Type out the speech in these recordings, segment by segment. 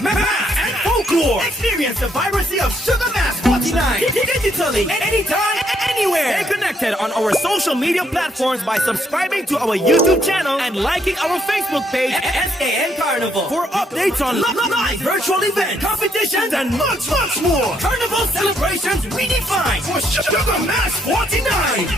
music, math, and folklore. Experience the vibrancy of Sugar Mass 49 digitally, anytime, anywhere. Stay connected on our social media platforms by subscribing to our YouTube channel and liking our Facebook page, SKN Carnival, for updates on live virtual events, competitions, and much more. Carnival celebrations redefined for Sugar Mass 49.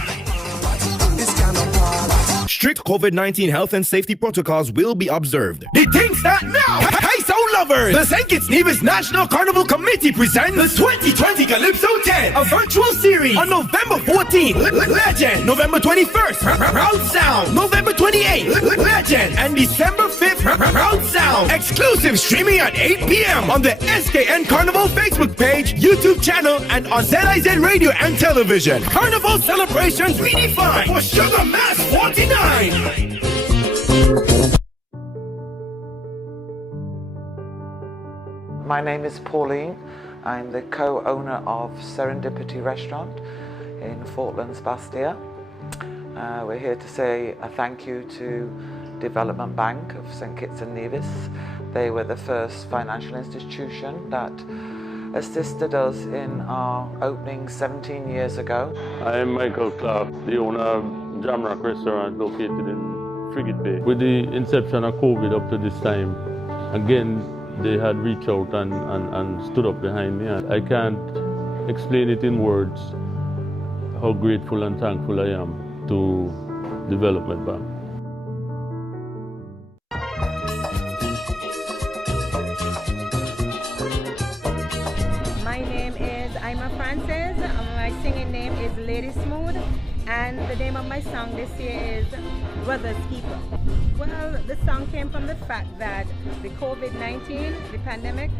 Strict COVID-19 health and safety protocols will be observed. The things that now, Kaiso lovers, the 𝓥𝓲𝓻𝓽𝓾𝓪𝓵 National Carnival Committee presents the 2020 Calypso 10, a virtual series on November 14th, Legend, November 21st, Proud Sound, November 28th, Legend, and December 5th, Proud Sound. Exclusive streaming at 8 p.m. on the SKN Carnival Facebook page, YouTube channel, and on ZIZ Radio and Television. Carnival celebrations redefined for Sugar Mass 49. My name is Pauline. I'm the co-owner of Serendipity Restaurant in Falklands, Bastia. We're here to say a thank you to Development Bank of St. Kitts and Nevis. They were the first financial institution that assisted us in our opening 17 years ago. I'm Michael Clark, the owner of 𝓥𝓲𝓻𝓽𝓪𝓵 restaurant located in Frigate Bay. With the inception of COVID up to this time, again, they had reached out and stood up behind me. I can't explain it in words how grateful and thankful I am to Development Bank. My name is Ima Francis. My singing name is Lady Smooth. And the name of my song this year is Brother's Keeper. Well, the song came from the fact that the COVID-19, the pandemic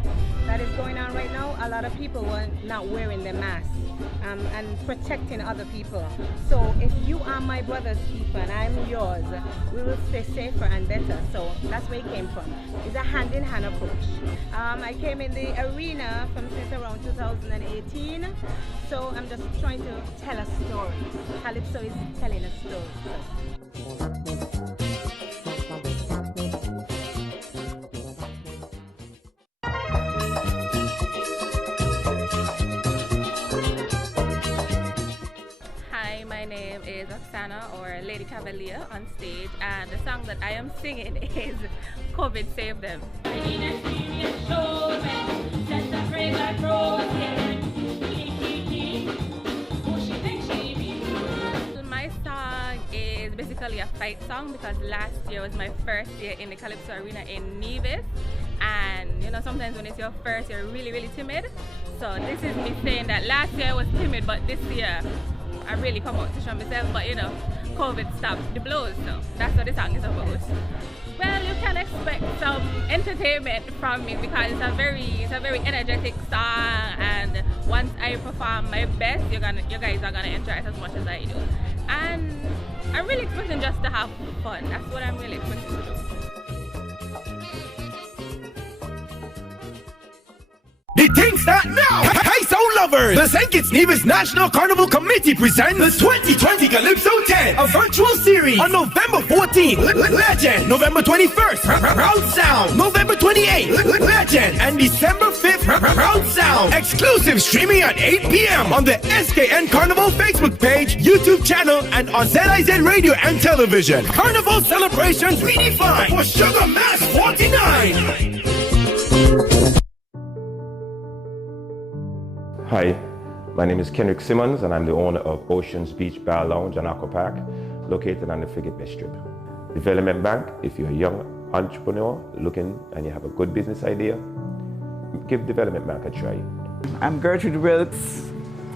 that is going on right now, a lot of people were not wearing their masks and protecting other people. So if you are my brother's keeper and I'm yours, we will stay safer and better. So that's where it came from. It's a hand-in-hand approach. I came in the arena since around 2018. So I'm just trying to tell a story. Calypso is telling a story. Hi, my name is Oksana, or Lady Cavalier, on stage, and the song that I am singing is COVID Save Them. Basically a fight song because last year was my first year in the Calypso arena in Nevis, and you know, sometimes when it's your first you're really timid. So this is me saying that last year I was timid, but this year I really come out to show myself. But you know, COVID stopped the blows, so that's what the song is about. Well, you can expect some entertainment from me because it's a very energetic song, and once I perform my best, you guys are gonna enjoy it as much as I do. And I'm really expecting just to have fun. That's what I'm really expecting to do. The things that now, Kaiso lovers, the 𝓥𝓲𝓻𝓽𝓾𝓪𝓵 National Carnival Committee presents the 2020 Calypso 10, a virtual series on November 14th, Legend, November 21st, Proud Sound, November 28th, Legend, and December 5th, Proud Sound. Exclusive streaming at 8 p.m. on the SKN Carnival Facebook page, YouTube channel, and on ZIZ Radio and Television. Carnival celebrations redefined for Sugar Mass 49. Hi, my name is Kendrick Simmons and I'm the owner of Oceans Beach Bar Lounge and Aqua Park located on the Frigate Bay Strip. Development Bank, if you're a young entrepreneur looking and you have a good business idea, give Development Bank a try. I'm Gertrude Wilkes,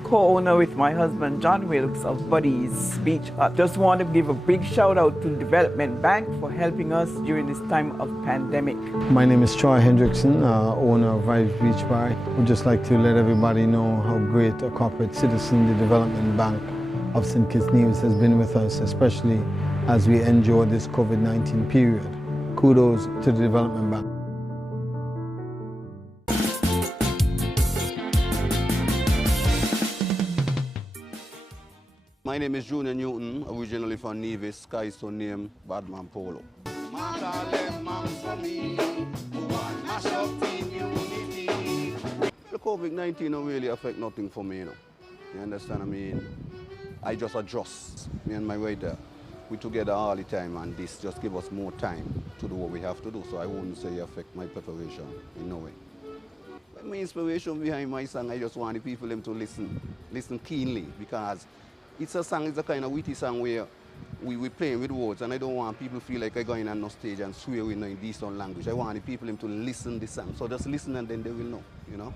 co-owner with my husband John Wilkes of Buddy's Beach Hut. Just want to give a big shout out to Development Bank for helping us during this time of pandemic. My name is Troy Hendrickson, owner of Vibes Beach Bar. We'd just like to let everybody know how great a corporate citizen the Development Bank of St. Kitts Nevis has been with us, especially as we endure this COVID-19 period. Kudos to the Development Bank. My name is Junior Newton, originally from Nevis, Kaiso name Badman Polo. COVID-19 don't really affect nothing for me, you know. You understand? I mean, I just adjust. Me and my writer, we together all the time, and this just give us more time to do what we have to do. So I wouldn't say it affect my preparation in no way. But my inspiration behind my song, I just want the people them to listen keenly, because it's a song, it's a kind of witty song where we playing with words, and I don't want people to feel like I go in on no stage and swear in a decent language. I want the people them to listen the song. So just listen and then they will know, you know.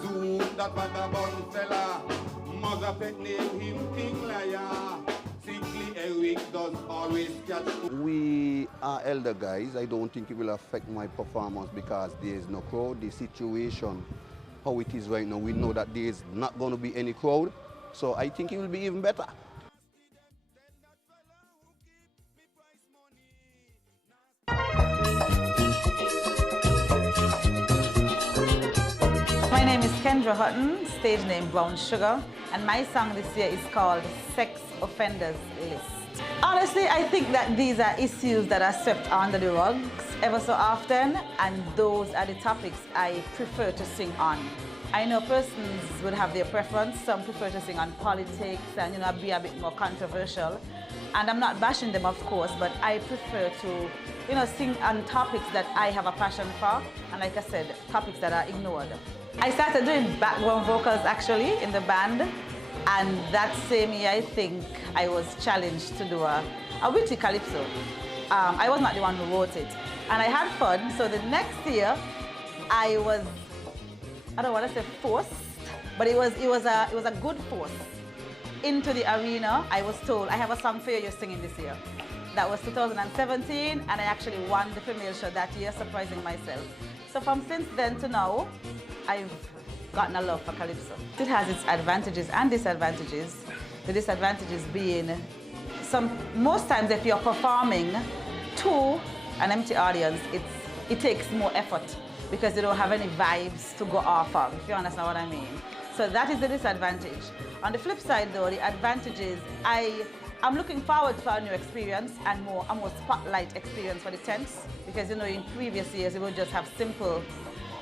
Zoom, that was a bun fella. Mother pet name him King Liar. Sickly Eric does always catch. We are elder guys. I don't think it will affect my performance because there is no crowd. The situation, how it is right now, we know that there is not going to be any crowd. So I think it will be even better. My name is 𝓥𝓲𝓻𝓽𝓾𝓪𝓵, stage name Brown Sugar, and my song this year is called Sex Offenders List. Honestly, I think that these are issues that are swept under the rugs ever so often, and those are the topics I prefer to sing on. I know persons would have their preference. Some prefer to sing on politics and, you know, be a bit more controversial. And I'm not bashing them, of course, but I prefer to, you know, sing on topics that I have a passion for, and like I said, topics that are ignored. I started doing background vocals actually in the band, and that same year I think I was challenged to do a witty calypso. I was not the one who wrote it, and I had fun. So the next year I was, I don't want to say forced, but it was a good force into the arena. I was told, I have a song for you, you're singing this year. That was 2017, and I actually won the female show that year, surprising myself. So from since then to now, I've gotten a love for Calypso. It has its advantages and disadvantages. The disadvantages being, most times if you're performing to an empty audience, it takes more effort because you don't have any vibes to go off of, if you understand what I mean. So that is the disadvantage. On the flip side though, the advantage is I'm looking forward to a new experience and a more spotlight experience for the tents, because, you know, in previous years we would just have simple,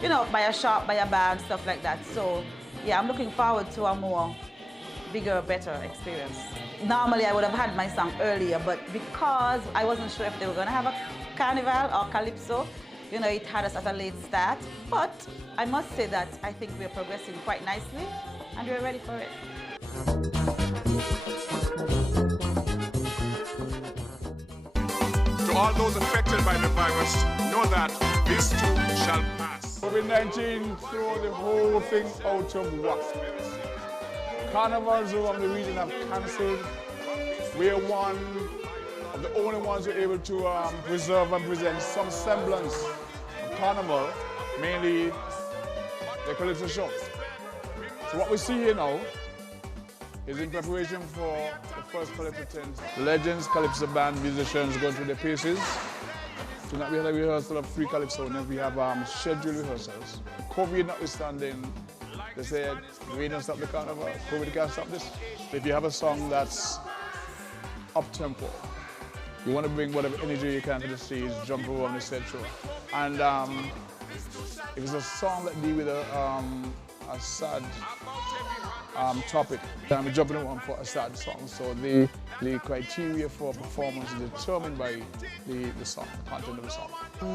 you know, by a shop, by a band, stuff like that. So yeah, I'm looking forward to a more bigger, better experience. Normally I would have had my song earlier, but because I wasn't sure if they were going to have a Carnival or Calypso, you know, it had us at a late start. But I must say that I think we're progressing quite nicely and we're ready for it. To all those affected by the virus, know that this too shall pass. COVID-19 threw the whole thing out of whack. Carnivals around the region have cancelled. We're one of the only ones who are able to preserve and present some semblance of Carnival, mainly the Calypso show. So what we see here now is in preparation for the first Calypso tent. Legends, Calypso band, musicians going through their paces. Tonight we had a rehearsal of 3 Calypso, and we have scheduled rehearsals. COVID notwithstanding, they said, we don't stop the Carnival, COVID can't stop this. If you have a song that's up-tempo, you want to bring whatever energy you can to the stage, jump around, etc. And if it's a song that deals with a sad topic, I'm jumping around for a sad song. So the criteria for performance is determined by the song, the content of the song.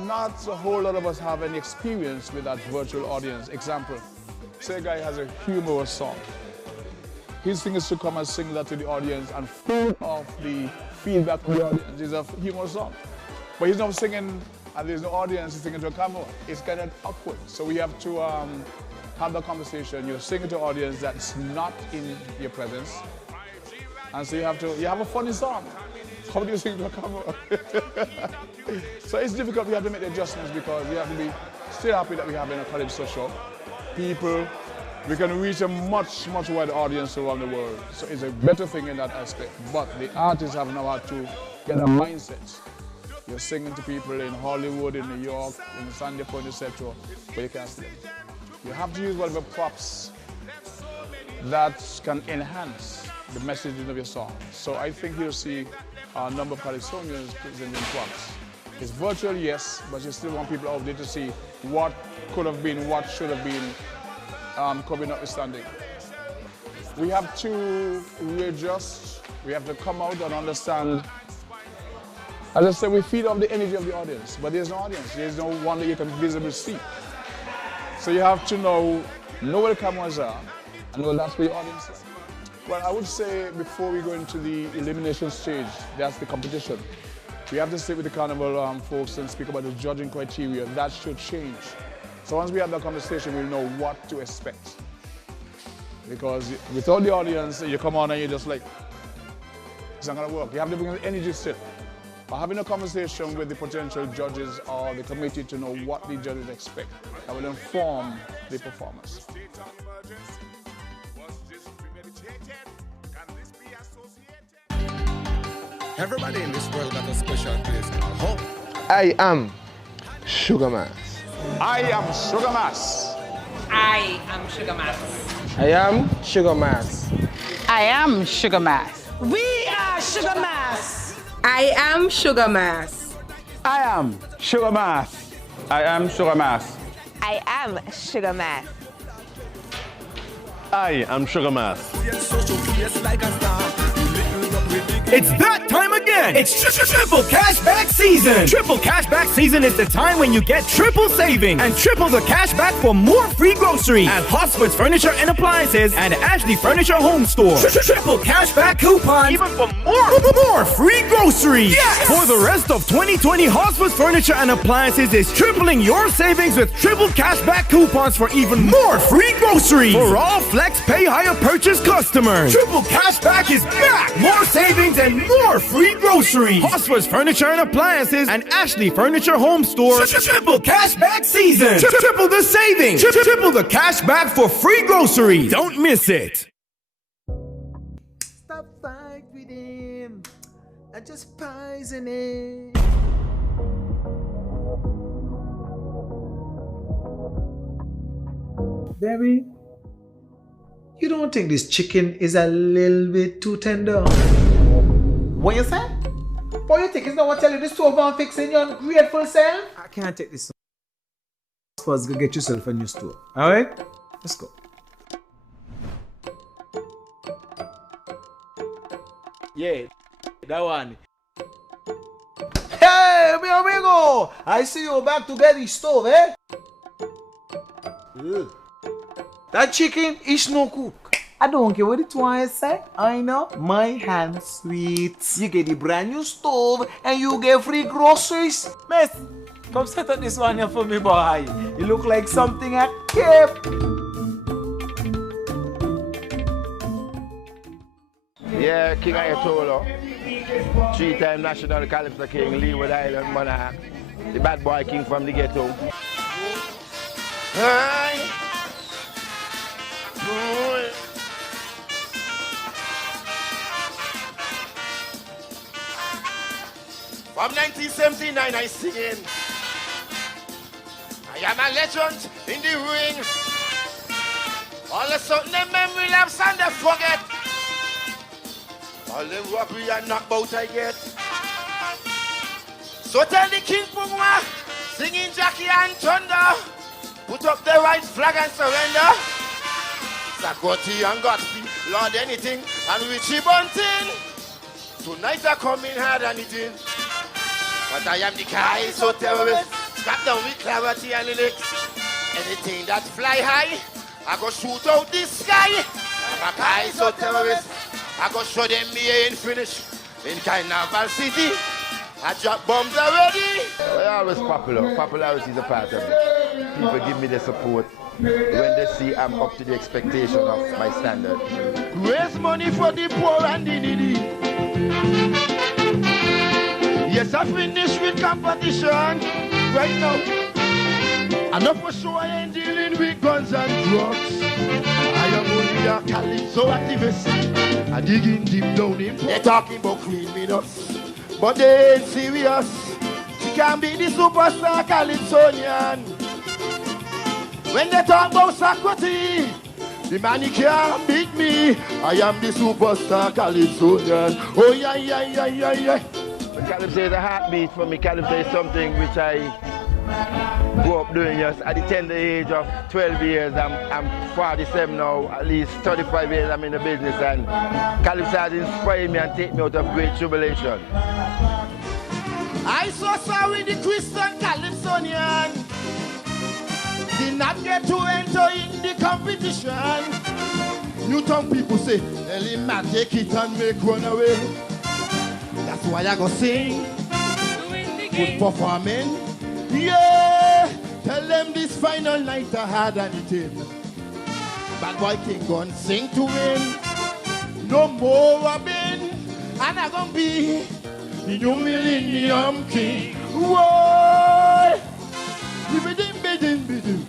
Not a whole lot of us have any experience with that virtual audience. Example, say a guy has a humorous song. His thing is to come and sing that to the audience and feed off the feedback from the audience. It's a humorous song. But he's not singing and there's no audience, he's singing to a camera. It's kind of awkward. So we have to have the conversation. You're singing to an audience that's not in your presence. And so you have a funny song. How do you sing to a camera? So it's difficult. We have to make the adjustments because we have to be still happy that we have a Calypso show. People, we can reach a much, much wider audience around the world. So it's a better thing in that aspect. But the artists have now had to get a mindset. You're singing to people in Hollywood, in New York, in Sandy Point, etc., but you can't sing. You have to use whatever props that can enhance the messaging of your song. So I think you'll see a number of Calypsonians presenting props. It's virtual, yes, but you still want people out there to see what could have been, what should have been COVID notwithstanding. We have to readjust. We have to come out and understand. As I said, we feed off the energy of the audience, but there's no audience. There's no one that you can visibly see. So you have to know where the cameras are and know that's where your audience is. Well, I would say before we go into the elimination stage, that's the competition. We have to sit with the Carnival folks and speak about the judging criteria. That should change. So once we have that conversation, we'll know what to expect. Because without the audience, you come on and you're just like, it's not gonna work. You have to bring the energy still. By having a conversation with the potential judges or the committee to know what the judges expect, that will inform the performance. Everybody in this world got a special place called home. I am 𝓥𝓲𝓻𝓽𝓾𝓪𝓵. I am 𝓥𝓲𝓻𝓽𝓾𝓪𝓵. I am 𝓥𝓲𝓻𝓽𝓾𝓪𝓵. I am 𝓥𝓲𝓻𝓽𝓾𝓪𝓵. I am 𝓥𝓲𝓻𝓽𝓾𝓪𝓵. We are 𝓥𝓲𝓻𝓽𝓾𝓪𝓵. I am 𝓥𝓲𝓻𝓽𝓾𝓪𝓵. I am 𝓥𝓲𝓻𝓽𝓾𝓪𝓵. I am 𝓥𝓲𝓻𝓽𝓾𝓪𝓵. I am 𝓥𝓲𝓻𝓽𝓾𝓪𝓵. I am 𝓥𝓲𝓻𝓽𝓾𝓪𝓵. It's that time again! It's triple cashback season! Triple cashback season is the time when you get triple savings and triple the cashback for more free groceries at Hosford's Furniture and Appliances and Ashley Furniture Home Store. Triple cashback coupons, even for more free groceries! Yes! For the rest of 2020, Hosford's Furniture and Appliances is tripling your savings with triple cashback coupons for even more free groceries for all Flex Pay Higher purchase customers. Triple cashback is back! More savings and more free groceries. Hosford's Furniture and Appliances and Ashley Furniture Home Store. Triple cashback season. Triple the savings. Triple the cashback for free groceries. Don't miss it. Stop fight with him. I just poison it. Baby, you don't think this chicken is a little bit too tender? What you say? Boy, you think it's not what tell you the stove and fixing your ungrateful self? I can't take this. First, go get yourself a new stove. Alright? Let's go. Yeah, that one. Hey, mi amigo! I see you back to get the stove, eh? Ugh. That chicken is no cook. I don't care what it was say. I know my hand sweet. You get the brand new stove and you get free groceries. Miss, come set up this one here for me, boy. You look like something I kept. Yeah, King Ayatollah. 3-time national Calypso king, Leeward Island monarch. The bad boy king from the ghetto. Hey. From 1979 I sing. I am a legend in the ring. All of a sudden the memory lapse and they forget. All the robbery and knockbout I get. So tell the King Pungwa, singing Jackie and Thunder, put up the white flag and surrender. Sakoti and Godspeed, Lord anything, and Richie Bunting. Tonight I come in hard and eating. But I am the Kaiso terrorist, scrap down with clarity and lyrics. Anything that fly high, I go shoot out the sky. I'm a Kaiso terrorist, I go show them me ain't finished. In Carnival City, I drop bombs already. We're always popular. Popularity is a part of it. People give me the support when they see I'm up to the expectation of my standard. Raise money for the poor and the needy. Yes, I finished with competition right now. I know for sure I ain't dealing with guns and drugs. I am only a Calypso activist. I digging deep down in. They're talking about Queen Minos, but they ain't serious. She can't be the superstar Calypsonian. When they talk about Socrates, the man he can't beat me. I am the superstar Calypsonian. Oh yeah. Calypso is a heartbeat for me. Calypso is something which I grew up doing just at the tender age of 12 years. I'm 47 now, at least 35 years I'm in the business, and Calypso has inspired me and taken me out of great tribulation. I so sorry the Christian Calypsonian did not get to enter in the competition. Newtown people say, Ellie man take it and make run away. That's why I go sing, good performing. Yeah, tell them this final night I had anything. Bad boy king gon' sing to win. No more Robin, and I gon' be the new millennium king. Whoa! Bidim.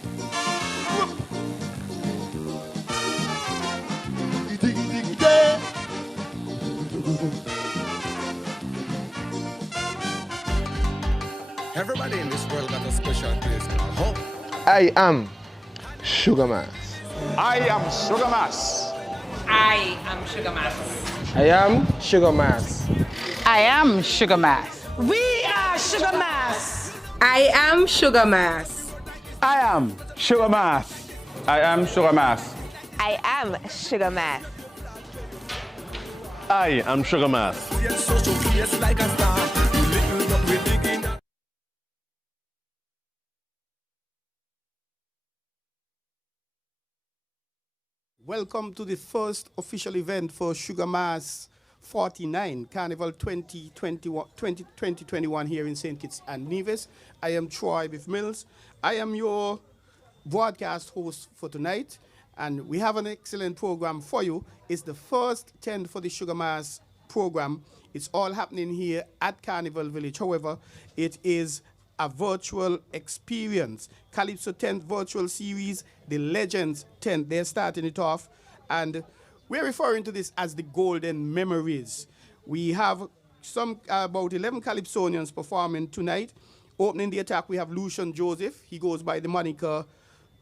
Everybody in this world got a special place called home. I am Sugar Mass. I am Sugar Mass. I am Sugar Mass. I am Sugar Mass. I am Sugar Mass. We are Sugar Mass. I am Sugar Mass. I am Sugar Mass. I am Sugar Mass. I am Sugar Mass. I am Sugar Mass. Welcome to the first official event for Sugar Mass 49, Carnival 2021 here in St. Kitts and Nevis. I am Troy Biff Mills. I am your broadcast host for tonight, and we have an excellent program for you. It's the first tent for the Sugar Mass program. It's all happening here at Carnival Village. However, it is a virtual experience. Calypso 10th virtual series, the Legends 10th, they're starting it off, and we're referring to this as the Golden Memories. We have about 11 Calypsonians performing tonight. Opening the attack, we have 𝓢𝓮𝓻𝓲𝓮𝓼. He goes by the moniker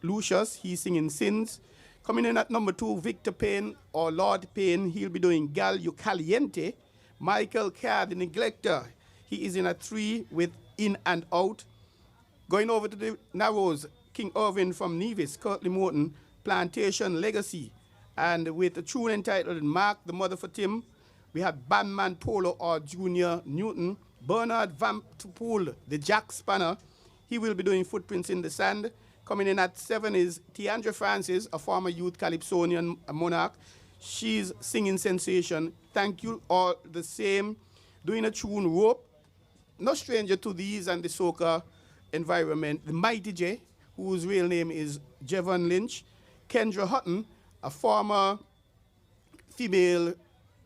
Lucius. He's singing Sins. Coming in at number 2, Victor Payne or Lord Payne. He'll be doing 𝓥𝓲𝓻𝓽𝓾𝓪𝓵. Michael Carr, the Neglector. He is in at 3 with In and Out. Going over to the Narrows, King Irvin from Nevis, Curtly Morton, Plantation Legacy. And with a tune entitled Mark the Mother for Tim, we have Bandman Polo or Junior Newton. Bernard Van Pool, the Jackspanner. He will be doing Footprints in the Sand. Coming in at 7 is Tiandra Francis, a former youth Calypsonian monarch. She's singing Sensation. Thank you all the same. Doing a tune Rope. No stranger to these and the soca environment. The Mighty J, whose real name is Jevon Lynch. 𝓿𝓲𝓻𝓽𝓾𝓪𝓵, a former female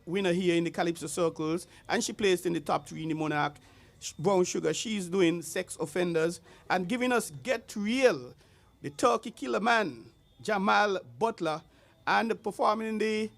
winner here in the Calypso circles, and she placed in the top 3 in the Monarch. Brown Sugar, she's doing Sex Offenders, and giving us Get Real, the Turkey Killer Man, Jamal Butler, and performing in the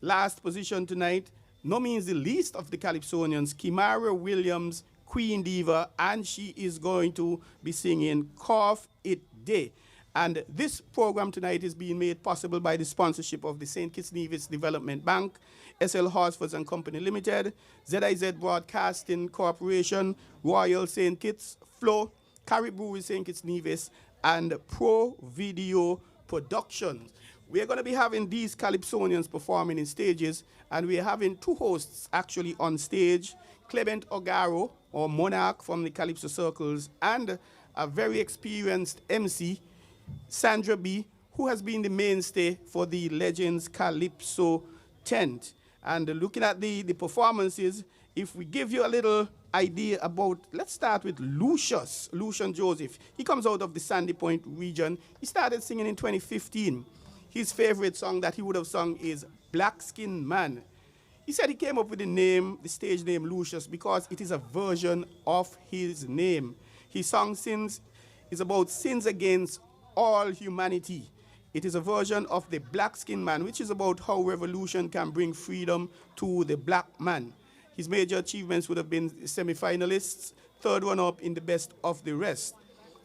last position tonight, no means the least of the Calypsonians, Kimara Williams, Queen Diva, and she is going to be singing Cough It Day. And this program tonight is being made possible by the sponsorship of the St. Kitts Nevis Development Bank, SL Horsfords and Company Limited, ZIZ Broadcasting Corporation, Royal St. Kitts, Flow, Caribou St. Kitts Nevis, and Pro Video Productions. We're going to be having these Calypsonians performing in stages, and we're having 2 hosts actually on stage, Clement Ogaro, or Monarch from the Calypso circles, and a very experienced MC, Sandra B., who has been the mainstay for the Legends Calypso tent. And looking at the performances, if we give you a little idea about, let's start with 𝓢𝓮𝓻𝓲𝓮𝓼. He comes out of the Sandy Point region. He started singing in 2015. His favorite song that he would have sung is Black Skin Man. He said he came up with the stage name Lucius, because it is a version of his name. His song Sins is about sins against all humanity. It is a version of the Black Skin Man, which is about how revolution can bring freedom to the black man. His major achievements would have been semi-finalists, 3rd runner-up in the Best of the Rest.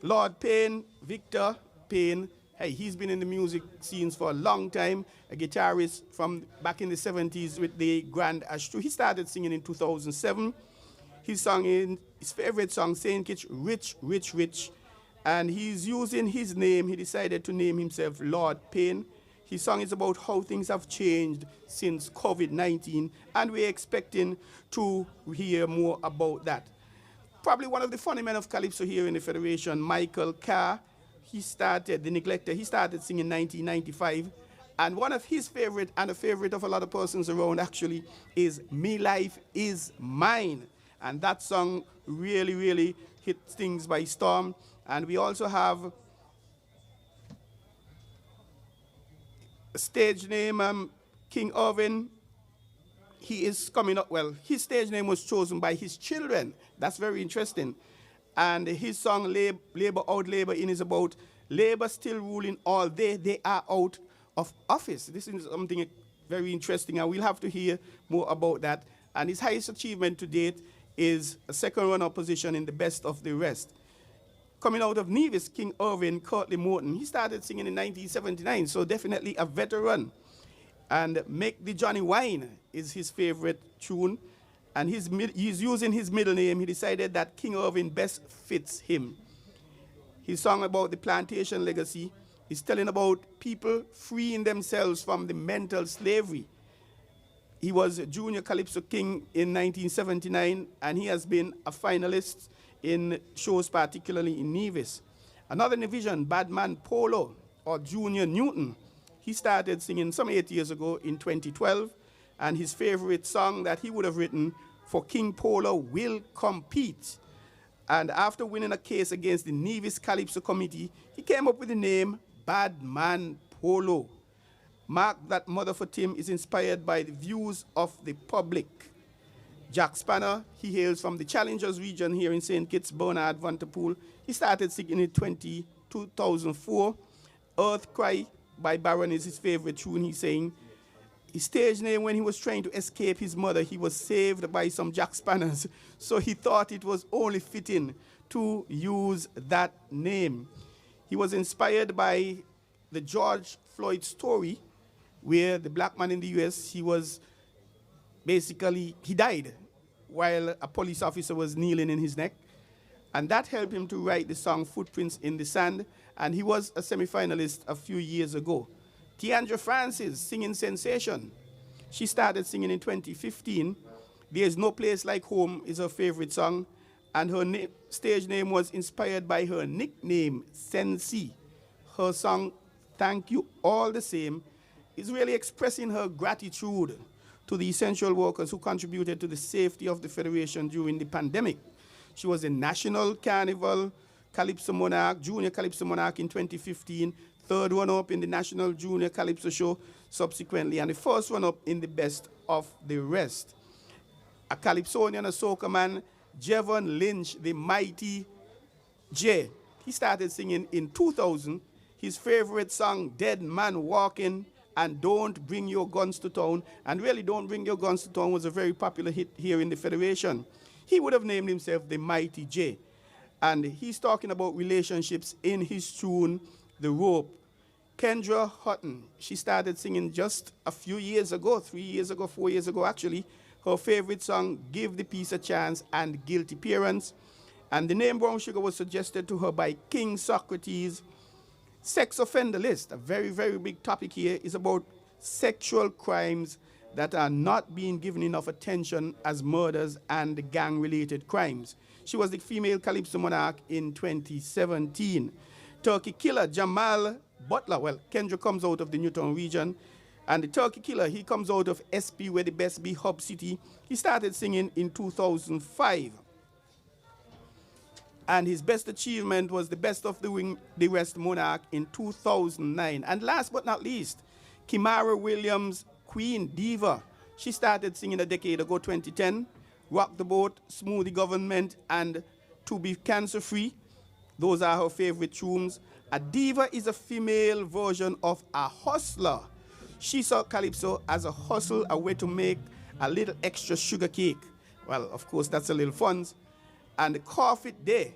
Lord Payne, Victor Payne, hey, he's been in the music scenes for a long time, a guitarist from back in the 70s with the Grand Astro. He started singing in 2007. His favorite song, St. Kitts, Rich, Rich, Rich. And he's using his name. He decided to name himself Lord Pain. His song is about how things have changed since COVID-19, and we're expecting to hear more about that. Probably one of the funny men of Calypso here in the Federation, Michael Carr, he started, the Neglector, he started singing in 1995. And one of his favorite, and a favorite of a lot of persons around actually, is Me Life Is Mine. And that song really, really hit things by storm. And we also have a stage name, King Irvin. He is coming up, well, his stage name was chosen by his children. That's very interesting. And his song, Labor Out, Labor In, is about labor still ruling all day. They are out of office. This is something very interesting, and we'll have to hear more about that. And his highest achievement to date is a second runner-up position in the Best of the Rest. Coming out of Nevis, King 𝓥𝓲𝓻𝓽𝓾𝓪𝓵. He started singing in 1979, so definitely a veteran. And Make the Johnny Wine is his favorite tune. And he's using his middle name. He decided that King Irvin best fits him. His song about the plantation legacy is telling about people freeing themselves from the mental slavery. He was a junior Calypso king in 1979, and he has been a finalist in shows, particularly in Nevis. Another division, Badman Polo, or Junior Newton, he started singing some 8 years ago in 2012, and his favorite song that he would have written for King Polo, Will Compete. And after winning a case against the Nevis Calypso Committee, he came up with the name Badman Polo. Mark that Mother for Tim is inspired by the views of the public. Jackspanner, he hails from the Challengers region here in St. Kitts, Bernard, Vanterpool. He started singing in 2004. Earth Cry by Baron is his favorite tune. He's saying his stage name, when he was trying to escape his mother, he was saved by some Jackspanners. So he thought it was only fitting to use that name. He was inspired by the George Floyd story, where the black man in the US, he died while a police officer was kneeling in his neck. And that helped him to write the song Footprints in the Sand. And he was a semi-finalist a few years ago. Tiandra Francis, singing sensation. She started singing in 2015. There's No Place Like Home is her favorite song. And her stage name was inspired by her nickname, Sensi. Her song, Thank You All the Same, is really expressing her gratitude to the essential workers who contributed to the safety of the Federation during the pandemic. She was a national Carnival Calypso Monarch, Junior Calypso Monarch in 2015, third runner-up in the National Junior Calypso Show subsequently, and the first runner-up in the Best of the Rest. A Calypsonian, a soca man, Jevon Lynch, the mighty J. He started singing in 2000. His favorite song, Dead Man Walking, and Don't Bring Your Guns to Town. And really, Don't Bring Your Guns to Town was a very popular hit here in the Federation. He would have named himself the Mighty J. And he's talking about relationships in his tune, The Rope. 𝓥𝓲𝓻𝓽𝓾𝓪𝓵, she started singing just a few years ago, 3 years ago, 4 years ago actually. Her favorite song, Give the Peace a Chance, and Guilty Parents. And the name Brown Sugar was suggested to her by King Socrates. Sex offender list, a very, very big topic here, is about sexual crimes that are not being given enough attention as murders and gang-related crimes. She was the female Calypso Monarch in 2017. Turkey Killer Jamal Butler, well, Kendra comes out of the Newtown region, and the Turkey Killer, he comes out of SP, where the best be Hub City. He started singing in 2005. And his best achievement was the Best of the Rest Monarch in 2009. And last but not least, Kimara Williams, Queen Diva. She started singing a decade ago, 2010. Rock the Boat, Smoothie Government, and To Be Cancer Free. Those are her favorite tunes. A diva is a female version of a hustler. She saw Calypso as a hustle, a way to make a little extra sugar cake. Well, of course, that's a little fun. And the Coffee Day,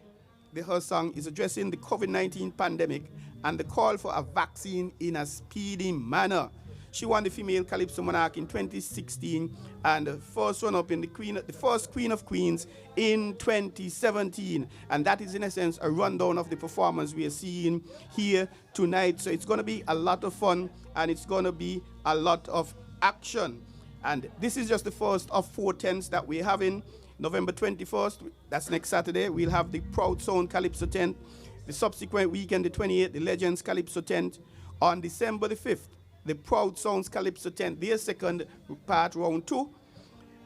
her song is addressing the COVID-19 pandemic and the call for a vaccine in a speedy manner. She won the female Calypso Monarch in 2016 and the first runner-up in the first Queen of Queens in 2017. And that is in essence a rundown of the performance we are seeing here tonight. So it's going to be a lot of fun and it's going to be a lot of action. And this is just the first of 4 tents that we're having. November 21st, that's next Saturday, we'll have the Proud Sound Calypso tent. The subsequent weekend, the 28th, the Legends Calypso tent. On December the 5th, the Proud Sounds Calypso tent, their second part, round 2.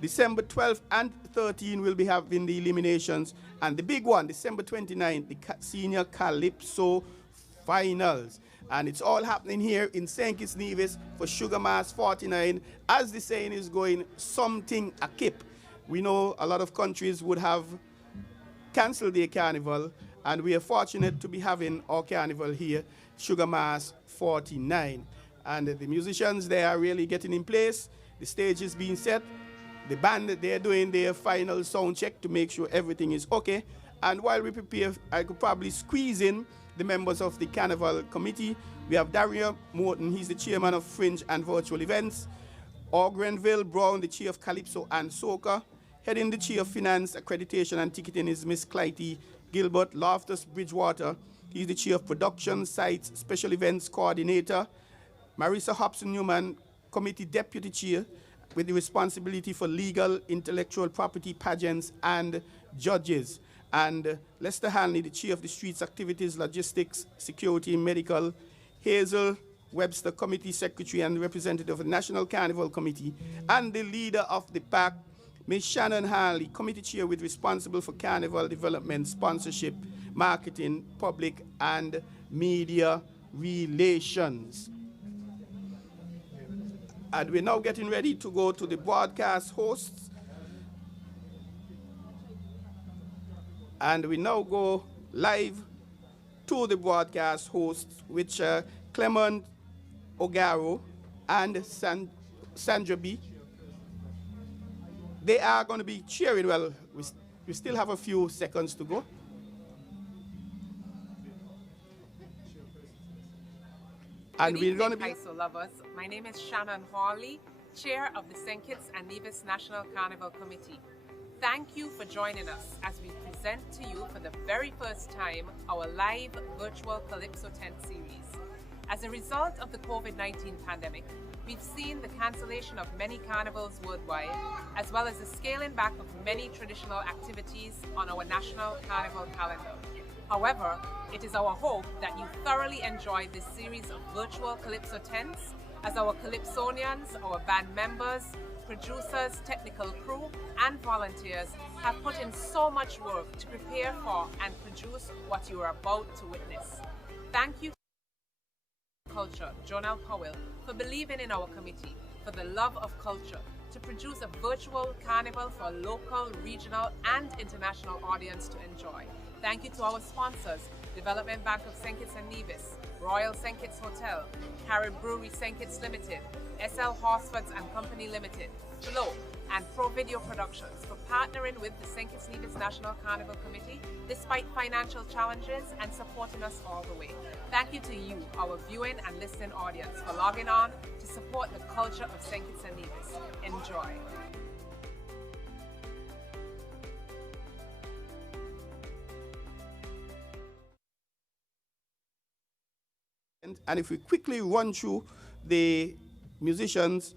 December 12th and 13th, we'll be having the eliminations. And the big one, December 29th, the Senior Calypso Finals. And it's all happening here in St. Kitts Nevis for Sugar Mass 49. As the saying is going, something a kip. We know a lot of countries would have canceled their carnival, and we are fortunate to be having our carnival here, Sugar Mass 49. And the musicians, they are really getting in place. The stage is being set. The band, they're doing their final sound check to make sure everything is okay. And while we prepare, I could probably squeeze in the members of the Carnival Committee. We have Daria Morton, he's the chairman of Fringe and Virtual Events. Grenville Brown, the chair of Calypso and Soca. Heading the chair of Finance, Accreditation and Ticketing is Miss Clytie Gilbert. Loftus Bridgewater, he's the chair of Production, Sites, Special Events Coordinator. Marissa Hobson-Newman, Committee Deputy Chair, with the responsibility for legal, intellectual property, pageants, and judges. And Lester Hanley, the Chair of the Streets Activities, Logistics, Security, Medical. Hazel Webster, Committee Secretary and Representative of the National Carnival Committee. And the leader of the pack, Ms. Shannon Hanley, Committee Chair with responsible for Carnival Development, Sponsorship, Marketing, Public and Media Relations. And we're now getting ready to go to the broadcast hosts. And we now go live to the broadcast hosts, which are Clement Ogaro and Sandra B. They are going to be cheering. Well, we still have a few seconds to go. And we're going to be... Kaiso lovers. My name is Shannon Hawley, Chair of the St. Kitts and Nevis National Carnival Committee. Thank you for joining us as we present to you for the very first time our live virtual Calypso tent series. As a result of the COVID-19 pandemic, we've seen the cancellation of many carnivals worldwide, as well as the scaling back of many traditional activities on our national carnival calendar. However, it is our hope that you thoroughly enjoyed this series of virtual Calypso tents as our Calypsonians, our band members, producers, technical crew, and volunteers have put in so much work to prepare for and produce what you are about to witness. Thank you to Culture, Jonelle Powell, for believing in our committee, for the love of culture, to produce a virtual carnival for a local, regional, and international audience to enjoy. Thank you to our sponsors, Development Bank of St. Kitts and Nevis, Royal St. Kitts Hotel, Carib Brewery St. Kitts Limited, SL Horsfords and Company Limited, Flow, and Pro Video Productions for partnering with the St. Kitts Nevis National Carnival Committee despite financial challenges and supporting us all the way. Thank you to you, our viewing and listening audience, for logging on to support the culture of St. Kitts and Nevis. Enjoy. And if we quickly run through the musicians,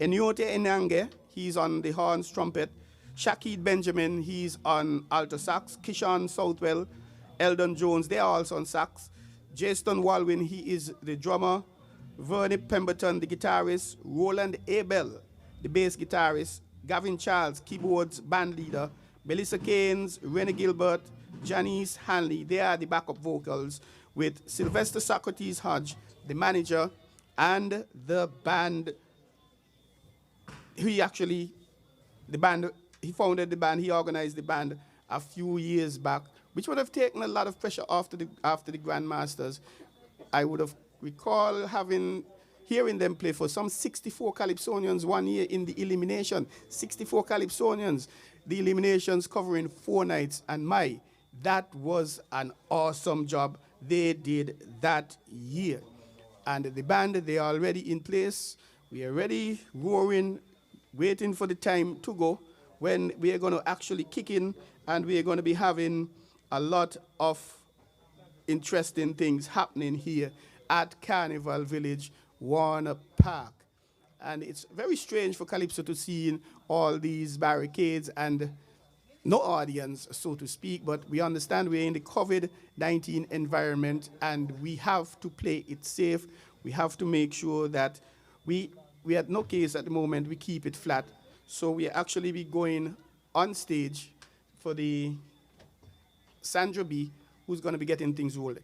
Enyote Enange, he's on the horns, trumpet. Shaquille Benjamin, he's on alto sax. Kishan Southwell, Eldon Jones, they are also on sax. Jason Walwyn, he is the drummer. Vernie Pemberton, the guitarist. Roland Abel, the bass guitarist. Gavin Charles, keyboards, band leader. Melissa Keynes, Renee Gilbert, Janice Hanley, they are the backup vocals, with Sylvester Socrates Hodge, the manager, and the band. He founded the band, he organized the band a few years back, which would have taken a lot of pressure after the Grandmasters. I would have recalled hearing them play for some 64 Calypsonians one year in the elimination. 64 Calypsonians, the eliminations covering 4 nights, and that was an awesome job they did that year. And the band, they are already in place. We are ready, roaring, waiting for the time to go when we are going to actually kick in, and we are going to be having a lot of interesting things happening here at Carnival Village, Warner Park. And it's very strange for Calypso to see all these barricades and no audience, so to speak, but we understand we're in the COVID-19 environment and we have to play it safe. We have to make sure that we at no case at the moment we keep it flat. So we actually be going on stage for the Sandra B, who's going to be getting things rolling.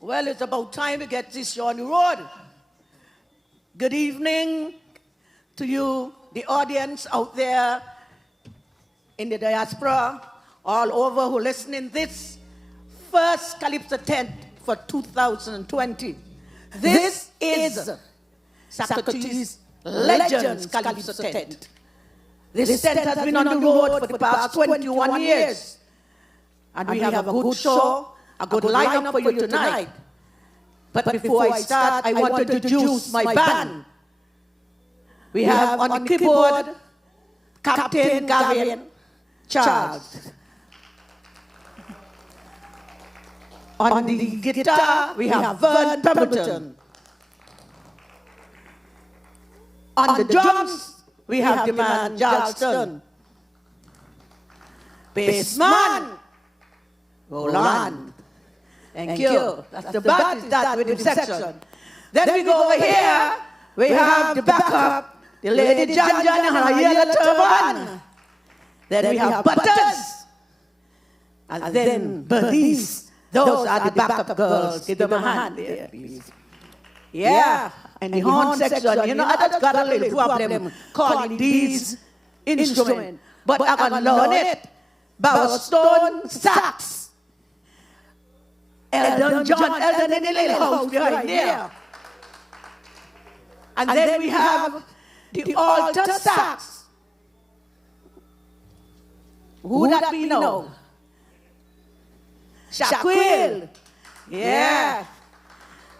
Well, it's about time to get this show on the road. Good evening to you, the audience out there in the diaspora, all over who are listening this first Calypso tent for 2020. This is Socrates Legends Calypso tent. This tent has been on the road for the past 21 years. And we have a good show, a good lineup for you tonight. But before I start, I want to introduce my band. We have on the keyboard, Captain Gavin Charles. On the guitar, we have Vern Pemberton. On the drums, we have the man Charleston. Bassman, Roland. Thank you. That's the band is that with the section. Then we go over here. We have the backup, the lady Jan and her yellow turban. Then we have Butters. And then Bernice. Those are the backup girls. Give them a hand there, please. Yeah. And the horn section, you know, I just got a little problem calling these instruments. But I can learn it. Bowstone sax. Eldon, John Eldon in the little house behind there. And then we have the altar sax. Who that we know? Shaquille. Yeah.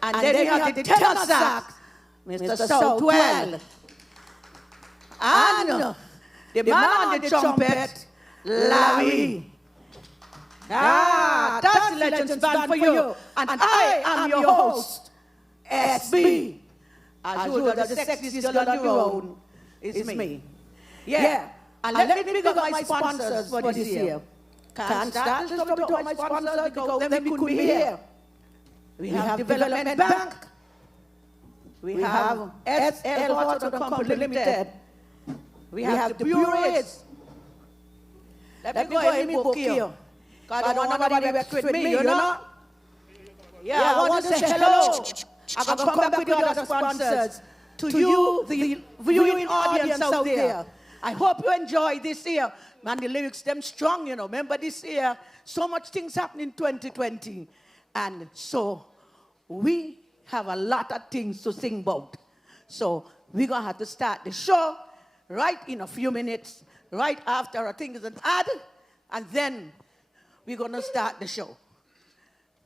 And then we have the tenor sax, Mr. Southwell. And the man on the trumpet, Larry. Ah, that's the Legends Band for you. And I am your host, SB. As usual, the sexiest girl on the road is me. Yeah. And let me pick up my sponsors for this year. Can't stand to talk to my sponsors because then we could be here. We have Development Bank. We have SL Water Company Limited. We have the Bureaus. Let me go ahead and book here. Because I don't want nobody to with me, you know? Yeah, I want to say hello. I'm going to come back with the other sponsors. To you, the viewing audience out there. I hope you enjoy this year. Man, the lyrics, them strong, you know. Remember this year, so much things happening in 2020. And so we have a lot of things to sing about. So we're going to have to start the show right in a few minutes, right after I think is an ad, and then we're going to start the show.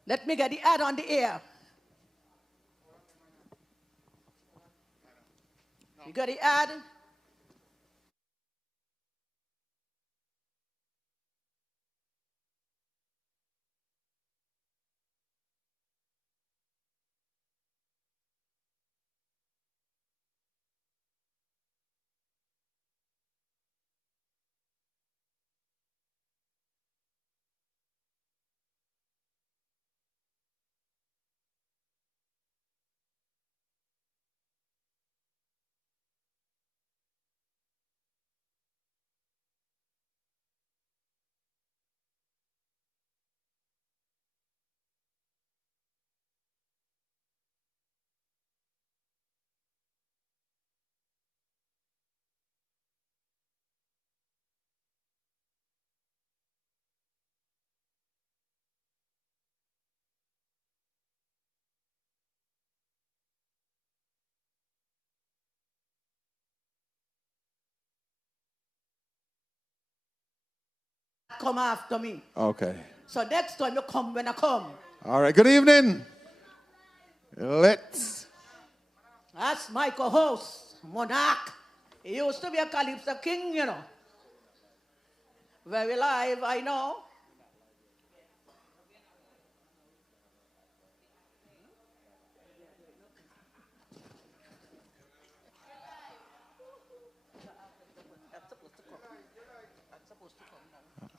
Let me get the ad on the air. You got the ad? come after me. Okay. So next time you come when I come. All right. Good evening. Let's. That's my co-host, Monarch. He used to be a Calypso king, you know. Very live, I know.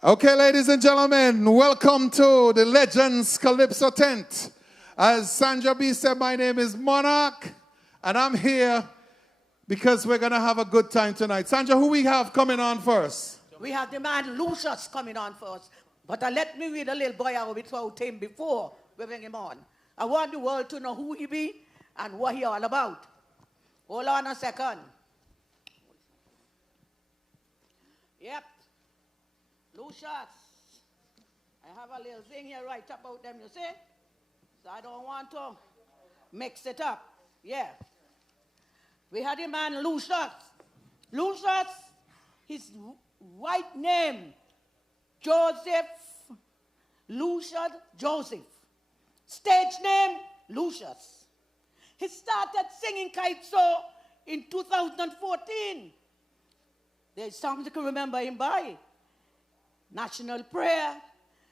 Okay, ladies and gentlemen, welcome to the Legends Calypso tent. As Sandra B said, my name is Monarch, and I'm here because we're going to have a good time tonight. Sandra, who we have coming on first? We have the man Lucius coming on first. But let me read a little boy out without him before we bring him on. I want the world to know who he be and what he all about. Hold on a second. Yep. Lucius. I have a little thing here right about them, you see? So I don't want to mix it up. Yeah. We had a man Lucius. Lucius, his white name, Joseph, Lucius Joseph. Stage name, Lucius. He started singing Kaiso in 2014. There's songs you can remember him by. National Prayer,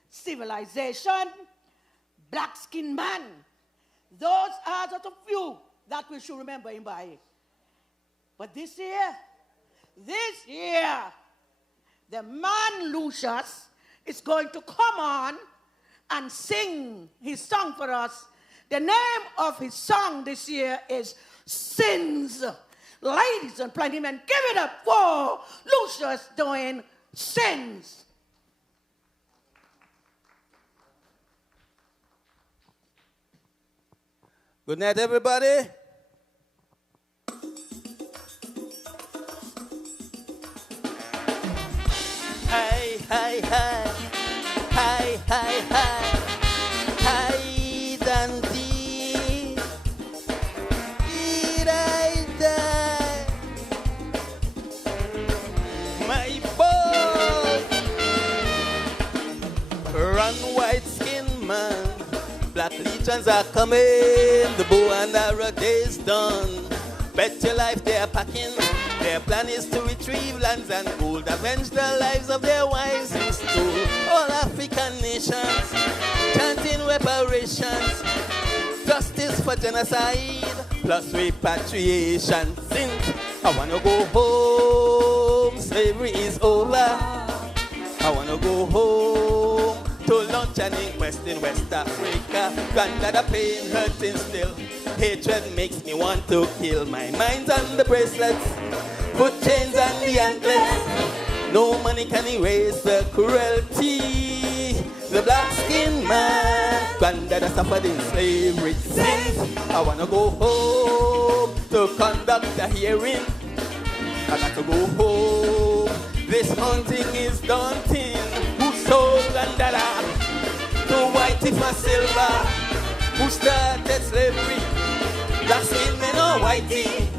Civilization, Black Skin Man. Those are just a few that we should remember him by. But this year, the man Lucius is going to come on and sing his song for us. The name of his song this year is Sins. Ladies and gentlemen, give it up for Lucius doing Sins. Good night, everybody. Hi, hi, hi. Hi, hi, hi. Hi, Dundee. Did I die? My boy. Run, white skin man. Black legions are coming, the bow and arrow days done. Bet your life they're packing. Their plan is to retrieve lands and gold, avenge the lives of their wives who stole. All African nations chanting reparations, justice for genocide, plus repatriation. Since I wanna go home, slavery is over. I wanna go home to lunch and inquest in West Africa. Granddad pain hurting still. Hatred makes me want to kill. My mind's on the bracelets, put chains on the anklets. No money can erase the cruelty. The black skin man, granddad suffered in slavery. Since I wanna go home to conduct a hearing, I got to go home. This hunting is daunting. Who sold granddad to whitey for silver? Who started slavery? Black skin men or whitey?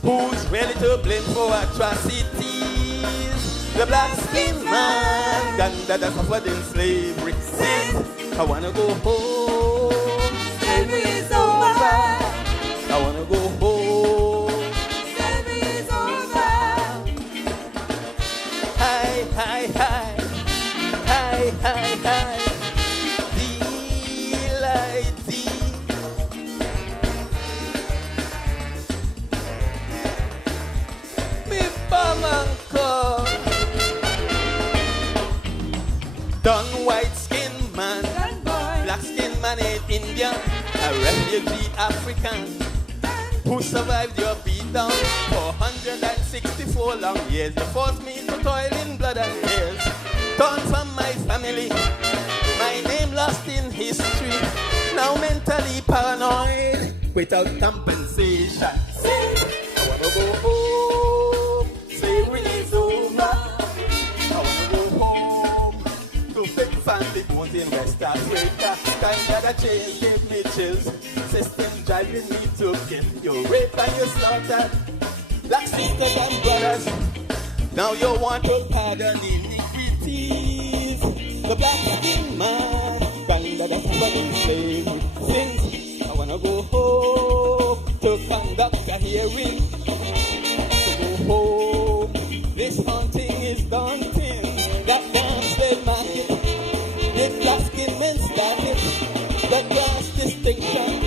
Who's ready to blame for atrocities? The black skin man, granddad suffered in slavery. Since I wanna go home, slavery is over. I wanna go home, slavery is over. Hi, hi, hi, hi, hi, hi. Done white skin man, black skin man in India, a refugee African who survived your beatdown for 164 long years. You forced me to toil in blood and tears, torn from my family, my name lost in history, now mentally paranoid without compensation. I wanna go home, slavery is over. I wanna go home to big family bones in West Africa. Kind of the chains gave me chills. System driving me to kill. You rape and you slaughter black sisters and brothers. Now you want to pardon iniquities. The black skin man, granddad has been slavery. Since I wanna go home to conduct a hearing, to go home. This hunting is daunting. That damn slave market, the black skin men started. The class distinction,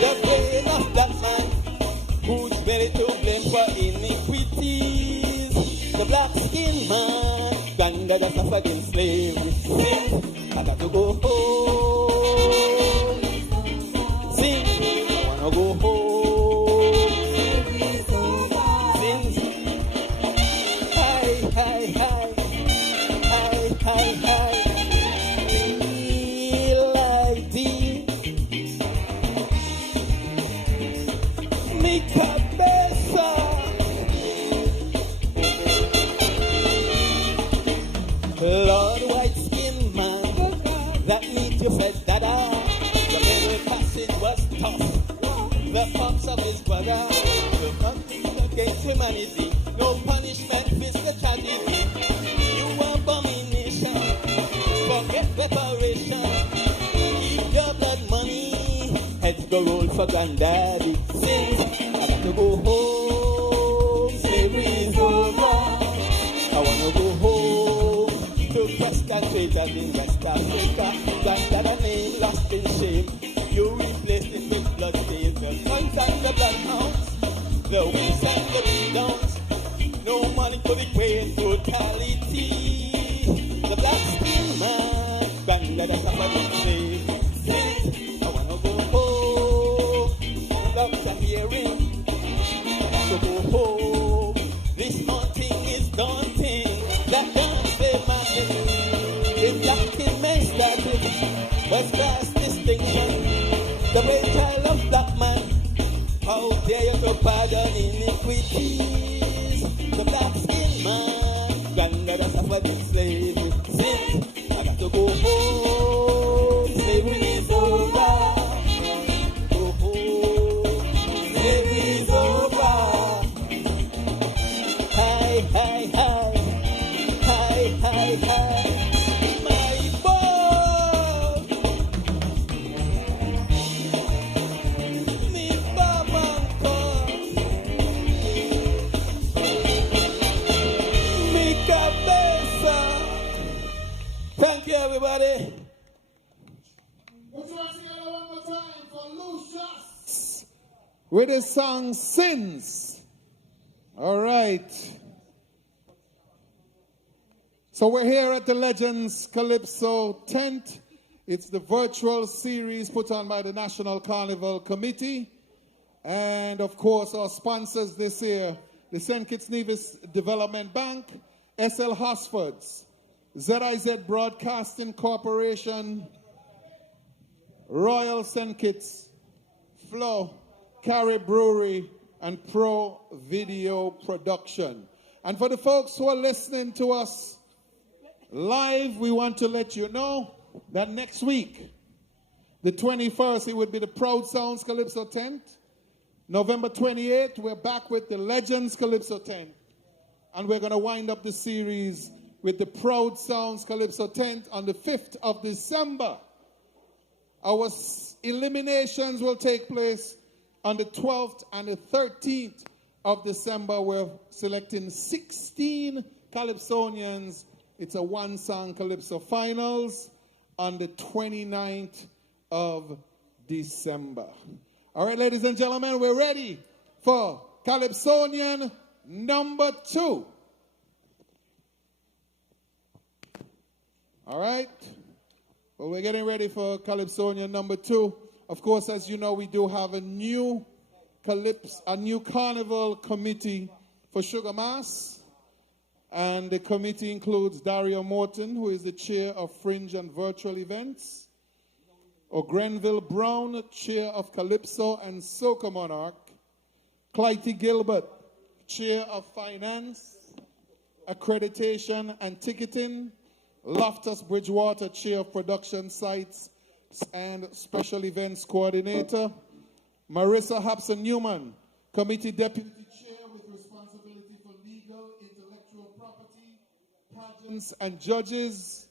the brain of that man who's ready to blame for iniquities. The black skin man, granddad has suffered in slavery. Since I got to go home. Since I wanna go home. Since hi, hi, hi, hi, hi, hi. Feel like the mi cabeza. Lord, white skin man, that meat you fed dada. The middle passage was tough. The pops of his brother. The nothing against humanity. No punishment fits the tragedy. You abomination. Forget reparation. Keep your blood money. Heads go roll for granddaddy. Since I got to go home. Slavery is over. I wanna go home to Preston traders in West Africa. Granddad and name lost in shame. You replaced it with blood stains. The sons and the bloodhounds, the wings and the beatdowns. No money for the great brutality. The black skin man, granddad has suffered in slavery. Since I wanna go home, doctor hearing, I have to go home. This haunting is daunting. That don't say market. The black skin men started. West class distinction. The great child of black man. How dare you to pardon iniquities? The black skin man, granddad has suffered in slavery. Since I got to go home, slavery is over. Go home, slavery is over. Hi, hi, hi, hi, hi, hi. My boy, me baba me cabeza. Thank you, everybody. With the song Sins. All right. So we're here at the Legends Calypso tent. It's the virtual series put on by the National Carnival Committee. And of course, our sponsors this year, the St. Kitts Nevis Development Bank, SL Hosfords, ZIZ Broadcasting Corporation, Royal St. Kitts, Flow, Carry Brewery, and Pro Video Production. And for the folks who are listening to us live, we want to let you know that next week, the 21st, it would be the Proud Sounds Calypso tent. November 28th, we're back with the Legends Calypso tent. And we're going to wind up the series with the Proud Sounds Calypso tent on the 5th of December. Our eliminations will take place on the 12th and the 13th of December. We're selecting 16 Calypsonians. It's a one-song Calypso finals on the 29th of December. All right, ladies and gentlemen, we're ready for Calypsonian number 2. All right. Well, we're getting ready for Calypsonian number 2. Of course, as you know, we do have a new Carnival committee for Sugar Mass. And the committee includes Dario Morton, who is the chair of Fringe and Virtual Events. Grenville Brown, chair of Calypso and Soca Monarch. Clytie Gilbert, chair of Finance, Accreditation and Ticketing. Loftus Bridgewater, chair of Production Sites and Special Events Coordinator. Marissa Hobson Newman, committee deputy chair with responsibility for legal, intellectual property, pageants and judges.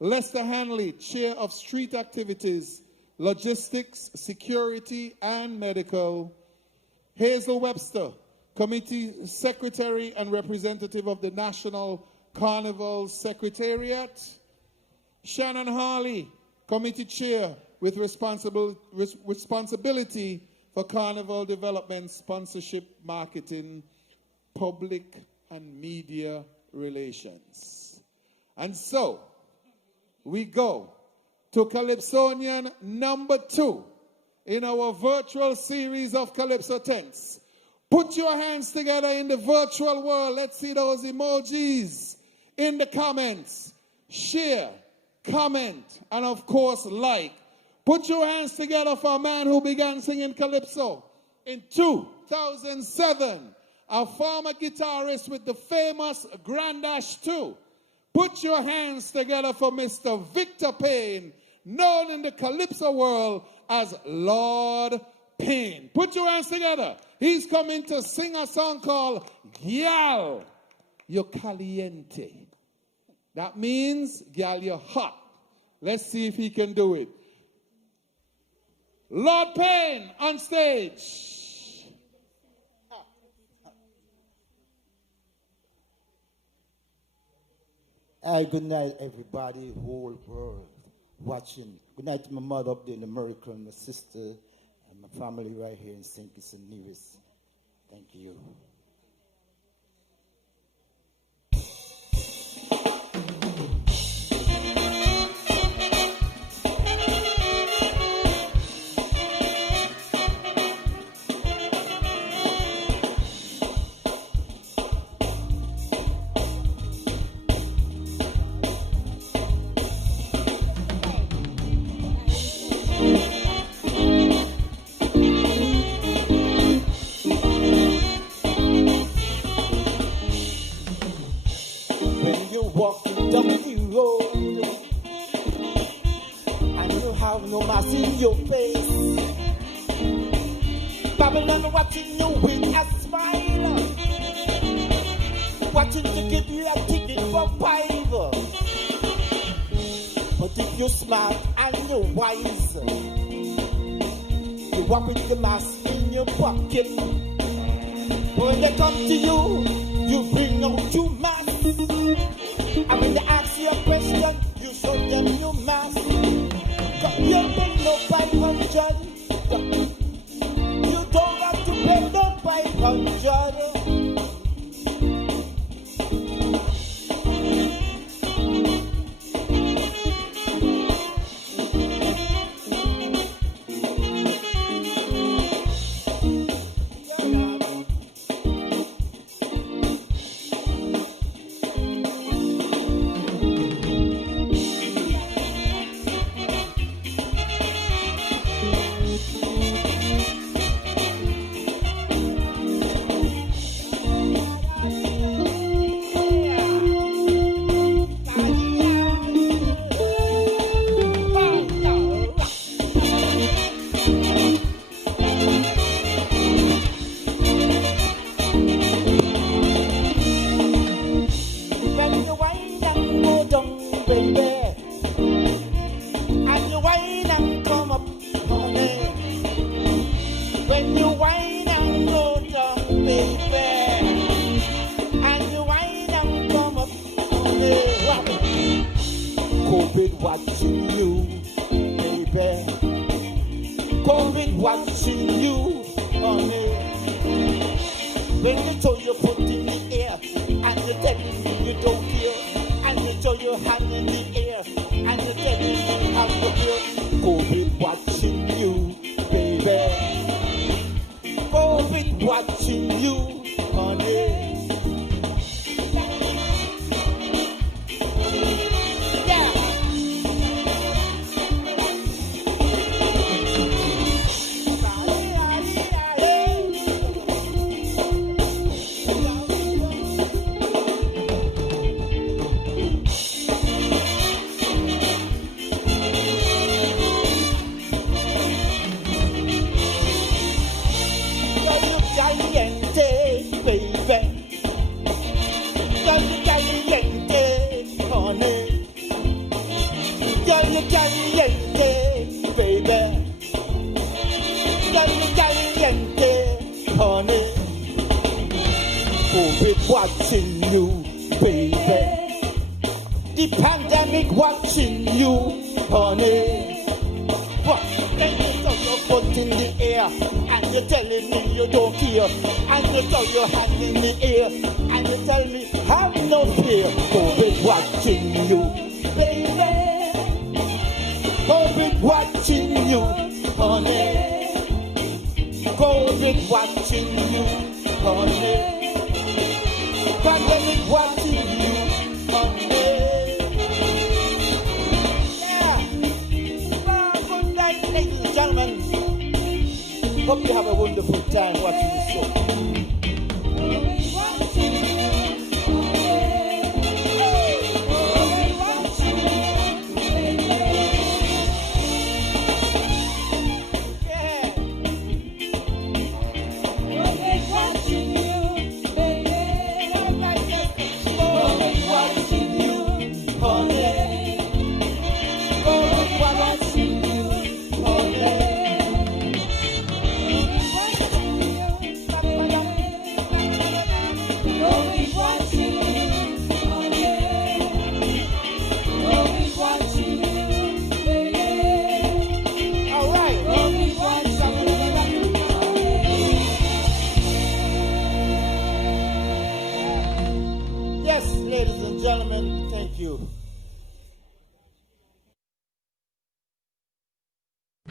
Lester Hanley, Chair of Street Activities, Logistics, Security, and Medical. Hazel Webster, Committee Secretary and Representative of the National Carnival Secretariat. Shannon Harley, Committee Chair with responsibility for Carnival Development, Sponsorship, Marketing, Public and Media Relations. And so, we go to Calypsonian number 2 in our virtual series of Calypso tents. Put your hands together in the virtual world. Let's see those emojis in the comments. Share, comment, and of course, like. Put your hands together for a man who began singing Calypso in 2007, a former guitarist with the famous Grand Dash 2. Put your hands together for Mr. Victor Payne, known in the Calypso world as Lord Payne. Put your hands together. He's coming to sing a song called Gyal, You're Caliente. That means, Gyal, you're hot. Let's see if he can do it. Lord Payne on stage. Good night, everybody, whole world watching. Good night to my mother up there in America, and my sister, and my family right here in St. Kitts and Nevis. Thank you. Walking down the road and you have no mask in your face. Babylon watching you with a smile, watching to give you a ticket for 5. But if you're smart and you're wise, you walk with the mask in your pocket. When they come to you, you bring out your mask. And when they ask you a question, you show them your mask. You pay no 500. You don't have to pay no 500. caliente, baby. Caliente, honey. COVID watching you, baby. The pandemic watching you, honey. What? Then you throw your foot in the air and you're telling me you don't care. And you throw your hand in the air and you tell me have no fear. COVID watching you, baby. COVID watching you, honey. COVID watching you, honey. Pandemic watching you, honey. Good night, ladies and gentlemen. Hope you have a wonderful time watching the show.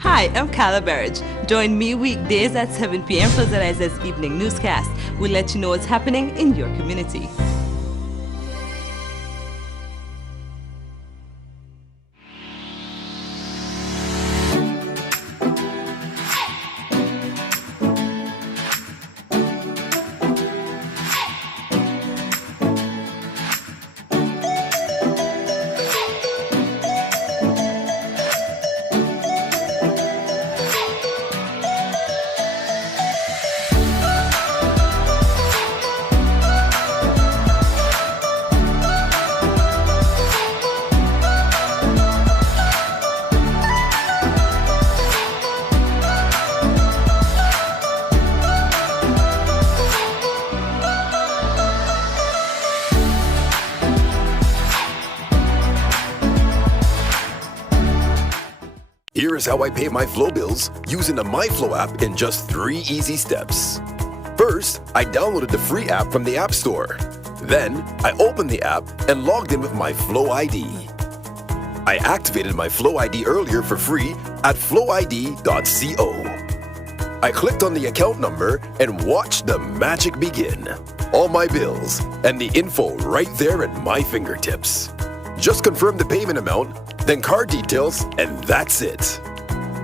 Hi, I'm 𝓥𝓲𝓻𝓽𝓾𝓪𝓵. Join me weekdays at 7 p.m. for Zeliza's evening newscast. We'll let you know what's happening in your community. Here is how I pay my Flow bills using the MyFlow app in just 3 easy steps. First, I downloaded the free app from the App Store. Then, I opened the app and logged in with my Flow ID. I activated my Flow ID earlier for free at flowid.co. I clicked on the account number and watched the magic begin. All my bills and the info right there at my fingertips. Just confirm the payment amount, then card details, and that's it.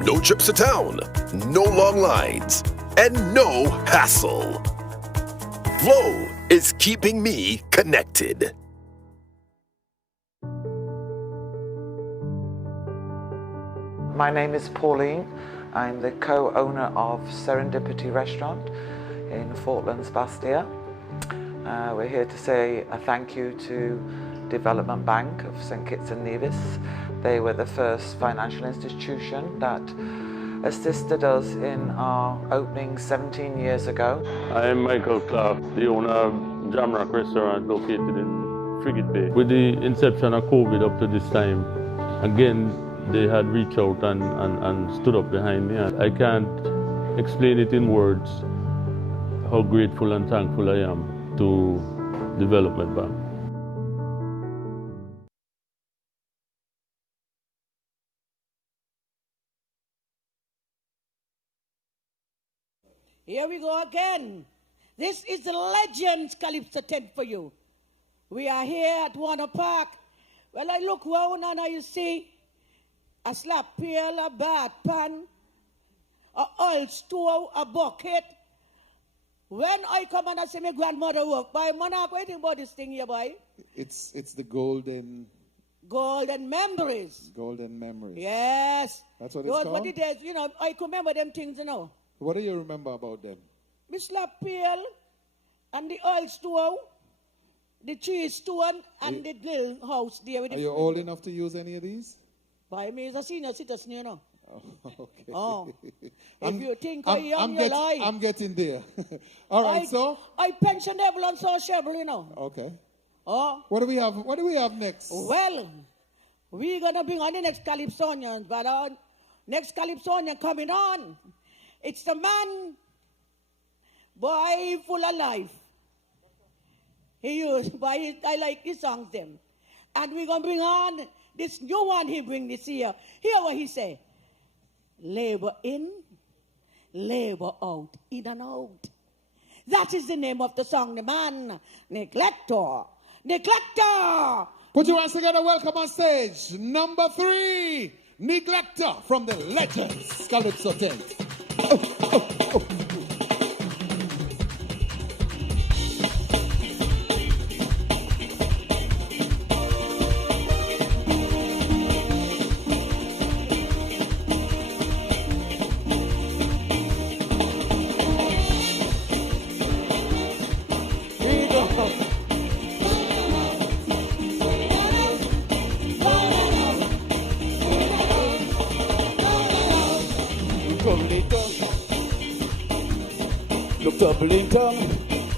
No trips to town, no long lines, and no hassle. Flow is keeping me connected. My name is Pauline. I'm the co-owner of Serendipity Restaurant in Falklands, Bastia. We're here to say a thank you to Development Bank of St. Kitts and Nevis. They were the first financial institution that assisted us in our opening 17 years ago. I am Michael Clark, the owner of Jamrock Restaurant located in Frigate Bay. With the inception of COVID up to this time, again, they had reached out and stood up behind me. I can't explain it in words how grateful and thankful I am to Development Bank. Here we go again. This is the legend Calypso 10 for you. We are here at Warner Park. Well, I look round and I see a slap pail, a bath pan, a oil stove, a bucket. When I come and I see my grandmother work, boy, man, what do you think about this thing here, boy? It's the golden memories. Golden memories. Yes. That's what it's called? What it is, I can remember them things, What do you remember about them? The slap pail and the oil stove, the cheese stone, and the little house there. With Are you old enough to use any of these? By me is a senior citizen, you know. Okay. Oh. I'm- If you think I'm- I young, I'm you get- lie. I'm getting there. All right, so? I pension devil and sociable, you know. Okay. Oh. What do we have? What do we have next? Well, we're going to bring on the next Calypsonians, but our next Calypsonian coming on. It's the man, boy, full of life. He used, boy, I like his songs, them. And we're going to bring on this new one he bring this year. Hear what he say. Labor in, labor out, in and out. That is the name of the song, the man, Neglector. Neglector! Put your hands together, welcome on stage. Number 3, Neglector from the Legends, Calypso 10. Look doubling tongue,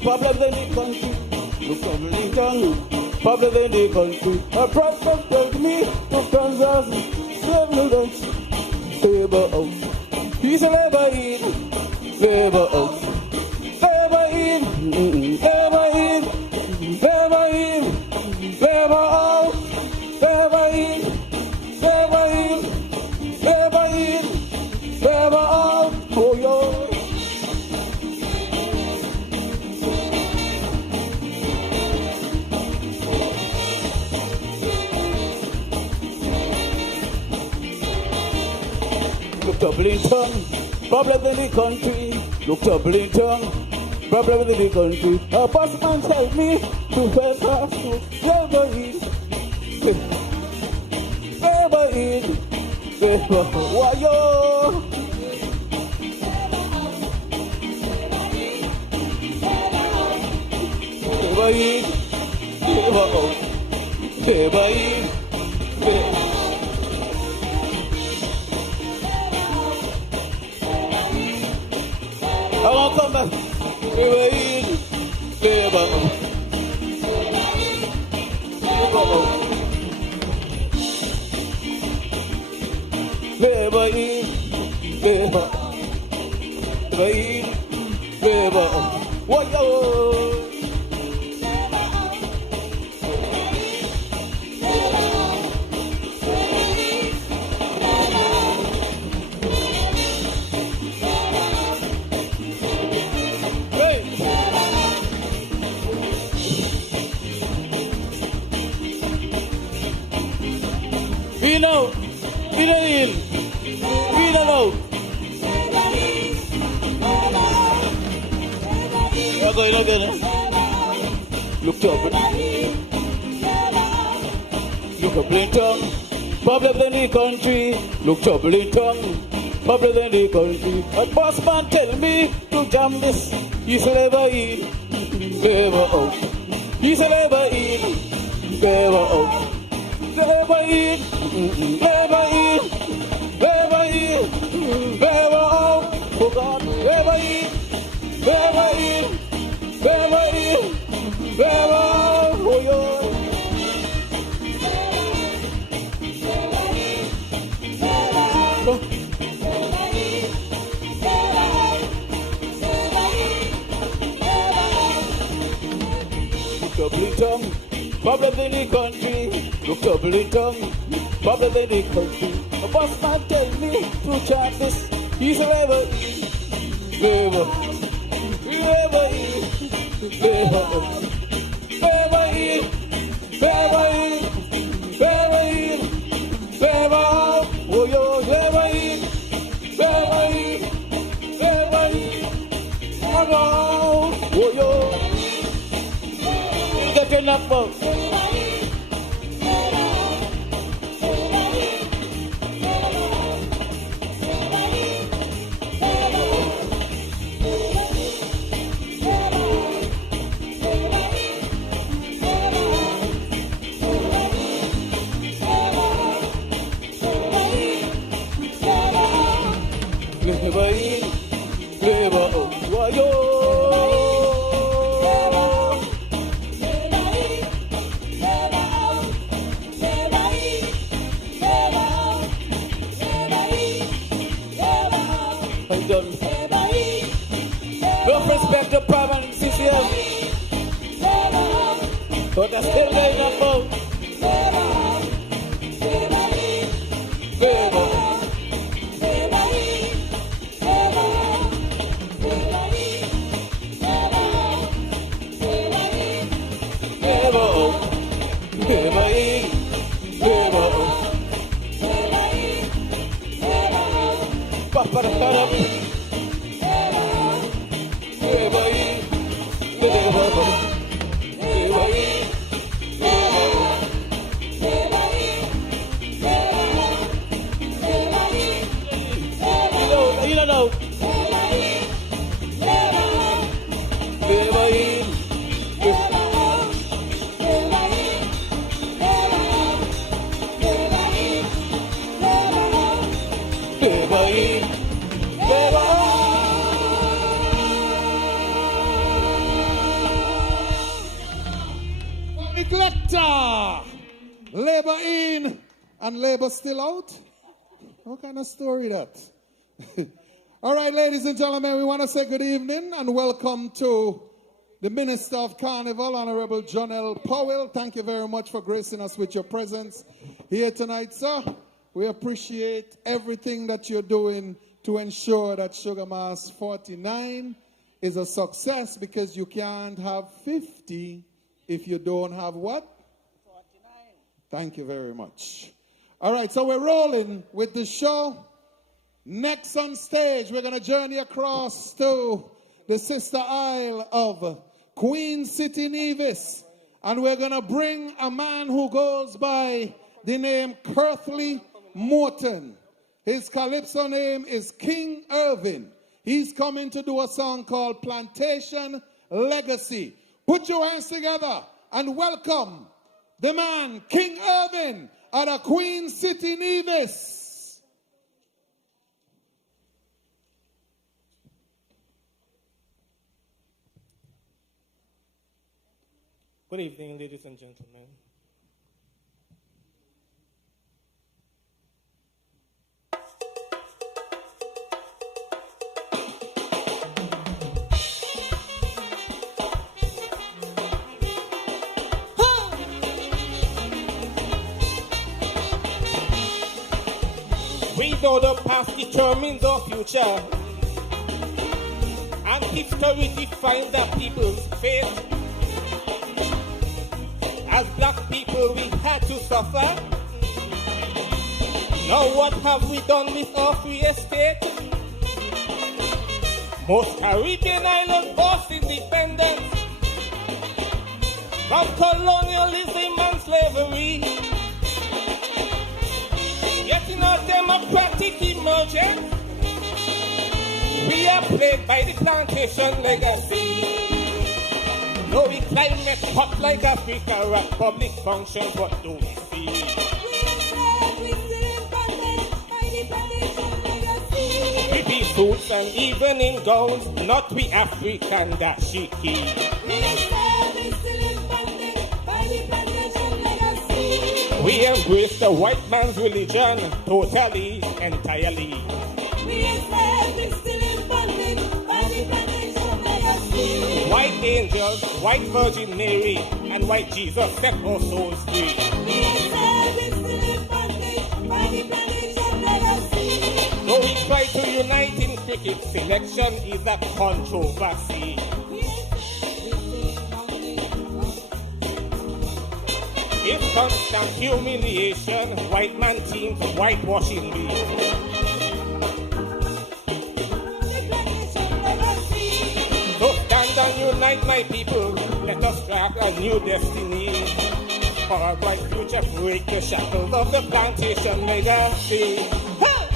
problem in the country. Look doubling tongue, problem in the country. A prophet told me to Kansas, ignorance, labor out. He's a labor in, labor out. Labor in, labor in, labor in, labor out. Labor in, labor in, labor in, labor out. Oh, yo. Look doubling tongue, problem in the country. Look doubling tongue, problem in the country. A postman tell me to help us to labor in, labor in, labor. Why yo? Labor in, labor out, labor in, labor. I won't come back. Labor in, labor out. Labor in, labor out. Labor in, labor out. What yo? Vino, Vino in, Vino out. You're going again. Look up. Look up in tongue, problem in the country. Look trouble in tongue, problem in the country. A boss man tell me to jam this. He's a labor in, labor out. He's a labor in, labor out. Labor in, labor in, labor in, labor out. Oh God, labor in, labor in, labor in, labor out. Oh yo. Doubling tongue, problem in the country. Look doubling tongue, problem in the country. A boss man tell me to chant this. He's a labor, labor, labor, labor, labor, labor, labor, labor. Oh yo, labor, labor, labor, labor. Oh yo. Get your knock out. Flavor in, flavor out. Why yo? Don't respect the problem, CCL. But I still got enough out. Neglector! Labor in and labor still out? What kind of story that? All right, ladies and gentlemen, we want to say good evening and welcome to the Minister of Carnival, Honorable John L. Powell. Thank you very much for gracing us with your presence here tonight, sir. We appreciate everything that you're doing to ensure that Sugar Mass 49 is a success, because you can't have 50 if you don't have what? 49. Thank you very much. All right, so we're rolling with the show. Next on stage, we're going to journey across to the sister isle of Queen City, Nevis. And we're going to bring a man who goes by the name 𝓥𝓲𝓻𝓽𝓾𝓪𝓵. His Calypso name is King Irvin. He's coming to do a song called Plantation Legacy. Put your hands together and welcome the man, King Irvin, out of Queen City, Nevis. Good evening, ladies and gentlemen. We know the past determines our future, and history defines the people's fate. As black people, we had to suffer. Now what have we done with our free estate? Most Caribbean islands lost independence from colonialism and slavery. Yet in our democratic emergence, we are plagued by the plantation legacy. No, we climate hot like Africa, at public functions, what do we see? We be suits and evening gowns, not we African dashiki. We embrace the white man's religion, totally, entirely. White angels, white Virgin Mary, and white Jesus set our souls free. Though we try to unite in cricket, selection is a controversy. It's constant humiliation, white man teams whitewashing me. So stand and unite, my people. Let us craft a new destiny. For a bright future, break the shackles of the plantation legacy. Hey!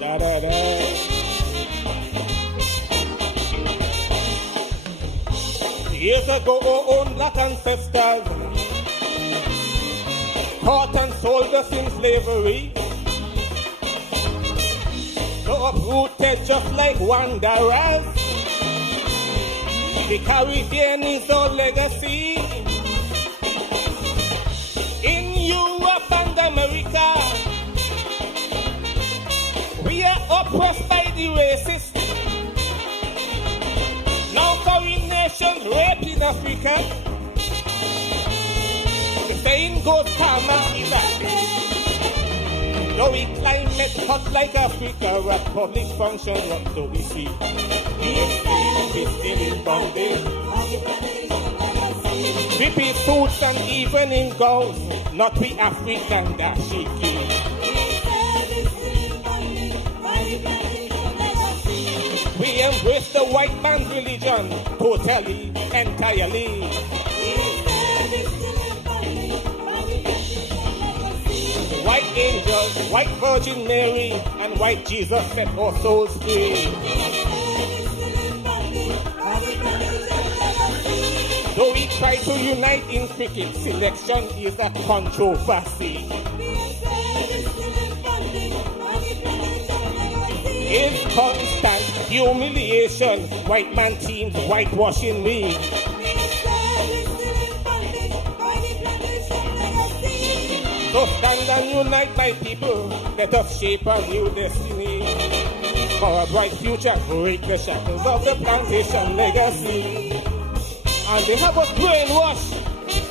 Da da da. Years ago, our own black ancestors taught and sold us in slavery. So uprooted just like wanderers. The Caribbean is our legacy. In Europe and America, we are oppressed by the racists. Now foreign nations rape in Africa. The saying goes karma is a thing. Though we climate hot like Africa, at public function, what do we see? We still in bondage. We be suits and even in gowns, not we African dashiki. We embrace the white man's religion totally, entirely. White angels, white Virgin Mary, and white Jesus set our souls free. Though we try to unite in cricket, selection is a controversy. It's constant humiliation, white man teams whitewashing me. So stand and unite my people, let us shape a new destiny. For a bright future, break the shackles of the plantation legacy. And they have us brainwashed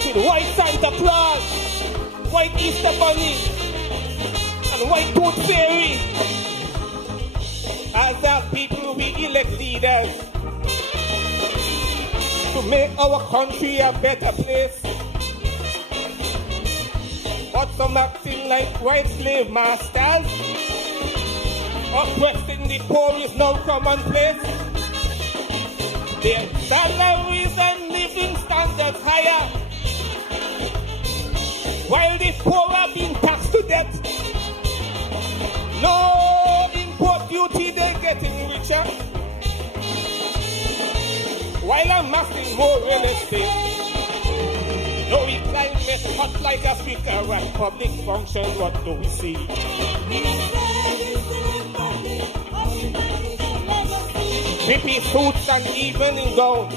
with white Santa Claus, white Easter Bunny, and white Tooth Fairy. As our people, we elect leaders to make our country a better place. But some acting like white slave masters, oppressing the poor is now commonplace. Their salaries and living standards higher, while the poor are being taxed to death. No import duty, they're getting richer, while amassing more real estate. No climate hot like Africa, and public function, what do we see? Hippie suits and even in gold,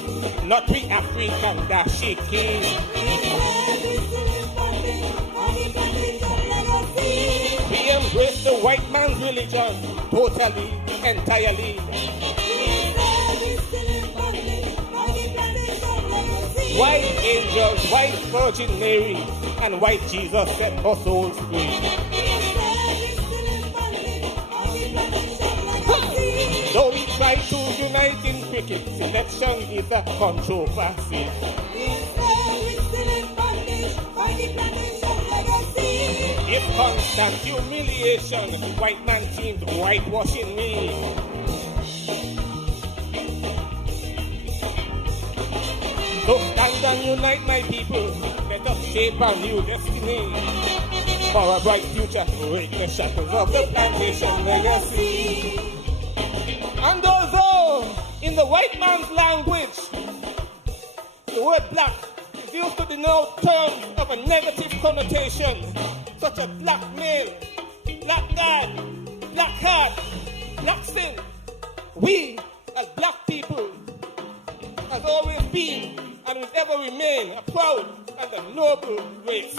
not we African dashiki. We embrace the white man's religion, totally, entirely. White angels, white Virgin Mary, and white Jesus set our souls free. Though we try to unite in cricket, selection is a controversy. It's constant humiliation, white man teams whitewashing me. So stand and unite my people, let us shape a new destiny. For a bright future, break the shackles of the plantation legacy. And although, in the white man's language, the word black is used to denote terms of a negative connotation, such as black male, black dad, black heart, black sin, we, as black people, has always been and will ever remain a proud and a noble race.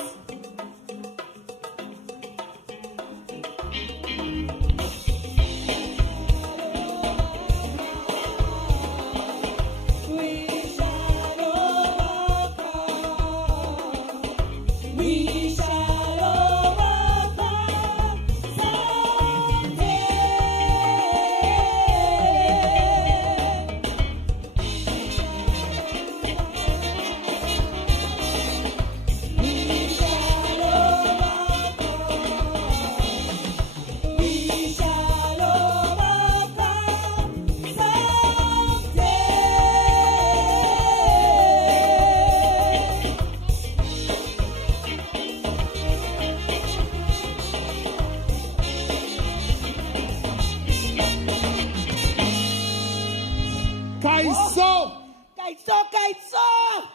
Kaiso! Kaiso, Kaiso!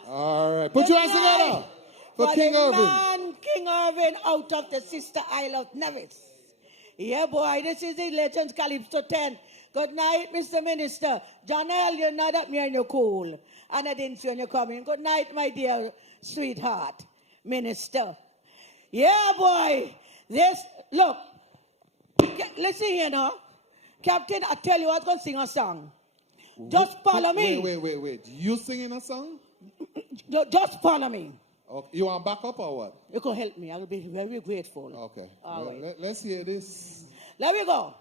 All right, put your hands together for King Irving. King Irvin out of the sister Isle of Nevis. Yeah, boy, this is the legend Calypso 10. Good night, Mr. Minister. Janelle, you know that me and you're cool. And I didn't see when you're coming. Good night, my dear sweetheart, Minister. Yeah, boy. Look, listen here now. Captain, I tell you, I was going to sing a song. Just follow me. Wait. You singing a song? Just follow me. Okay. You want back up or what? You can help me. I will be very grateful. Okay. Let's hear this. Let me go.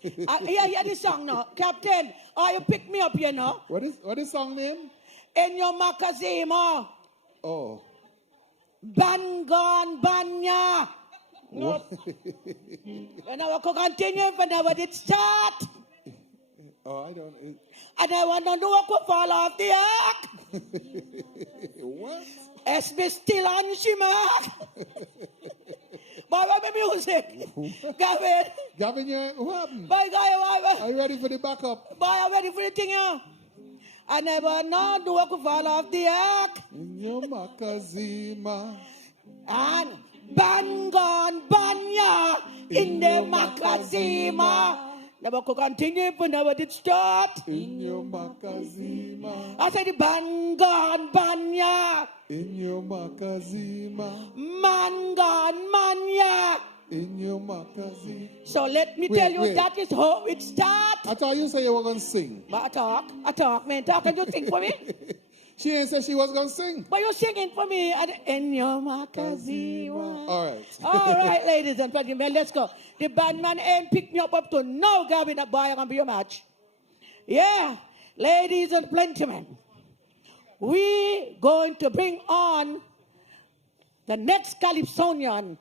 Hear this song now. Captain, you pick me up, you know. What is the song name? In your Makazima. Oh. Bangon Banya. No. And I will continue whenever it start. Oh, I don't. And I want to know what could fall off the ark. What? SB still on Shimak. Boy, what music? Gavin, what happened? Boy, guy, are you ready for the backup? Boy, I'm ready for the thing, yeah. I never know what could fall off the ark. In your Makazima. And Bangon Banya in the Makazima. Never could continue, but never did start. In your Makazima. I said, Bangon Banya. In your Makazima. Mangon Manya. In your Makazima. So let me tell you, that is how it starts. I thought you said you were going to sing. But I talk, man. Can you sing for me? She didn't say she was going to sing. But you're singing for me in your Makazima. All right. All right, ladies and gentlemen, let's go. The bandman ain't picked me up to now, Gavin, that boy, I'm going to be a match. Yeah, ladies and gentlemen, we going to bring on the next Calypsonian,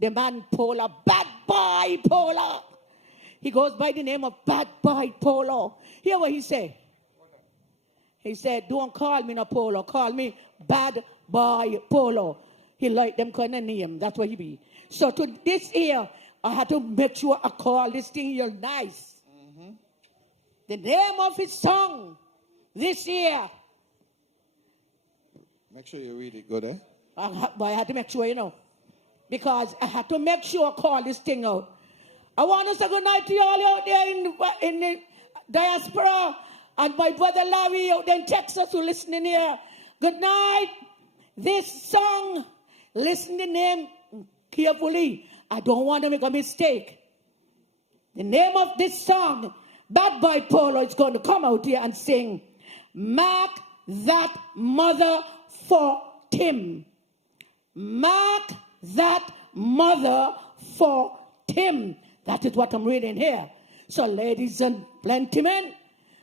the man Pola, Bad Boy Pola. He goes by the name of Bad Boy Polo. Hear what he say. He said, don't call me no Polo, call me Bad Boy Polo. He like them kind of name, that's what he be. So to this year, I had to make sure I call this thing here nice. Mm-hmm. The name of his song this year. Make sure you read it good, eh? I had to make sure, you know. Because I had to make sure I call this thing out. I want to say good night to you all out there in the diaspora. And my brother Larry out there in Texas who listening here. Good night. This song, listen to the name carefully. I don't want to make a mistake. The name of this song, Bad Boy Polo, is going to come out here and sing, Mark That Mother for Tim. Mark that mother for Tim. That is what I'm reading here. So ladies and gentlemen,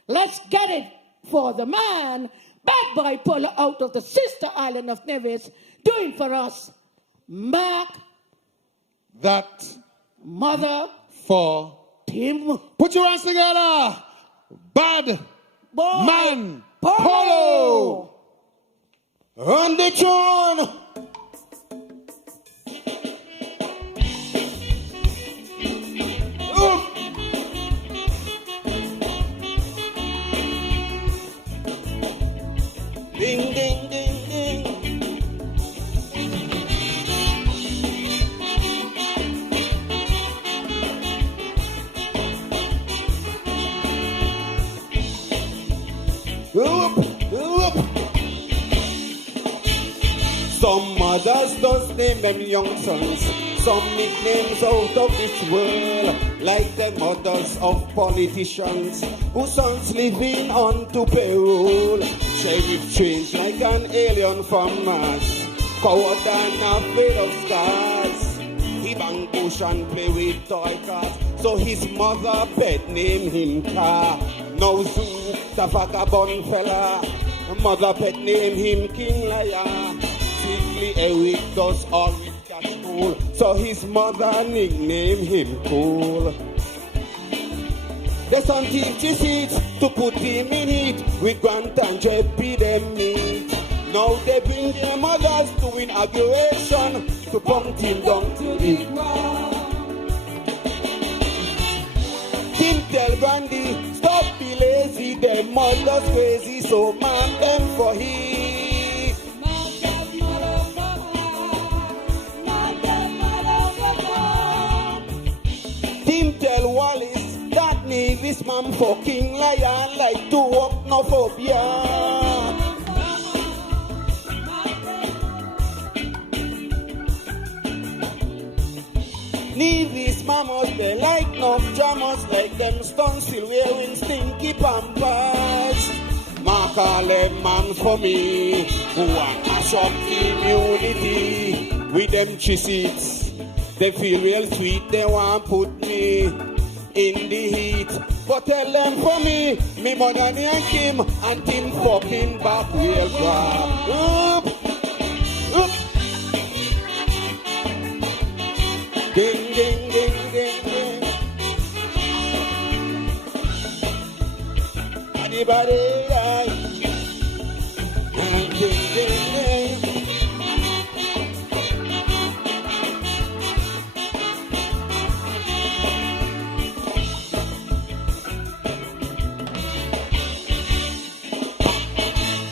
let's get it for the man, Bad Boy Polo out of the sister island of Nevis, doing for us, Mark That Mother for Tim. Put your hands together. Bad Boy Man Polo. On the tune. Ding, ding, ding, ding. Some mothers does name them young sons, some nicknames out of this world, like the mothers of politicians, whose sons living on to payroll. Sheriff change like an alien from Mars, coward and afraid of stars. He bang bush and play with toy cars, so his mother pet name him Car. Now Zook, the vagabond fella, mother pet name him King Liar. Sickly Eric does all his cash cool, so his mother nickname him Cool. The son teaches it to put him in it, with Grant and Jeppy them meet. Now they bring their mothers to inauguration, to punt him down to the ground. Tim tell Brandy, stop be lazy, them mothers crazy, so man them for him. this man fucking lion like to walk no phobia. Nevis mammals, they like no jammers, like them stones still wearing stinky pampers. Mark all them man for me, who want to shock immunity. With them cheese, they feel real sweet, they want put me in the heat. But tell them for me mother and Kim and Tim fucking back real grab. Oop. Ding, ding, ding, ding, ding. Anybody right? Ding, ding, ding, ding.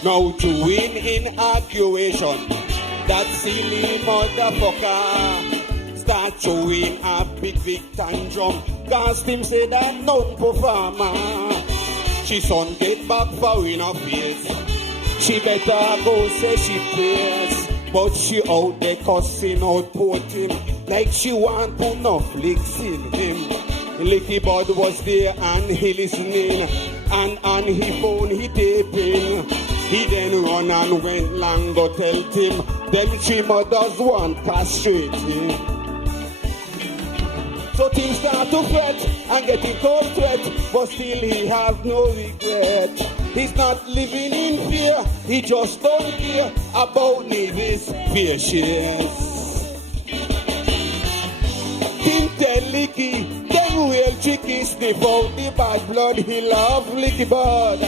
Now to win inauguration, that silly motherfucker start showing a big tantrum, cause him say that non-performer. She son get back for in her face. She better go say she prays, but she out there cussing out poor him like she want put no flicks in him. Licky Bud was there and he listening, and on his phone he taping. He then run and went long go tell him them three mothers want castrate him. So things start to fret and getting cold sweat, but still he have no regret. He's not living in fear, he just don't care about Nevis fear shares. Tim tell Licky, them real tricky, sniff out the bad blood, he love Licky Bud.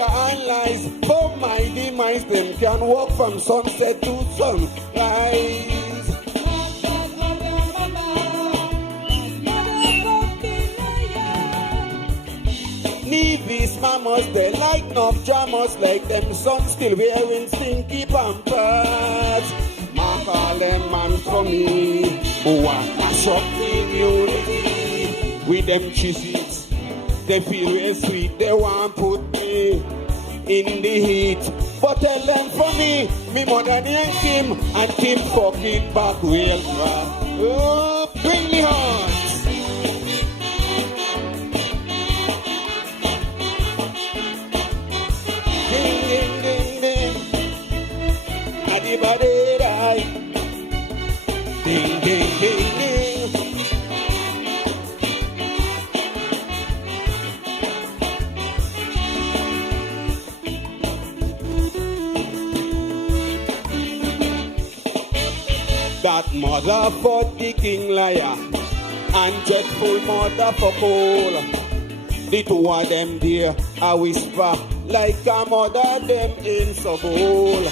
And lies, for my demise, them can walk from sunset to sunrise. Nevis mammals, they like no jammers, like them sons still wearing stinky pampers. Mark all them man for me, who want to shock immunity. With them cheeses, they feel real sweet, they want put me in the heat. But tell them for me mother named Kim, and Kim fucking back real crap. Oh, bring the hearts. Ding, ding, ding, ding. Anybody die? Ding, ding, ding, ding. That motherfucking king liar and dreadful motherfucker. The two of them there, I whisper like a mother them in some bowl.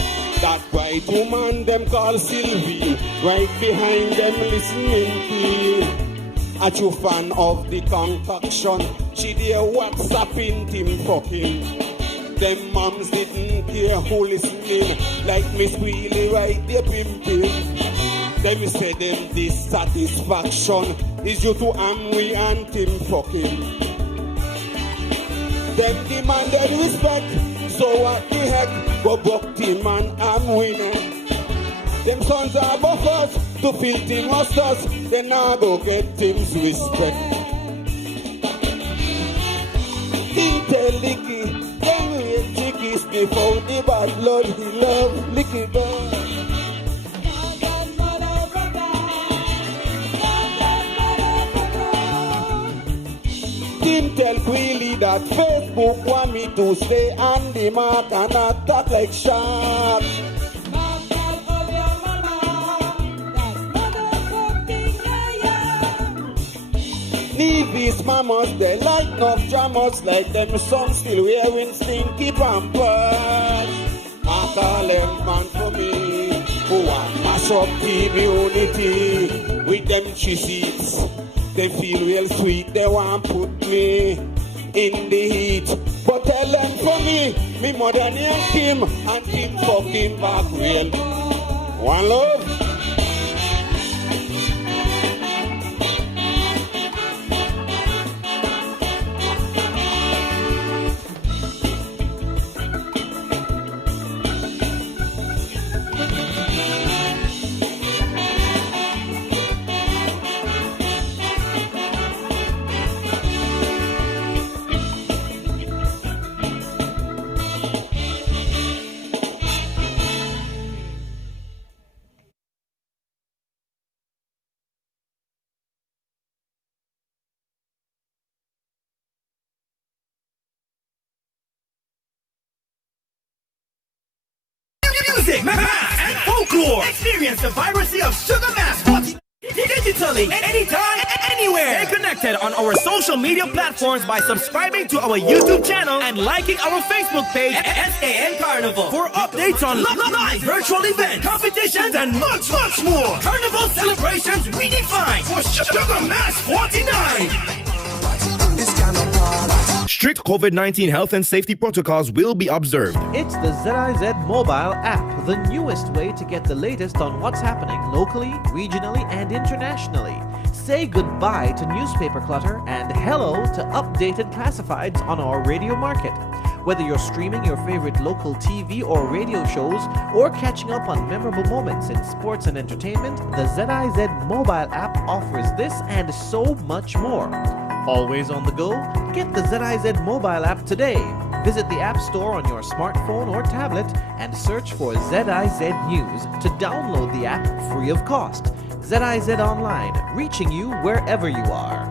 That white woman them call Sylvie, right behind them listening to. A true fan of the concoction, she there WhatsApping him fucking. Them moms didn't care who listening, like Miss Wheelie right there pimping. Them say them dissatisfaction is due to Amri and Tim fucking. Them demanded respect, so what the heck, go buck Tim and Amri. Them sons are buffers to filthy musters, they now go get Tim's respect. Tim tell Licky, them real chickies before the bad blood, he love Licky Bud. Tim tell Queely that Facebook want me to stay on the mark and attack like shark. Nevis mamas, they like no jammers, like them sons still wearing stinky pampers. I call them man for me, who want mash up the immunity with them cheeses. They feel real sweet, they want put me in the heat. But tell them for me mother named Kim, and Kim fucking back real. One love. Music, math, and folklore. Experience the vibrancy of Sugar Mass digitally, anytime, anywhere. Stay connected on our social media platforms by subscribing to our YouTube channel and liking our Facebook page, SAN Carnival, for updates on live virtual events, competitions, and much more. Carnival celebrations redefined for Sugar Mass 49. Strict COVID-19 health and safety protocols will be observed. It's the 𝓤𝓲 mobile app, the newest way to get the latest on what's happening locally, regionally, and internationally. Say goodbye to newspaper clutter and hello to updated classifieds on our radio market. Whether you're streaming your favorite local TV or radio shows or catching up on memorable moments in sports and entertainment, the 𝓤𝓲 mobile app offers this and so much more. Always on the go? Get the 𝓤𝓲 mobile app today. Visit the App Store on your smartphone or tablet and search for 𝓤𝓲 News to download the app free of cost. 𝓤𝓲 Online, reaching you wherever you are.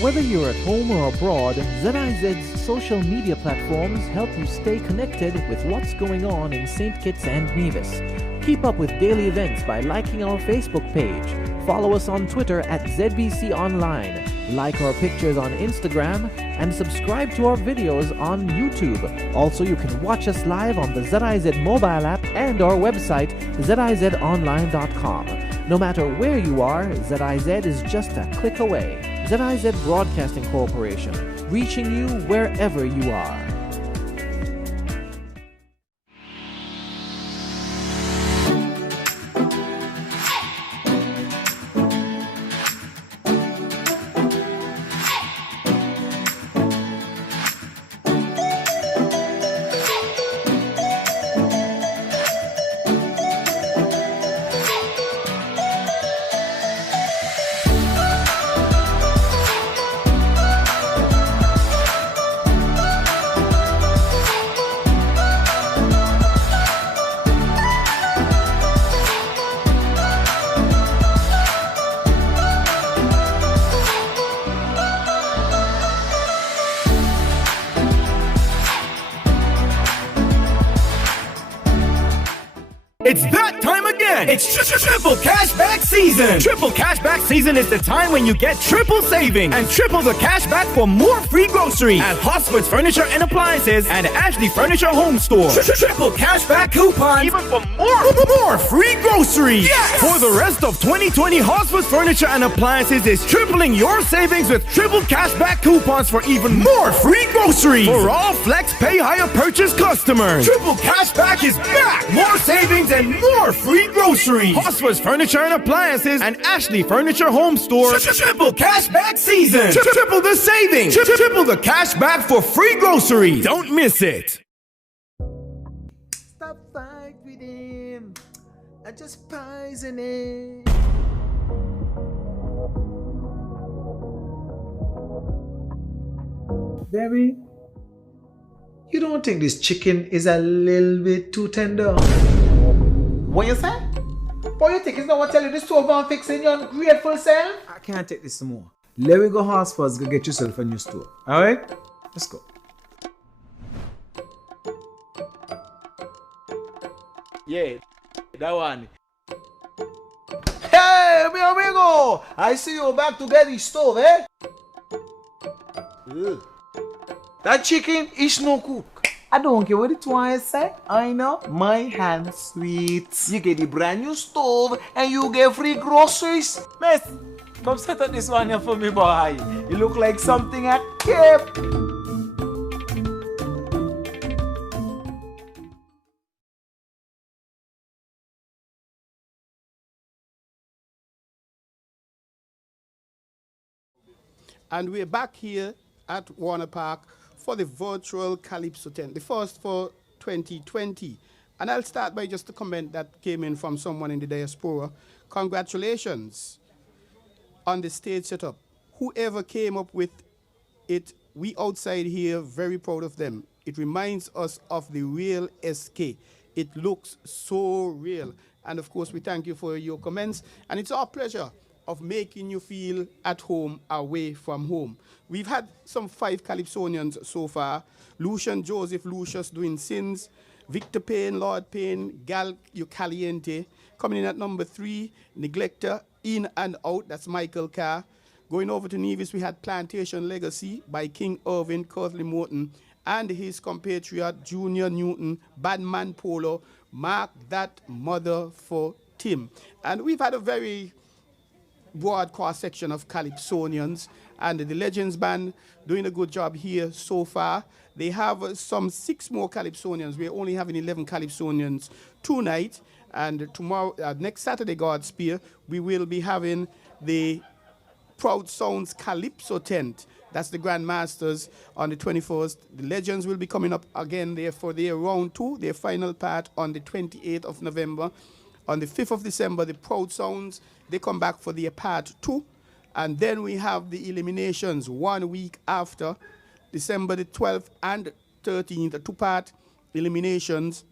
Whether you're at home or abroad, 𝓤𝓲's social media platforms help you stay connected with what's going on in St. Kitts and Nevis. Keep up with daily events by liking our Facebook page. Follow us on Twitter at ZBC Online. Like our pictures on Instagram and subscribe to our videos on YouTube. Also, you can watch us live on the 𝓤𝓲 mobile app and our website, 𝓤𝓲online.com. No matter where you are, 𝓤𝓲 is just a click away. 𝓤𝓲 Broadcasting Corporation, reaching you wherever you are. It's that time again! It's triple cashback season! Triple cashback season is the time when you get triple savings and triple the cashback for more free groceries at Hosford's Furniture and Appliances and Ashley Furniture Home Store. Triple cashback coupons even for more free groceries! Yes! For the rest of 2020, Hosford's Furniture and Appliances is tripling your savings with triple cashback coupons for even more free groceries for all Flex Pay Higher purchase customers. Triple cashback is back! More savings and more free groceries. Hosford's Furniture and Appliances and Ashley Furniture Home Store. Triple cashback season. Triple the savings. Triple the cashback for free groceries. Don't miss it. Stop fight with him. I just poison him. Baby, you don't think this chicken is a little bit too tender? What you say? Boy, you think it's not what tell you this stove and fixing your ungrateful self? I can't take this more. Let me go house first, go get yourself a new stove. Alright? Let's go. Yeah, that one. Hey, mi amigo! I see you back to get the stove, eh? Ugh. That chicken is no cook. I don't care what it wants to say. I know my hands sweet. You get the brand new stove and you get free groceries. Miss, come set up this one here for me, boy. You look like something I kept. And we're back here at Warner Park for the virtual Calypso 10, the first for 2020. And I'll start by just a comment that came in from someone in the diaspora. Congratulations on the stage setup. Whoever came up with it, we outside here, very proud of them. It reminds us of the real SK. It looks so real. And of course, we thank you for your comments. And it's our pleasure of making you feel at home away from home. We've had some 5 Calypsonians so far. Lucian Joseph Lucius doing Sins, Victor Payne, Lord Payne, Gal Caliente. Coming in at number 3, Neglector, In and Out, that's Michael Carr. Going over to Nevis, we had Plantation Legacy by King 𝓥𝓻𝓽𝓾𝓪𝓵 and his compatriot Junior Newton, Badman Polo, Mark That Mother for Tim. And we've had a very broad cross-section of Calypsonians, and the Legends Band doing a good job here so far. They have some 6 more Calypsonians. We're only having 11 Calypsonians tonight, and tomorrow, next Saturday, God Spear, we will be having the Proud Sounds Calypso tent. That's the Grandmasters on the 21st. The Legends will be coming up again there for their round 2, their final part on the 28th of November. On the 5th of December, the Proud Sounds, they come back for their part 2. And then we have the eliminations 1 week after, December the 12th and 13th, the 2-part eliminations.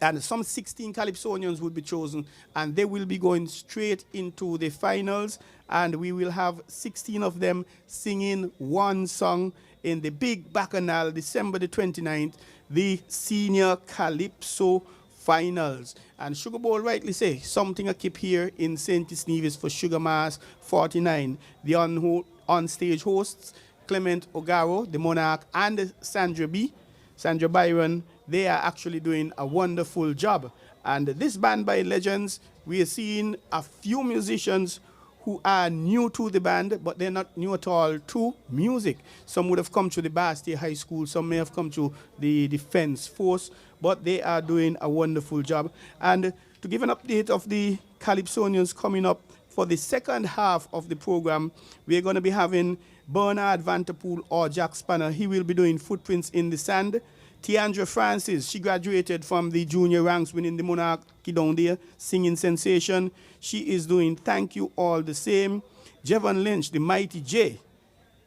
And some 16 Calypsonians will be chosen, and they will be going straight into the finals. And we will have 16 of them singing one song in the big Bacchanal, December the 29th, the Senior Calypso Finals. And Sugar Bowl rightly say, something I keep here in St. Kitts Nevis for Sugar Mass 49. The on-stage hosts, Clement Ogaro, the Monarch, and Sandra Byron, they are actually doing a wonderful job. And this band by Legends, we are seeing a few musicians who are new to the band, but they're not new at all to music. Some would have come to the Bastia High School, some may have come to the Defense Force, but they are doing a wonderful job. And to give an update of the Calypsonians coming up for the second half of the program, we're going to be having Bernard Vanterpool or Jackspanner. He will be doing Footprints in the Sand. Tiandra Francis, she graduated from the junior ranks winning the Monarchy down there, singing sensation. She is doing Thank You All the Same. Jevon Lynch, the Mighty J,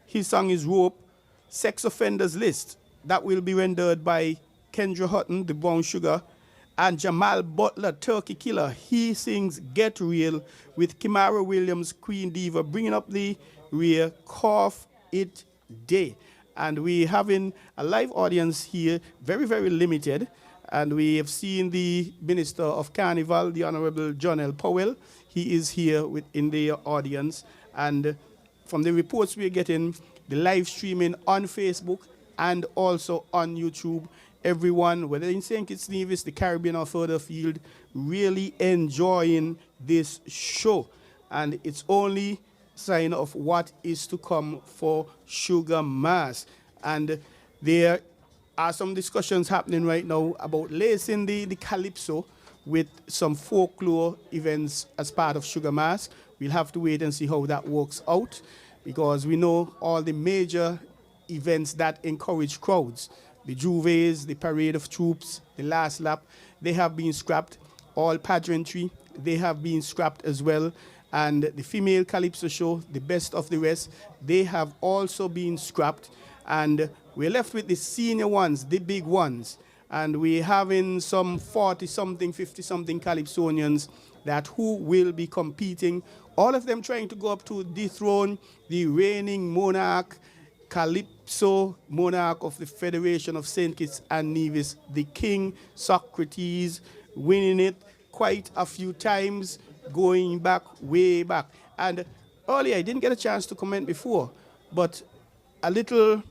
his song is Rope. Sex Offenders List, that will be rendered by 𝓥𝓲𝓻𝓽𝓾𝓪𝓵, the Brown Sugar. And Jamal Butler, Turkey Killer, he sings Get Real with Kimara Williams, Queen Diva, bringing up the rear, Cough It Day. And we're having a live audience here, very, very limited. And we have seen the Minister of Carnival, the Honorable John L. Powell. He is here in the audience. And from the reports we're getting, the live streaming on Facebook and also on YouTube, everyone, whether in St. Kitts Nevis, the Caribbean or further afield, really enjoying this show. And it's only sign of what is to come for Sugar Mass. And there are some discussions happening right now about lacing the Calypso with some folklore events as part of Sugar Mass. We'll have to wait and see how that works out, because we know all the major events that encourage crowds, the Juves, the Parade of Troops, the Last Lap, they have been scrapped. All pageantry, they have been scrapped as well. And the female Calypso show, the Best of the Rest, they have also been scrapped. And we're left with the senior ones, the big ones. And we're having some 40-something, 50-something Calypsonians that who will be competing, all of them trying to go up to dethrone the reigning monarch, Calypso, monarch of the Federation of St. Kitts and Nevis, the King Socrates, winning it quite a few times, going back, way back. And earlier, I didn't get a chance to comment before, but a little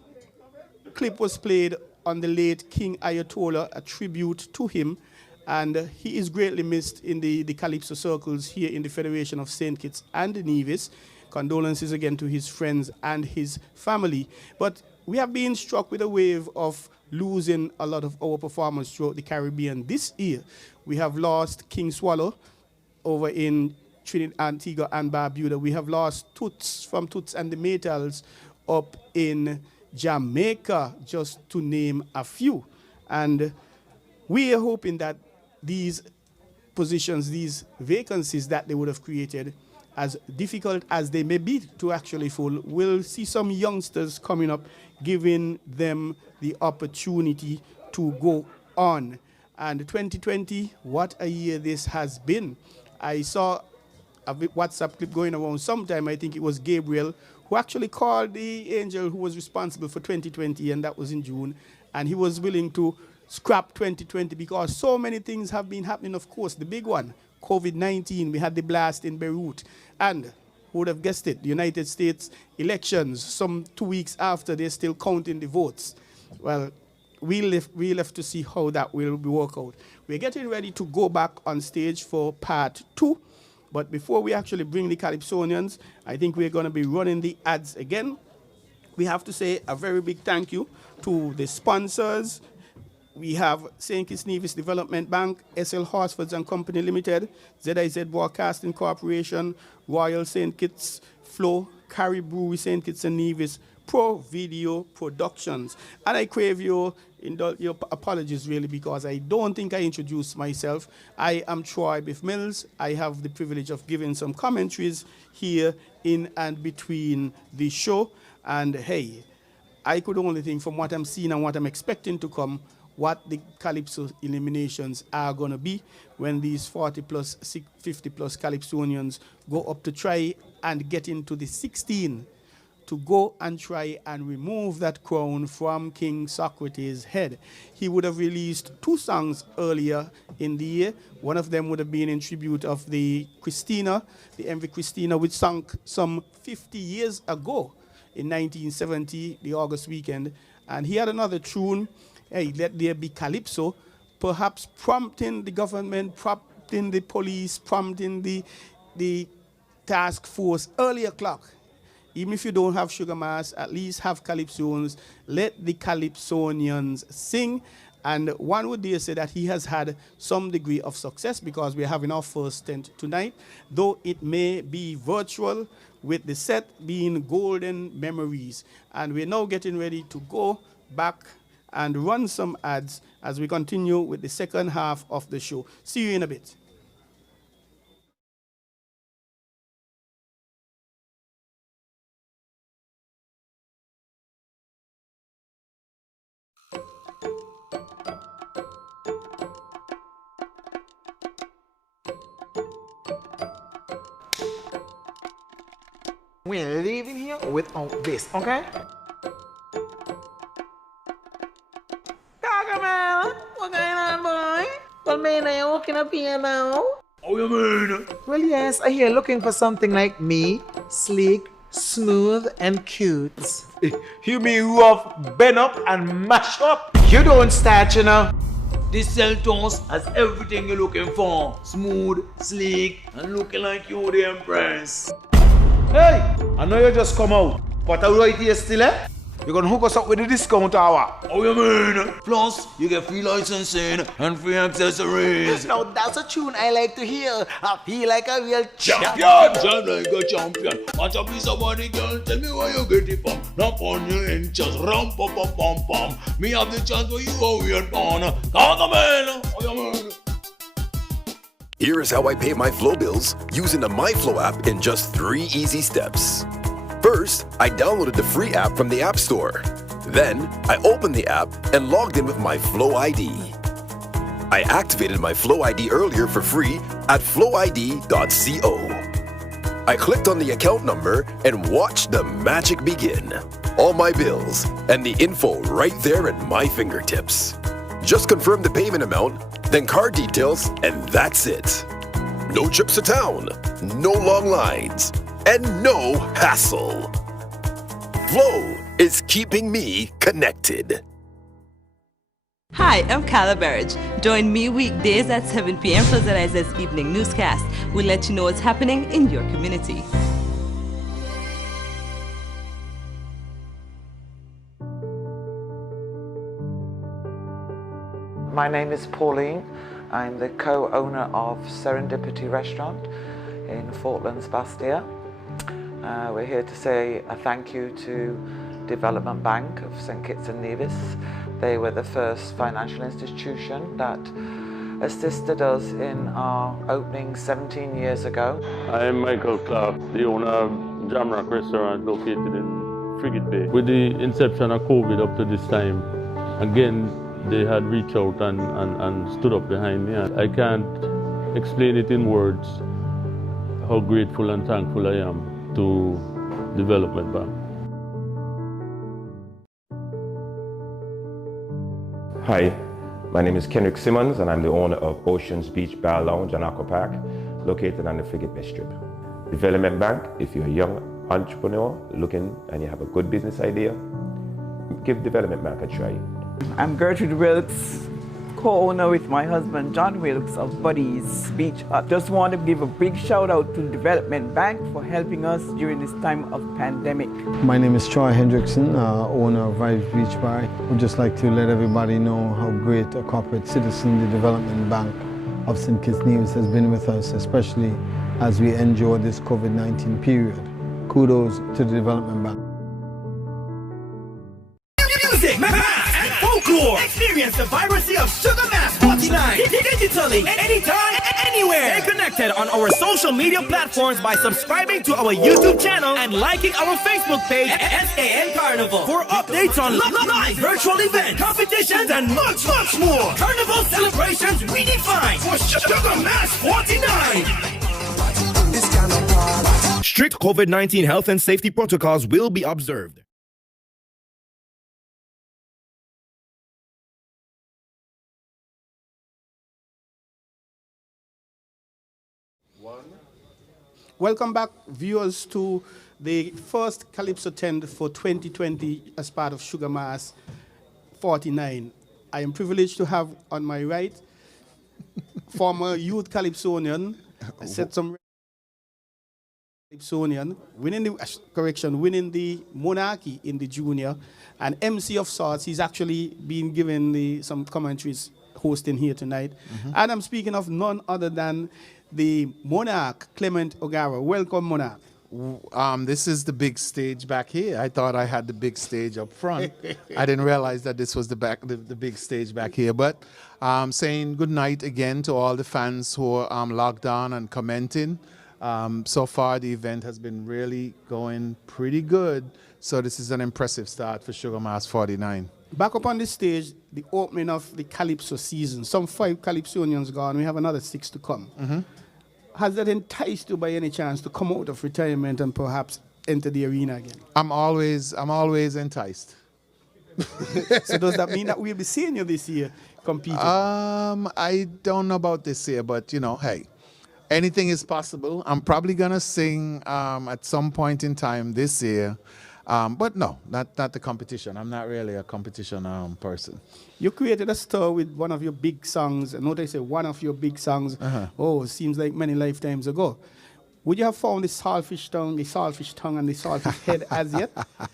clip was played on the late King Ayatollah, a tribute to him, and he is greatly missed in the Calypso circles here in the Federation of St. Kitts and Nevis. Condolences again to his friends and his family. But we have been struck with a wave of losing a lot of our performers throughout the Caribbean. This year, we have lost King Swallow over in Trinidad, Antigua and Barbuda. We have lost Toots from Toots and the Maytals up in Jamaica, just to name a few. And we are hoping that these positions, these vacancies that they would have created, as difficult as they may be to actually fill, we'll see some youngsters coming up, giving them the opportunity to go on. And 2020, what a year this has been. I saw a WhatsApp clip going around sometime, I think it was Gabriel, who actually called the angel who was responsible for 2020, and that was in June, and he was willing to scrap 2020 because so many things have been happening. Of course, the big one, COVID-19, we had the blast in Beirut, and who would have guessed it, the United States elections, some 2 weeks after, they're still counting the votes. Well, we left to see how that will work out. We're getting ready to go back on stage for part 2, but before we actually bring the Calypsonians, I think we're going to be running the ads again. We have to say a very big thank you to the sponsors. We have St. Kitts Nevis Development Bank, SL Horsfords and Company Limited, ZIZ Broadcasting Corporation, Royal St. Kitts, Flow, Carrie Brewery, St. Kitts and Nevis, Pro Video Productions. And I crave your apologies, really, because I don't think I introduced myself. I am Troy Biff Mills. I have the privilege of giving some commentaries here in and between the show. And hey, I could only think from what I'm seeing and what I'm expecting to come, what the Calypso eliminations are going to be when these 40 plus, 50 plus Calypsonians go up to try and get into the 16 to go and try and remove that crown from King Socrates' head. He would have released 2 songs earlier in the year. One of them would have been in tribute of the Christina, the MV Christina, which sung some 50 years ago in 1970, the August weekend. And he had another tune, hey, Let There Be Calypso, perhaps prompting the government, prompting the police, prompting the task force, early o'clock. Even if you don't have Sugar Mass, at least have Calypsonians. Let the Calypsonians sing. And one would dare say that he has had some degree of success because we're having our first tent tonight, though it may be virtual, with the set being Golden Memories. And we're now getting ready to go back and run some ads as we continue with the second half of the show. See you in a bit. We're leaving here without this, okay? Gargamel, what going on, boy? Well, man, are you walking up here now? Oh, you mean? Well, yes, I'm here looking for something like me, sleek, smooth, and cute. You mean rough, bend up, and mash up? You don't start, you know. This cell tones has everything you're looking for. Smooth, sleek, and looking like you're the empress. Hey, I know you just come out, but I'm right here still, eh? You're gonna hook us up with the discount hour. Oh, you mean? Plus, you get free licensing and free accessories. Now that's a tune I like to hear. I feel like a real champion. Sound like a champion. Want a piece of body, girl? Tell me where you get it from. Not on your inches, rum pum pum pum pum. Me have the chance for you go weird on. Gargamel. Oh, you mean? Here is how I pay my Flow bills using the MyFlow app in just 3 easy steps. First, I downloaded the free app from the App Store. Then, I opened the app and logged in with my Flow ID. I activated my Flow ID earlier for free at flowid.co. I clicked on the account number and watched the magic begin. All my bills and the info right there at my fingertips. Just confirm the payment amount, then card details, and that's it. No trips to town, no long lines, and no hassle. Flow is keeping me connected. Hi, I'm 𝓥𝓲𝓻𝓽𝓾𝓪𝓵. Join me weekdays at 7 p.m. for 𝓢𝓮𝓻𝓲𝓮𝓼's evening newscast. We'll let you know what's happening in your community. My name is Pauline. I'm the co-owner of Serendipity Restaurant in Falklands Bastia. We're here to say a thank you to Development Bank of St Kitts and Nevis. They were the first financial institution that assisted us in our opening 17 years ago. I am Michael Clark, the owner of 𝓥𝓲𝓻𝓽𝓪𝓵 restaurant located in Frigate Bay. With the inception of COVID up to this time, again, they had reached out and stood up behind me. I can't explain it in words how grateful and thankful I am to Development Bank. Hi, my name is Kendrick Simmons and I'm the owner of Oceans Beach Bar Lounge and Aqua Park located on the Frigate Bay Strip. Development Bank, if you're a young entrepreneur looking and you have a good business idea, give Development Bank a try. I'm Gertrude Wilkes, co-owner with my husband John Wilkes of Buddy's Beach Hut. Just want to give a big shout out to Development Bank for helping us during this time of pandemic. My name is Troy Hendrickson, owner of Vibes Beach Bar. We'd just like to let everybody know how great a corporate citizen the Development Bank of St. Kitts Nevis has been with us, especially as we endure this COVID-19 period. Kudos to the Development Bank. Music, math, and folklore. Experience the vibrancy of Sugar Mass 49 digitally, anytime, anywhere. Stay connected on our social media platforms by subscribing to our YouTube channel and liking our Facebook page SAN Carnival for updates on live virtual events, competitions, and much more. Carnival celebrations redefined for Sugar Mass 49. Strict COVID-19 health and safety protocols will be observed. Welcome back, viewers, to the first Calypso tent for 2020 as part of Sugar Mass 49. I am privileged to have on my right former youth Calypsonian. I said some Calypsonian, winning the monarchy in the junior, and MC of sorts. He's actually been given some commentaries hosting here tonight. And I'm speaking of none other than the monarch, Clement O'Gara. Welcome, monarch. This is the big stage back here. I thought I had the big stage up front. I didn't realize that this was the big stage back here. But saying good night again to all the fans who are logged on and commenting. So far, the event has been really going pretty good. So this is an impressive start for Sugar Mass 49. Back up on the stage, the opening of the Calypso season. Some 5 Calypsonians gone. We have another 6 to come. Has that enticed you by any chance to come out of retirement and perhaps enter the arena again? I'm always enticed. So does that mean that we'll be seeing you this year competing? I don't know about this year, but you know, hey, anything is possible. I'm probably gonna sing at some point in time this year. But no, not the competition. I'm not really a competition person. You created a star with one of your big songs. And notice I say one of your big songs. Oh, it seems like many lifetimes ago. Would you have found the saltfish tongue, and the saltfish head as yet?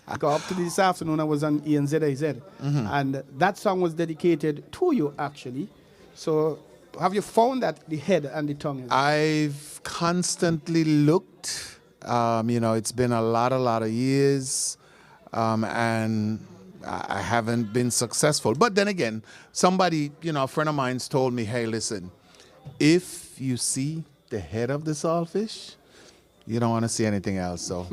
Because up to this afternoon I was on ENZIZ. And that song was dedicated to you, actually. So have you found that the head and the tongue? I've constantly looked. You know, it's been a lot of years, and I haven't been successful. But then again, somebody, you know, a friend of mine's told me, hey, listen, if you see the head of the saltfish, you don't want to see anything else. So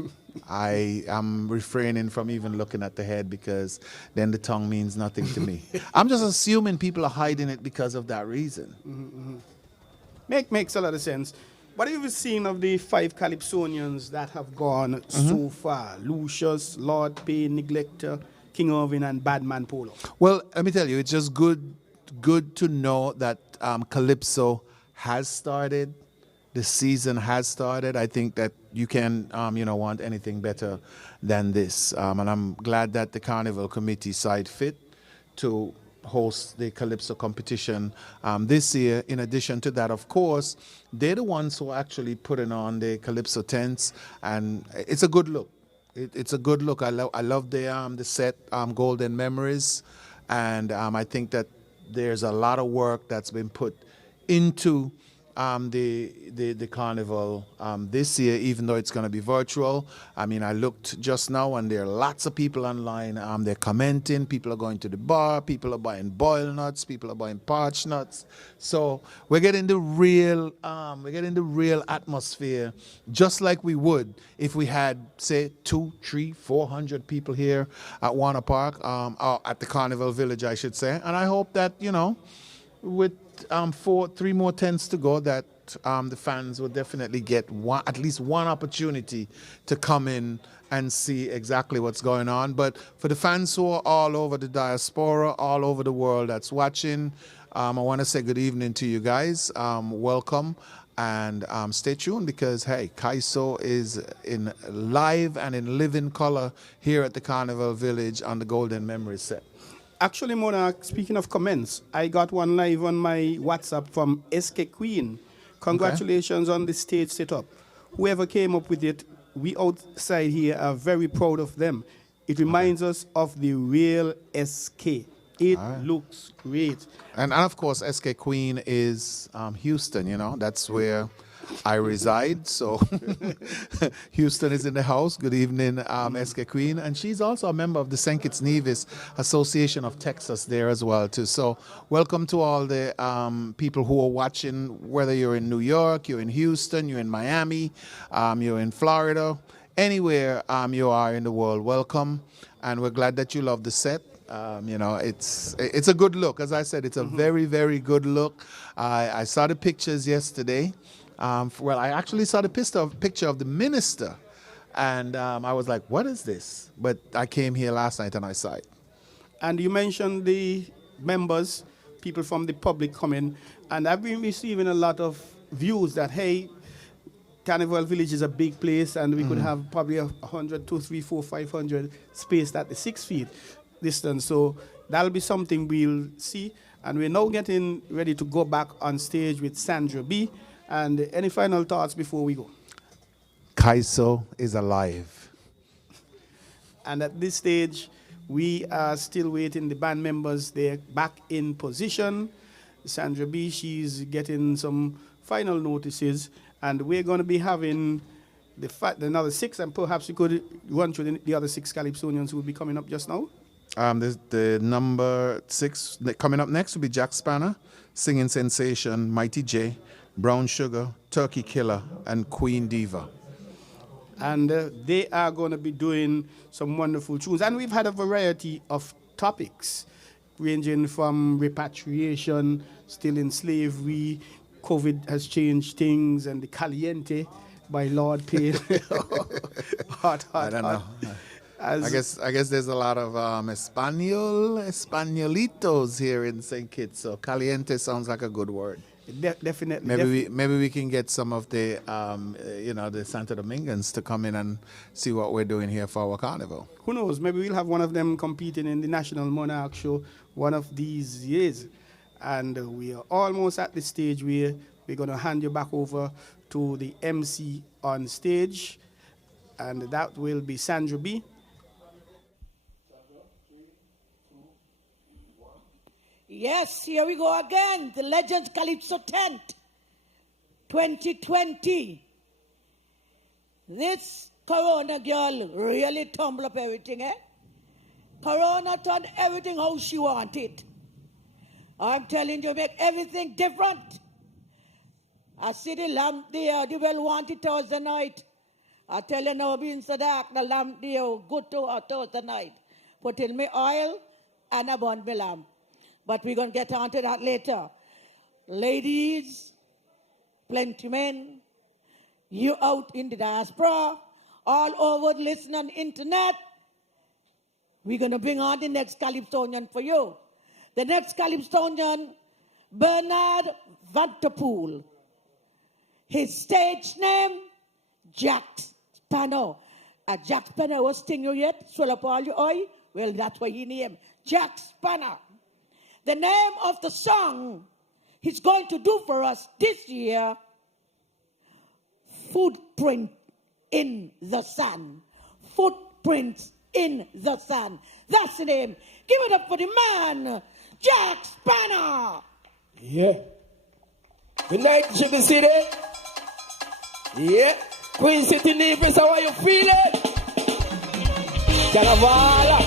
I am refraining from even looking at the head because then the tongue means nothing to me. I'm just assuming people are hiding it because of that reason. Makes a lot of sense. What have you seen of the 5 Calypsonians that have gone so far? Lucius, Lord Payne, Neglector, King Irving, and Badman Polo. Well, let me tell you, it's just good to know that Calypso has started. The season has started. I think that you can, you know, want anything better than this. And I'm glad that the Carnival committee saw fit to host the Calypso competition this year. In addition to that, of course, they're the ones who are actually putting on the Calypso tents, and it's a good look. It's a good look. I love the set, Golden Memories, and I think that there's a lot of work that's been put into the carnival this year, even though it's going to be virtual. I mean, I looked just now and there are lots of people online. They're commenting. People are going to the bar. People are buying boiled nuts. People are buying parched nuts. So we're getting the real atmosphere, just like we would if we had, say, 200, 300, 400 people here at Warner Park, or at the Carnival Village, I should say. And I hope that, you know, with 3 more tents to go, that the fans will definitely get at least one opportunity to come in and see exactly what's going on. But for the fans who are all over the diaspora, all over the world that's watching, I want to say good evening to you guys. Welcome, and stay tuned, because hey, Kaiso is in live and in living color here at the Carnival Village on the Golden Memory set. Actually, Monarch, speaking of comments, I got one live on my WhatsApp from SK Queen. Congratulations on the stage setup. Whoever came up with it, we outside here are very proud of them. It reminds us of the real SK. It looks great. And of course, SK Queen is Houston, you know, that's where I reside. So Houston is in the house. Good evening, SK Queen. And she's also a member of the St. Kitts Nevis Association of Texas there as well, too. So welcome to all the people who are watching, whether you're in New York, you're in Houston, you're in Miami, you're in Florida, anywhere you are in the world, welcome. And we're glad that you love the set. You know, it's a good look. As I said, it's a very, very good look. I saw the pictures yesterday. Well, I actually saw the picture of the minister, and I was like, what is this? But I came here last night and I saw it. And you mentioned the members, people from the public coming, and I've been receiving a lot of views that, hey, Carnival Village is a big place, and we could have probably 100, 200, 300, 400, 500 spaced at the 6 feet distance. So that'll be something we'll see. And we're now getting ready to go back on stage with Sandra B. And any final thoughts before we go? Kaiso is alive. And at this stage, we are still waiting. The band members, they're back in position. Sandra B, she's getting some final notices. And we're going to be having another 6, and perhaps we could run through the other 6 Calypsonians who will be coming up just now. The number 6 coming up next will be Jackspanner, Singing Sensation, Mighty J, Brown Sugar, Turkey Killer, and Queen Diva. And they are going to be doing some wonderful tunes. And we've had a variety of topics, ranging from repatriation, still in slavery, COVID has changed things, and the Caliente by Lord Payne. Hot. I don't know. I guess there's a lot of Españolitos here in St. Kitts, so Caliente sounds like a good word. Definitely. Maybe we can get some of the the Santo Domingans to come in and see what we're doing here for our carnival. Who knows? Maybe we'll have one of them competing in the National Monarch Show one of these years. And we are almost at the stage where we're going to hand you back over to the MC on stage, and that will be Sandra B. Yes, here we go again. The Legends Calypso tent 2020. This Corona girl really tumble up everything, eh? Corona turned everything how she want it. I'm telling you, make everything different. I see the lamp there, the well wanted Thursday night. I tell you now, being so dark, the lamp there good to a Thursday night. Put in me oil and I burn me lamp. But we're going to get on to that later. Ladies, plenty men, you out in the diaspora, all over listening on the internet, we're going to bring on the next Calypsonian for you. The next Calypsonian, Bernard Vanterpool. His stage name, Jackspanner. Jackspanner was sting you yet? Swell up all your eye? Well, that's what he named. Jackspanner. The name of the song he's going to do for us this year, Footprint in the Sun. Footprints in the Sun. That's the name. Give it up for the man, Jackspanner. Yeah. Good night, Sugar City. Yeah. Queen City Neighbors, how are you feeling? Carnival.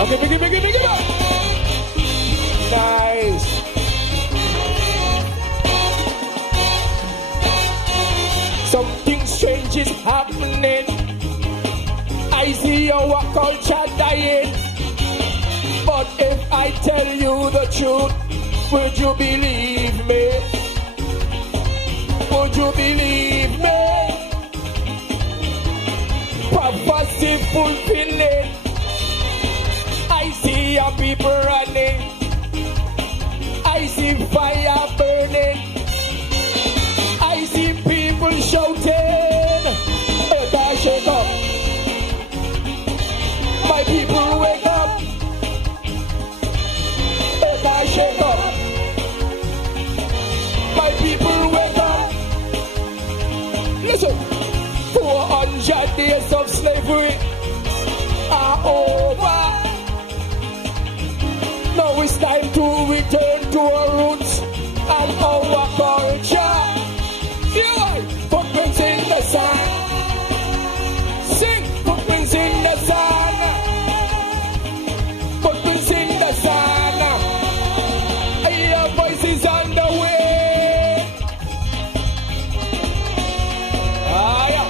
Okay, biggie up. Nice. Something strange is happening. I see our culture dying. But if I tell you the truth, would you believe me? Would you believe me? Prophecy fulfilling. I see your people running. I see fire burning. I see people shouting. Earth shake up. My people wake up. Earth shake up. My people wake up. Listen. 400 days of slavery are over. Now it's time to return to our roots and our culture. Yeah, footprints in the sun. Sing, footprints in the sun. Footprints in the sun. Your voice is on the way. Ah, yeah.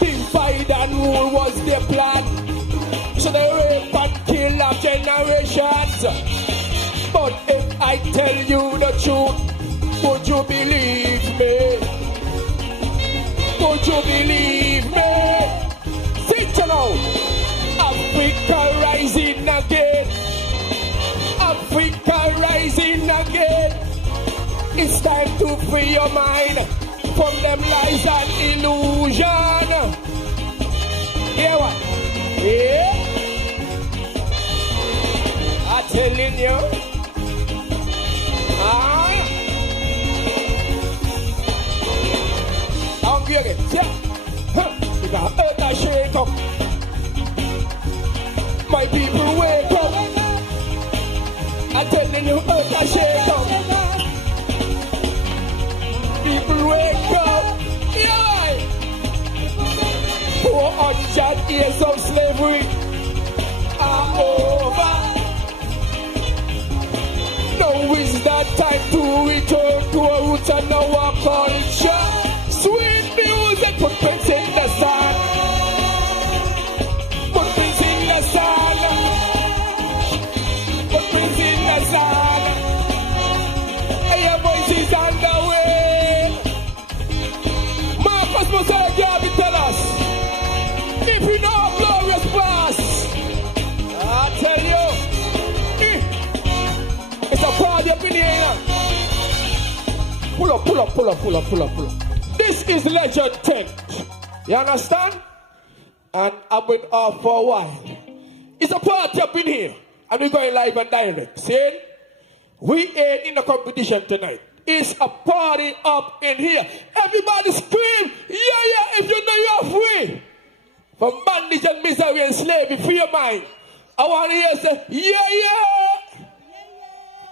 Divide and rule was their plan. So they rape and kill our generations. But if I tell you the truth, would you believe me? Would you believe me? Sit down. Africa rising again. Africa rising again. It's time to free your mind from them lies and illusion. Hear what? Yeah? I'm telling you. I'm getting it. Yeah. Because earth shake up. My people wake up. I'm telling you, earth shake up. People wake up. Yeah. 400 years of slavery are over. Now is the time to return to our roots and our culture. Sweet music, footprints in the sun. Footprints in the sun. Footprints in the sun. And your voice is on the way. Marcus Messiah Garvey tell us, if you know a glorious past, I tell you, it's a party up in here. Pull up. This is Legend 10. You understand? And I've been off for a while. It's a party up in here. And we're going live and direct. See? We ain't in the competition tonight. It's a party up in here. Everybody scream, yeah, if you know you're free. From bondage and misery and slavery, free your mind. I want to hear you say, yeah.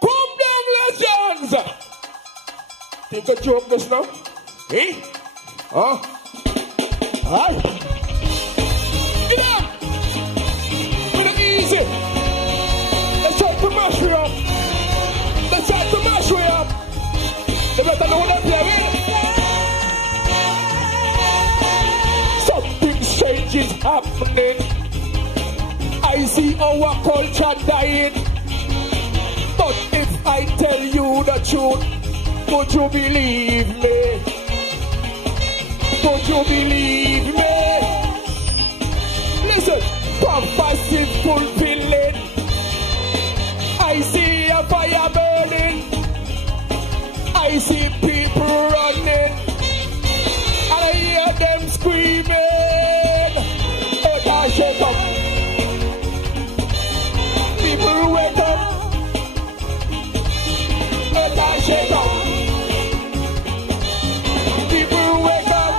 Come down, legends. Think a joke this now? Eh? Huh? Aye. Get up. With it easy. Let's try to mash you up. They better know they're playing. Something strange is happening. I see our culture dying. But if I tell you the truth, would you believe me? Would you believe me? Listen, prophecy fulfilling. I see a fire burning. I see people running. And I hear them screaming. Earth shake up. People wake up. Earth shake up. People wake up.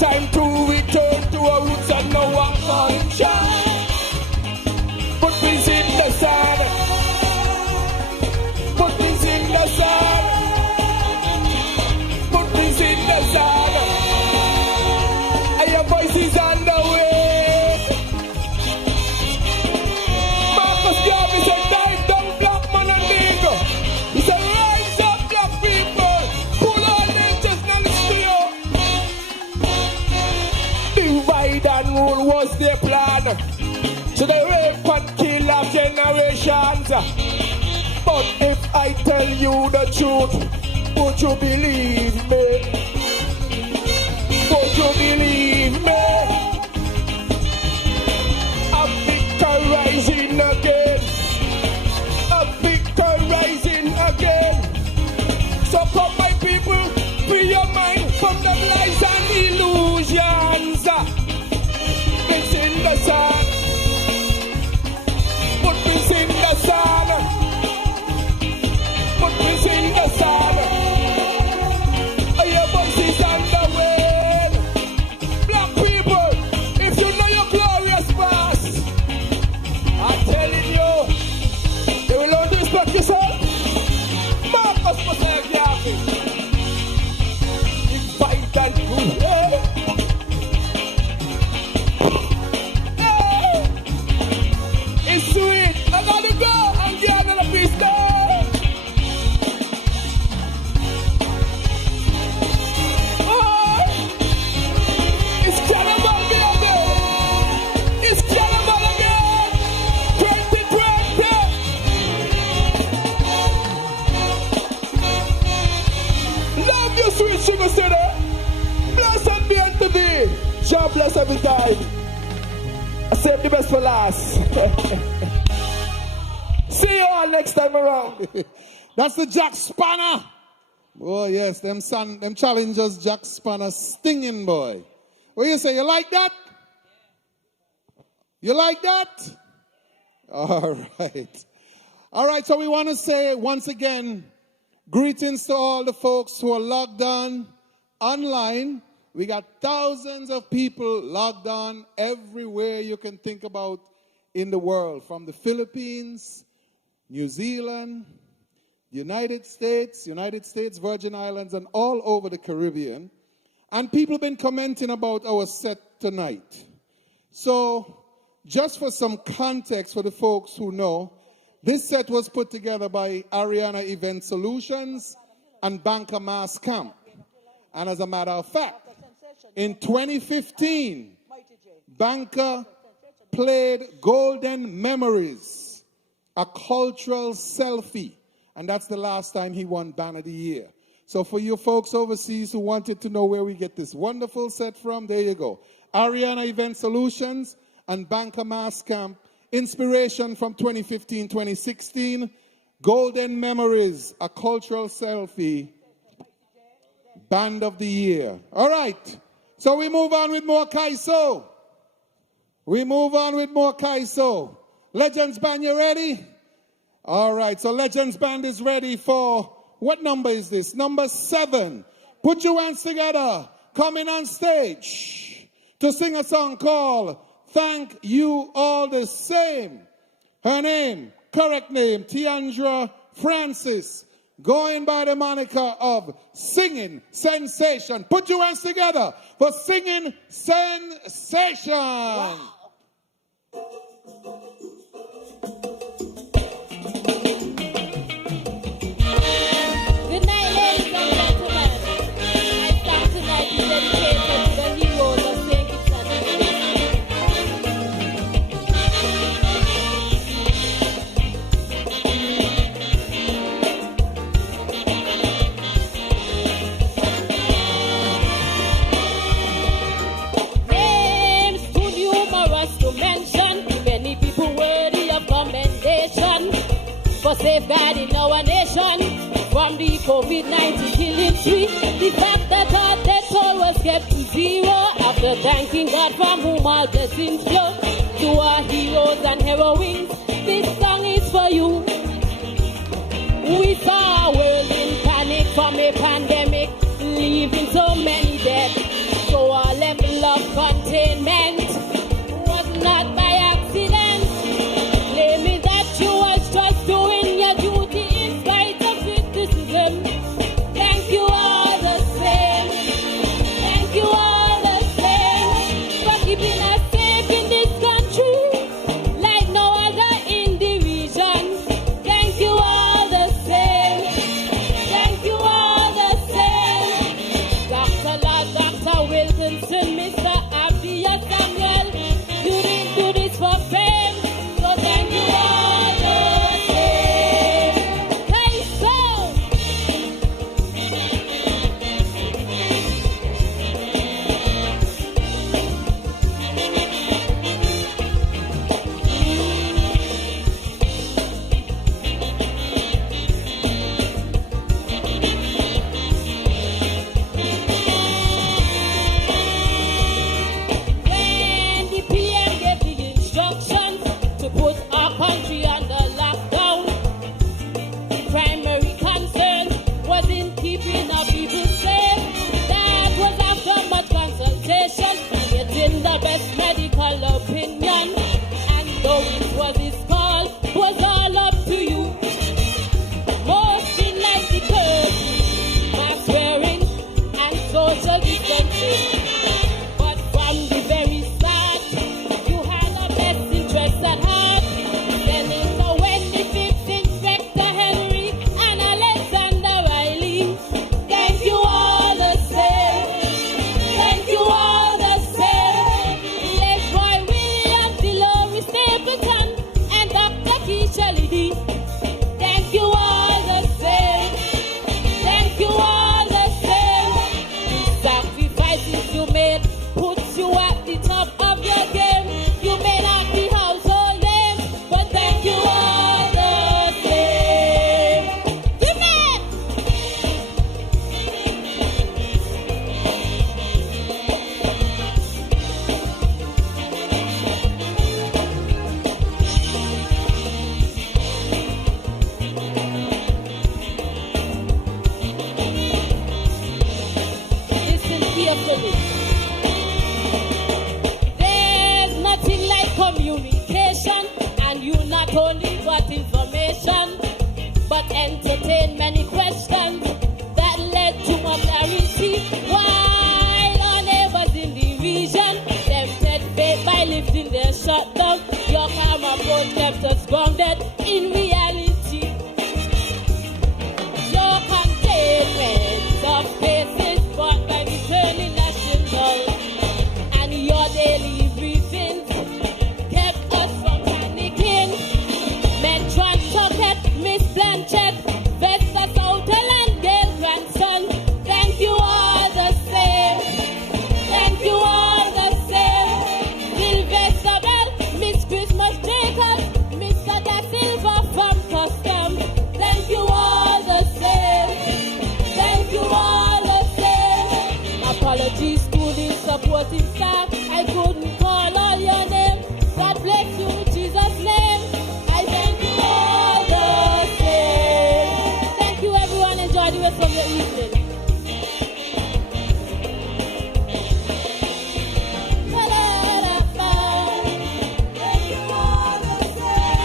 time to return to our roots and now I'm calling shot. Footprints in the sand. Footprints in the sand. Footprints in the sand. And your voice is on the way. Marcus Garvey said, dive down, black man and nigga. He said, rise up, black people. Pull all ninjas and steal. Divide and rule was their plan. So they rape and kill our generations. But if I tell you the truth, would you believe me? Would you believe me? A victor rising again. A victor rising again. So come my people, free your mind from the lies and illusions. It's in the sun. Footprints in the sun. Footprints in the sun. Your voice is on the wind. Black people, if you know your glorious past, I'm telling you, they will learn to respect yourself. Marcus must have Garvey. Big fight and good. It's sweet. I gotta go and get another piece there. Oh, it's Carnival, baby. It's Carnival again. 2020. Love you, sweet sugar city. Blessed be unto thee. God bless every time. I save the best for last. See you all next time around. That's the Jackspanner. Oh yes, them challengers Jackspanner stinging, boy. What you say? You like that? You like that? All right. All right, so we want to say once again, greetings to all the folks who are logged on online. We got thousands of people logged on everywhere you can think about in the world, from the Philippines, New Zealand, United States, Virgin Islands, and all over the Caribbean. And people have been commenting about our set tonight. So, just for some context for the folks who know, this set was put together by Ariana Event Solutions and Banker Mass Camp. And as a matter of fact, in 2015, Banker played Golden Memories, a cultural selfie. And that's the last time he won Band of the Year. So for you folks overseas who wanted to know where we get this wonderful set from, there you go. Ariana Event Solutions and Banker Mass Camp. Inspiration from 2015-2016. Golden Memories, a cultural selfie. Band of the Year. All right. So we move on with more Kaiso. Legends Band, you ready? All right. So Legends Band is ready for, what number is this? Number 7. Put your hands together. Coming on stage to sing a song called Thank You All the Same. Her name, correct name, Tiandra Francis. Going by the moniker of Singing Sensation. Put your hands together for Singing Sensation. Wow. Good night, ladies and gentlemen. My song tonight is dedicated to the heroes of St. Kitts and names too numerous to mention. Many people worthy of commendation for safeguarding our nation from the COVID-19 killing spree. The fact that our death toll was kept to 0 after thanking God from whom all blessings flow. To our heroes and heroines, this song is for you. We saw a world in panic from a pandemic, leaving so many dead. So our left social distancing. But from the very start, you had a best interest at heart. Then in the 25th Inspector Henry and Alexander Riley. Thank you all the same. Thank you all the same. Les Roy Williams, Delores Stapleton, and Dr. Keisha Liddy. Thank you all the same. Thank you all the same. The sacrifices you made puts you at the top of your game. You may not be household names, but thank you all the same. Give me it. Listen carefully. There's nothing like communication, and you not only got information, but entertain many questions that led to more clarity. While our neighbors in the region tempted fate by lifting their shutdown, your karma approach kept us grounded in reality. Your containment of spaces brought by the turning national, and your daily briefings kept us from panicking. Metron Tuckett, Miss Blanchett, Vesta Southell, and Gail Grandson. Thank you all the same. Thank you all the same. Sylvester Bell, Miss Christmas Jacobs, Mr. Da Silva from Custom. Thank you all the same. Thank you all the same. Apologies to the supporting staff. I couldn't call all your names. God bless you in Jesus' name. I thank you all the same. Thank you everyone. Enjoy the rest of your evening. Thank you all the same.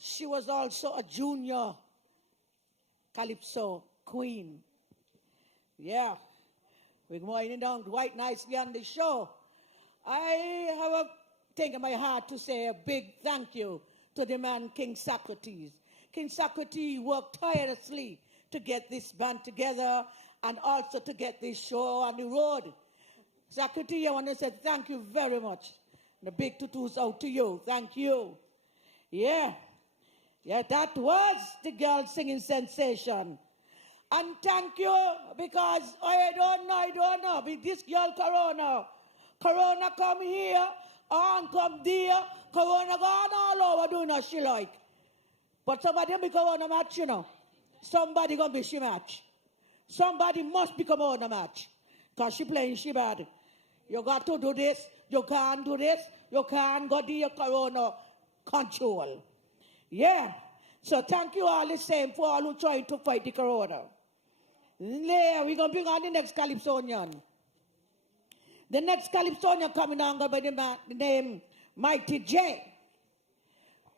She was also a junior Calypso queen. Yeah. We're winding down quite nicely on the show. I have a thing in my heart to say a big thank you to the man King Socrates. King Socrates worked tirelessly to get this band together and also to get this show on the road. Socrates, I want to say thank you very much. And a big tutus out to you. Thank you. Yeah. Yeah, that was the girl singing sensation. And thank you, because I don't know, but this girl Corona come here, and come there, Corona gone all over doing what she like. But somebody be Corona match, you know. Somebody gonna be she match. Somebody must be Corona match. Because she playing she bad. You got to do this, you can't do this, you can't go there, Corona control. Yeah. So thank you all the same for all who trying to fight the Corona. Yeah, we're going to bring on the next Calypsonian. The next Calypsonian coming on by the name Mighty J.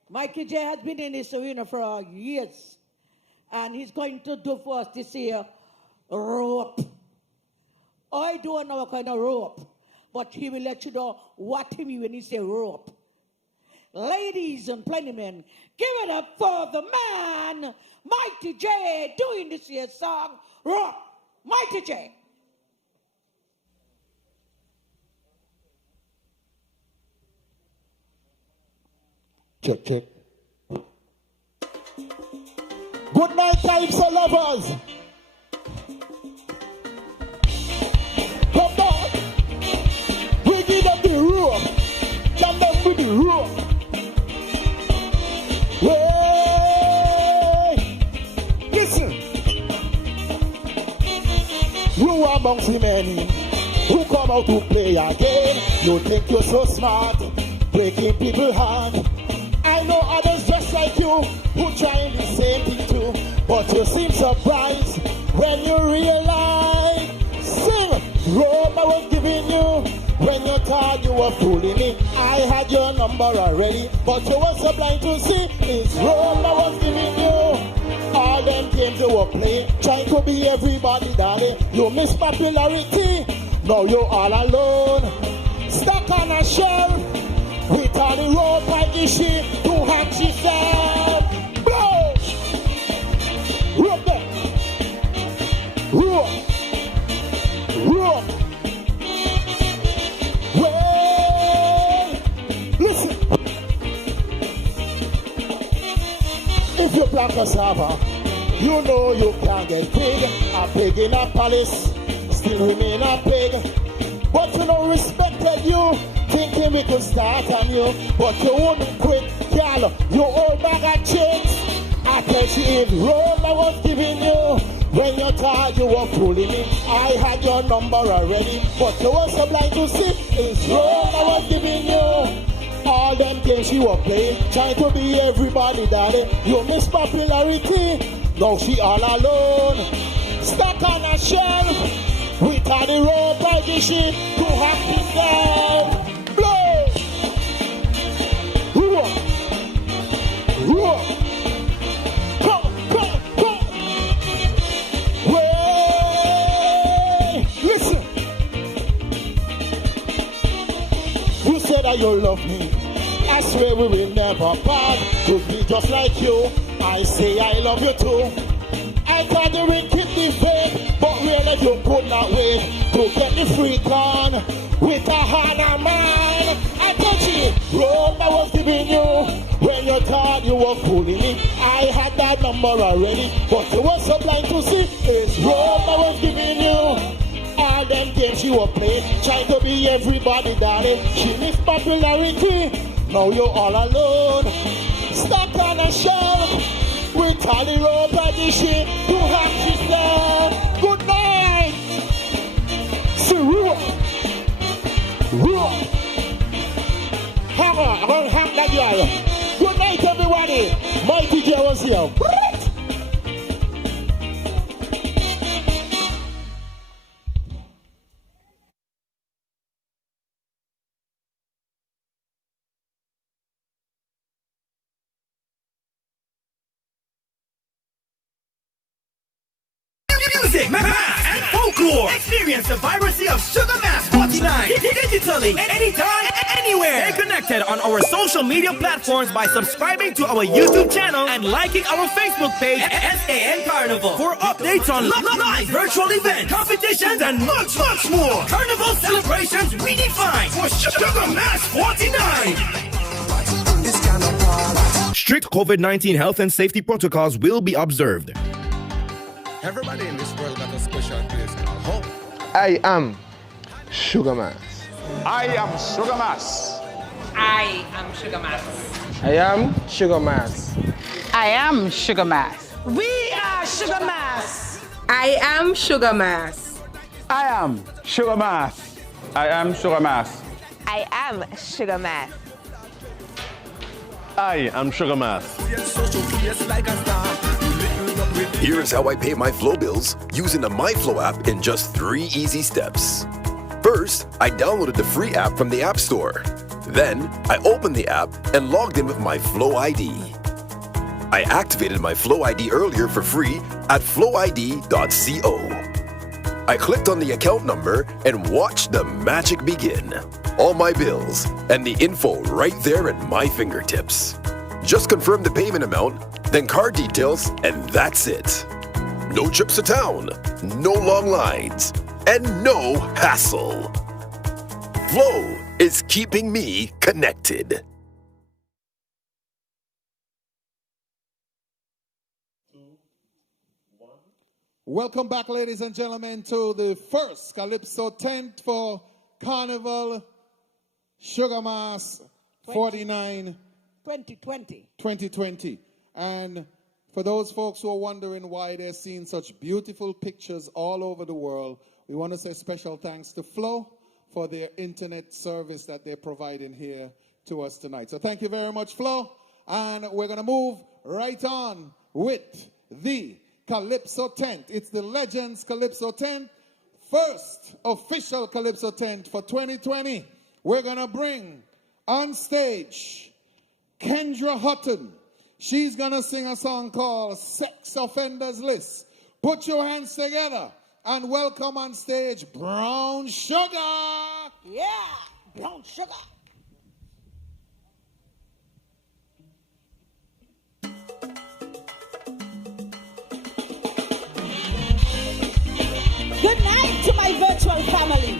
Mighty J has been in this arena for years. And he's going to do for us this year rope. I don't know what kind of rope, but he will let you know what he means when he say rope. Ladies and gentlemen, give it up for the man, Mighty J, doing this year's song, Rope. Mighty J. Check, check. Good night, Kaiso lovers. Come on. We give them the rope. Jam them with the rope. Hey, listen. Who amongst the many who come out to play a game? You think you're so smart, breaking people's heart. I know others just like you who trying the same thing too. But you seem surprised when you realize. Sing, rope I was giving you when you thought you were fooling me. I had your number already, but you were so blind to see. It's rope I was giving you. All them games you were playing, trying to be everybody, darling. You miss popularity, now you're all alone. Stuck on a shelf, with all the rope I give she to hang yourself. Blow! Rope there. Rope. Rope. Well, listen. If you plant cassava, you know you can't get big. A pig in a palace still remain a pig. But you know respected you, thinking we could start on you. But you wouldn't quit, girl. You old bag of chicks. I tell she is rope I was giving you when you thought you were fooling me. I had your number already, but you were so blind to see. It's rope I was giving you. All them games you were playing, trying to be everybody, darling. You miss popularity, now she all alone. Stuck on a shelf. With all the rope I give she to have yourself. Blow! Roar! Roar! Come! Wait! Listen! You said that you love me. I swear we will never part. Could be just like you. I say I love you too. I thought you would keep the faith, but really you could not wait to get the freak on with a hand of mine. I thought you rope I was giving you when you thought you were fooling me. I had that number already, but you were so blind to see. It's rope I was giving you. All them games you were playing, trying to be everybody, darling. She missed popularity, now you're all alone. Stuck on a shelf. With all the rope and the shit, you have yourself. Good night. See, rope. Hang on, I'm going to hang that guy. Good night, everybody. My DJ was here. Music, math, and folklore. Experience the vibrancy of Sugar Mass 49 digitally, anytime, anywhere. Stay connected on our social media platforms by subscribing to our YouTube channel and liking our Facebook page SAN Carnival for updates on live virtual events, competitions, and much more. Carnival celebrations redefined for Sugar Mass 49. Strict COVID-19 health and safety protocols will be observed. Everybody in this world got a special place called home. I am Sugar Mass. I am Sugar Mass. I am Sugar Mass. I am Sugar Mass. I am Sugar Mass. We are Sugar Mass. I am Sugar Mass. I am Sugar Mass. I am Sugar Mass. I am Sugar Mass. I am Sugar Mass. Here's how I pay my Flow bills using the MyFlow app in just 3 easy steps. First, I downloaded the free app from the App Store. Then, I opened the app and logged in with my Flow ID. I activated my Flow ID earlier for free at flowid.co. I clicked on the account number and watched the magic begin. All my bills and the info right there at my fingertips. Just confirm the payment amount, then card details, and that's it. No trips to town, no long lines, and no hassle. Flow is keeping me connected. Welcome back, ladies and gentlemen, to the first Calypso tent for Carnival Sugar Mass 49 2020. And for those folks who are wondering why they're seeing such beautiful pictures all over the world, we want to say special thanks to Flow for their internet service that they're providing here to us tonight. So thank you very much, Flow. And we're going to move right on with the Calypso tent. It's the Legends Calypso tent. First official Calypso tent for 2020. We're going to bring on stage 𝓥𝓲𝓻𝓽𝓾𝓪𝓵. She's going to sing a song called Sex Offenders List. Put your hands together and welcome on stage Brown Sugar. Yeah, Brown Sugar. Good night to my virtual family.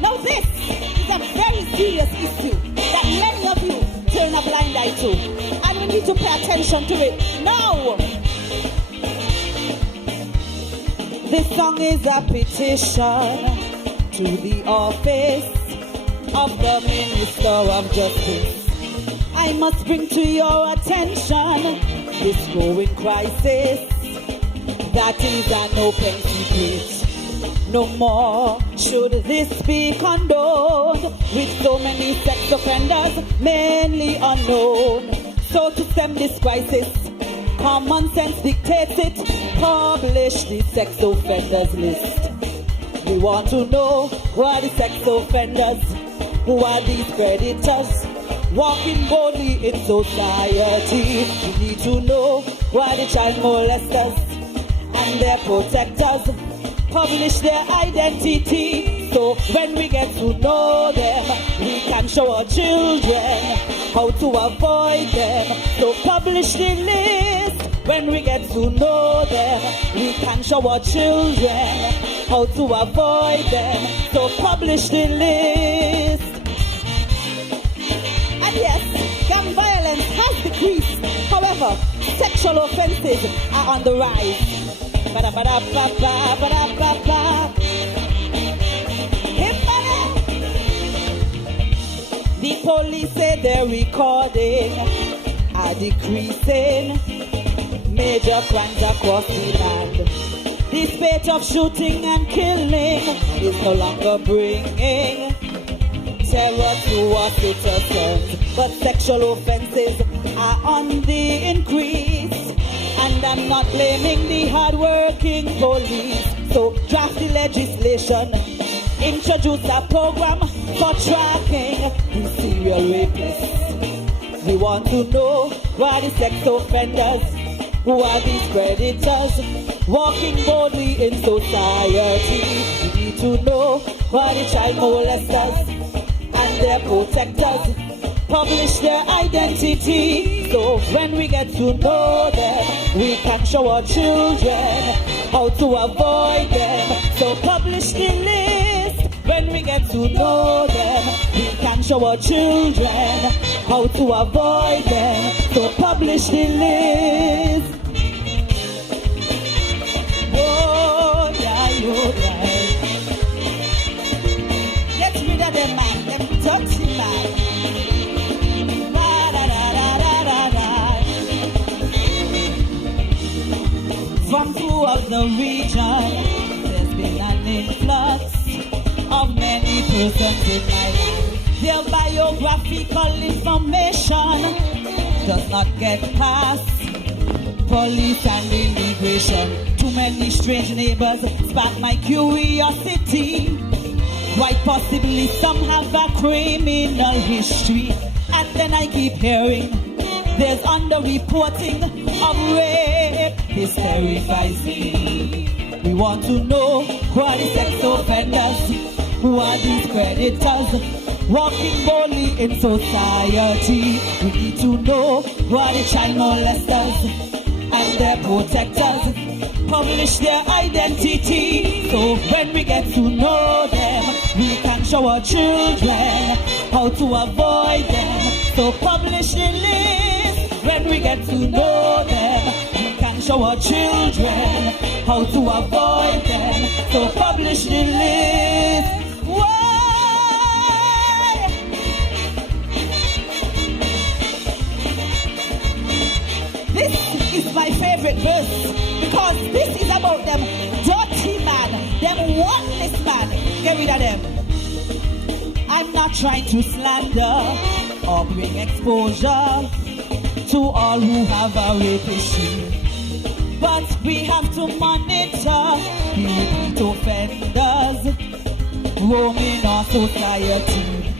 Now this is a very serious issue that many of you turn a blind eye to. And we need to pay attention to it now. This song is a petition to the office of the Minister of Justice. I must bring to your attention this growing crisis that is an open secret. No more should this be condoned with so many sex offenders, mainly unknown. So to stem this crisis, common sense dictates it. Publish the sex offenders list. We want to know who are the sex offenders, who are these predators, walking boldly in society. We need to know who are the child molesters and their protectors. Publish their identity, so when we get to know them, we can show our children how to avoid them. So publish the list. When we get to know them, we can show our children how to avoid them. So publish the list. And yes, gang violence has decreased. However, sexual offenses are on the rise. The police say their recording are decreasing major crimes across the land. The spate of shooting and killing is no longer bringing terror to our citizens, but sexual offenses are on the increase. And I'm not blaming the hard-working police. So draft the legislation, introduce a program for tracking the serial rapists. We want to know who are the sex offenders, who are these predators, walking boldly in society. We need to know who are the child molesters and their protectors. Publish their identity, so when we get to know them, we can show our children how to avoid them. So publish the list. When we get to know them, we can show our children how to avoid them. So publish the list. Oh yeah, you're right. Get rid of them, man, them dirty man. From throughout the region, there's been an influx of many persons in my land. Their biographical information does not get past police and immigration. Too many strange neighbors spark my curiosity. Quite possibly some have a criminal history. And then I keep hearing there's underreporting of rape. This terrifies me. We want to know who are the sex offenders, who are these predators, walking boldly in society. We need to know who are the child molesters and their protectors. Publish their identity, so when we get to know them, we can show our children how to avoid them. So publish the list. When we get to know them, we can show our children how to avoid them. So publish the list. Why? This is my favorite verse, because this is about them dirty man, them worthless man. Get rid of them. I'm not trying to slander or bring exposure to all who have a rape issue. but we have to monitor repeat offenders roaming our society,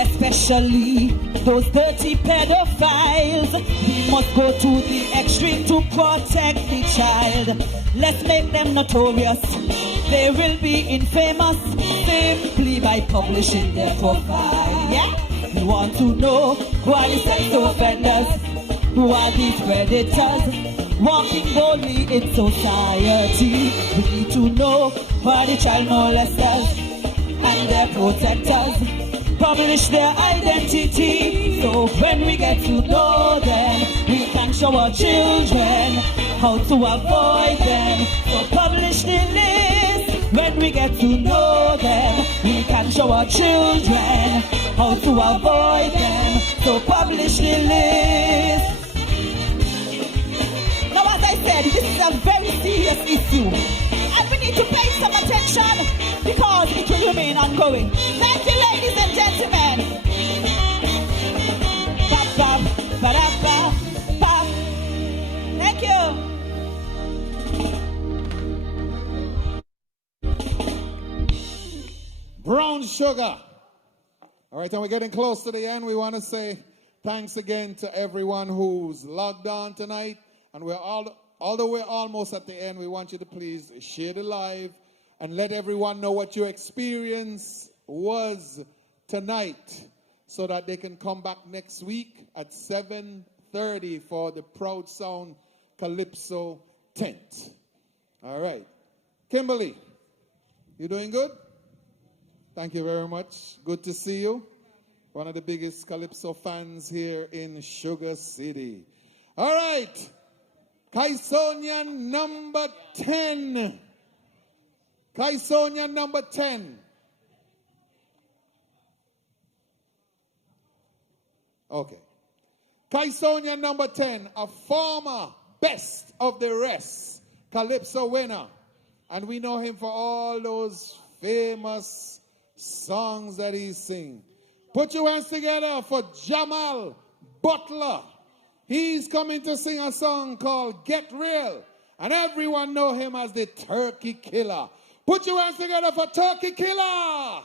especially those dirty pedophiles. We must go to the extreme to protect the child. Let's make them notorious. They will be infamous simply by publishing their profile. Yeah? We want to know who are the sex offenders, who are these predators walking boldly in society. We need to know who are the child molesters and their protectors. Publish their identity, so when we get to know them, we can show our children how to avoid them. So publish the list. When we get to know them, we can show our children how to avoid them. So publish the list. Now, as I said, this is a very serious issue, and we need to pay some attention because it will remain ongoing. Thank you, ladies and gentlemen. Bap, bap, ba-da, bap, bap. Thank you. Brown sugar. All right, and we're getting close to the end. We want to say thanks again to everyone who's logged on tonight. And we're all the way almost at the end. We want you to please share the live and let everyone know what your experience was tonight so that they can come back next week at 7:30 for the Proud Sound Calypso tent. All right. Kimberly, you doing good? Thank you very much. Good to see you. One of the biggest Calypso fans here in Sugar City. All right. Kaisonia number 10. Kaisonia number 10. Okay. Kaisonia number 10, a former best of the rest Calypso winner. And we know him for all those famous songs that he sings. Put your hands together for Jamal Butler. He's coming to sing a song called Get Real. And everyone know him as the Turkey Killer. Put your hands together for Turkey Killer.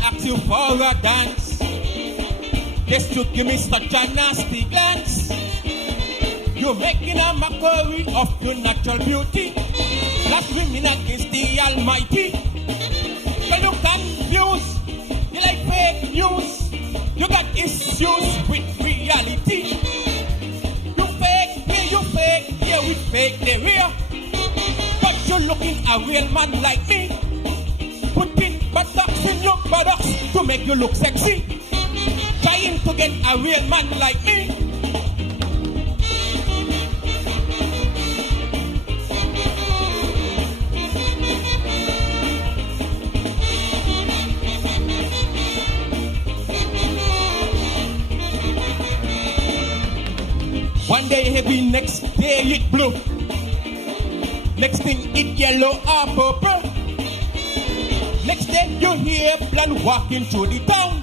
Ask you for a dance. Yes, you give me such a nasty glance. You're making a mockery of your natural beauty, blaspheming against the Almighty. But you confuse, you like fake news. You got issues with reality. You fake, here we fake the real. But you're looking a real man like me. Putting buttocks in your buttocks to make you look sexy. Trying to get a real man like me. One day heavy, next day it blue. Next thing it yellow or purple. Next day you hear plan walking through the town.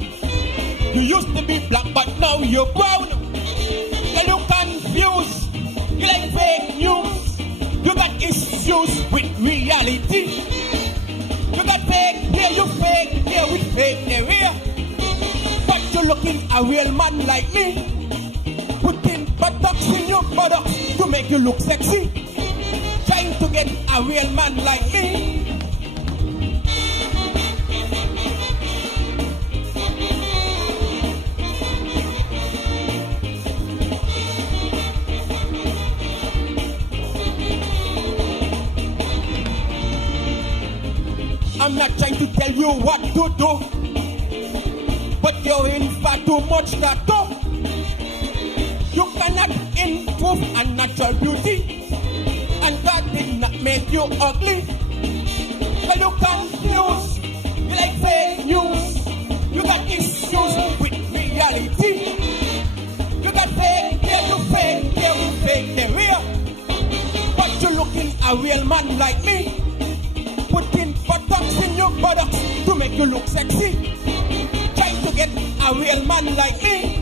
You used to be black but now you're brown. You look confused, you like fake news. You got issues with reality. You got fake, here we fake the real. But you're looking a real man like me. Putting buttocks in your buttocks to make you look sexy. Trying to get a real man like me. I'm not trying to tell you what to do, but you're in far too much tattoo. You cannot improve a natural beauty, and God did not make you ugly. But you confused, you You like fake news. You got issues with reality. You got fake, yeah, you fake, they're real. But you're looking a real man like me. Putting buttocks in your buttocks to make you look sexy. Trying to get a real man like me.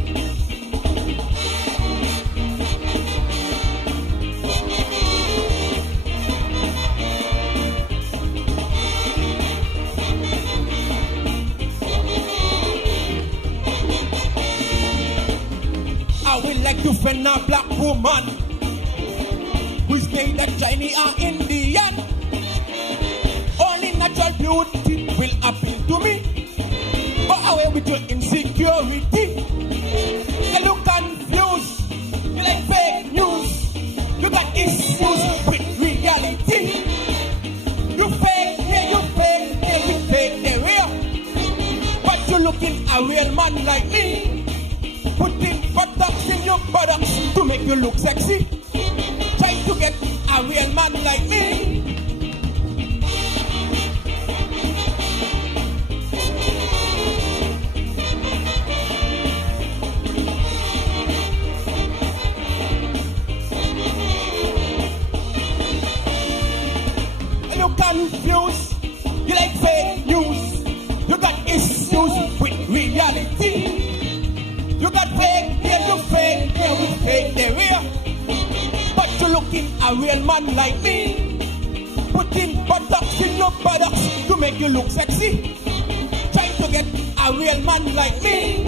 I will like to find a black woman who's made of Chinese or Indian. Only natural beauty will appeal to me. But away with your insecurity. You look confused. You like fake news. You got issues with reality. You fake, yeah, you fake, they're real. But you're looking a real man like me. Putting buttocks in your buttocks to make you look sexy. Trying to get a real man like me. And you're confused. You like fake news. You got issues with reality. You got fake, yeah, you fake, they're real. But you're looking a real man like me. Putting buttocks in your buttocks to make you look sexy. Trying to get a real man like me.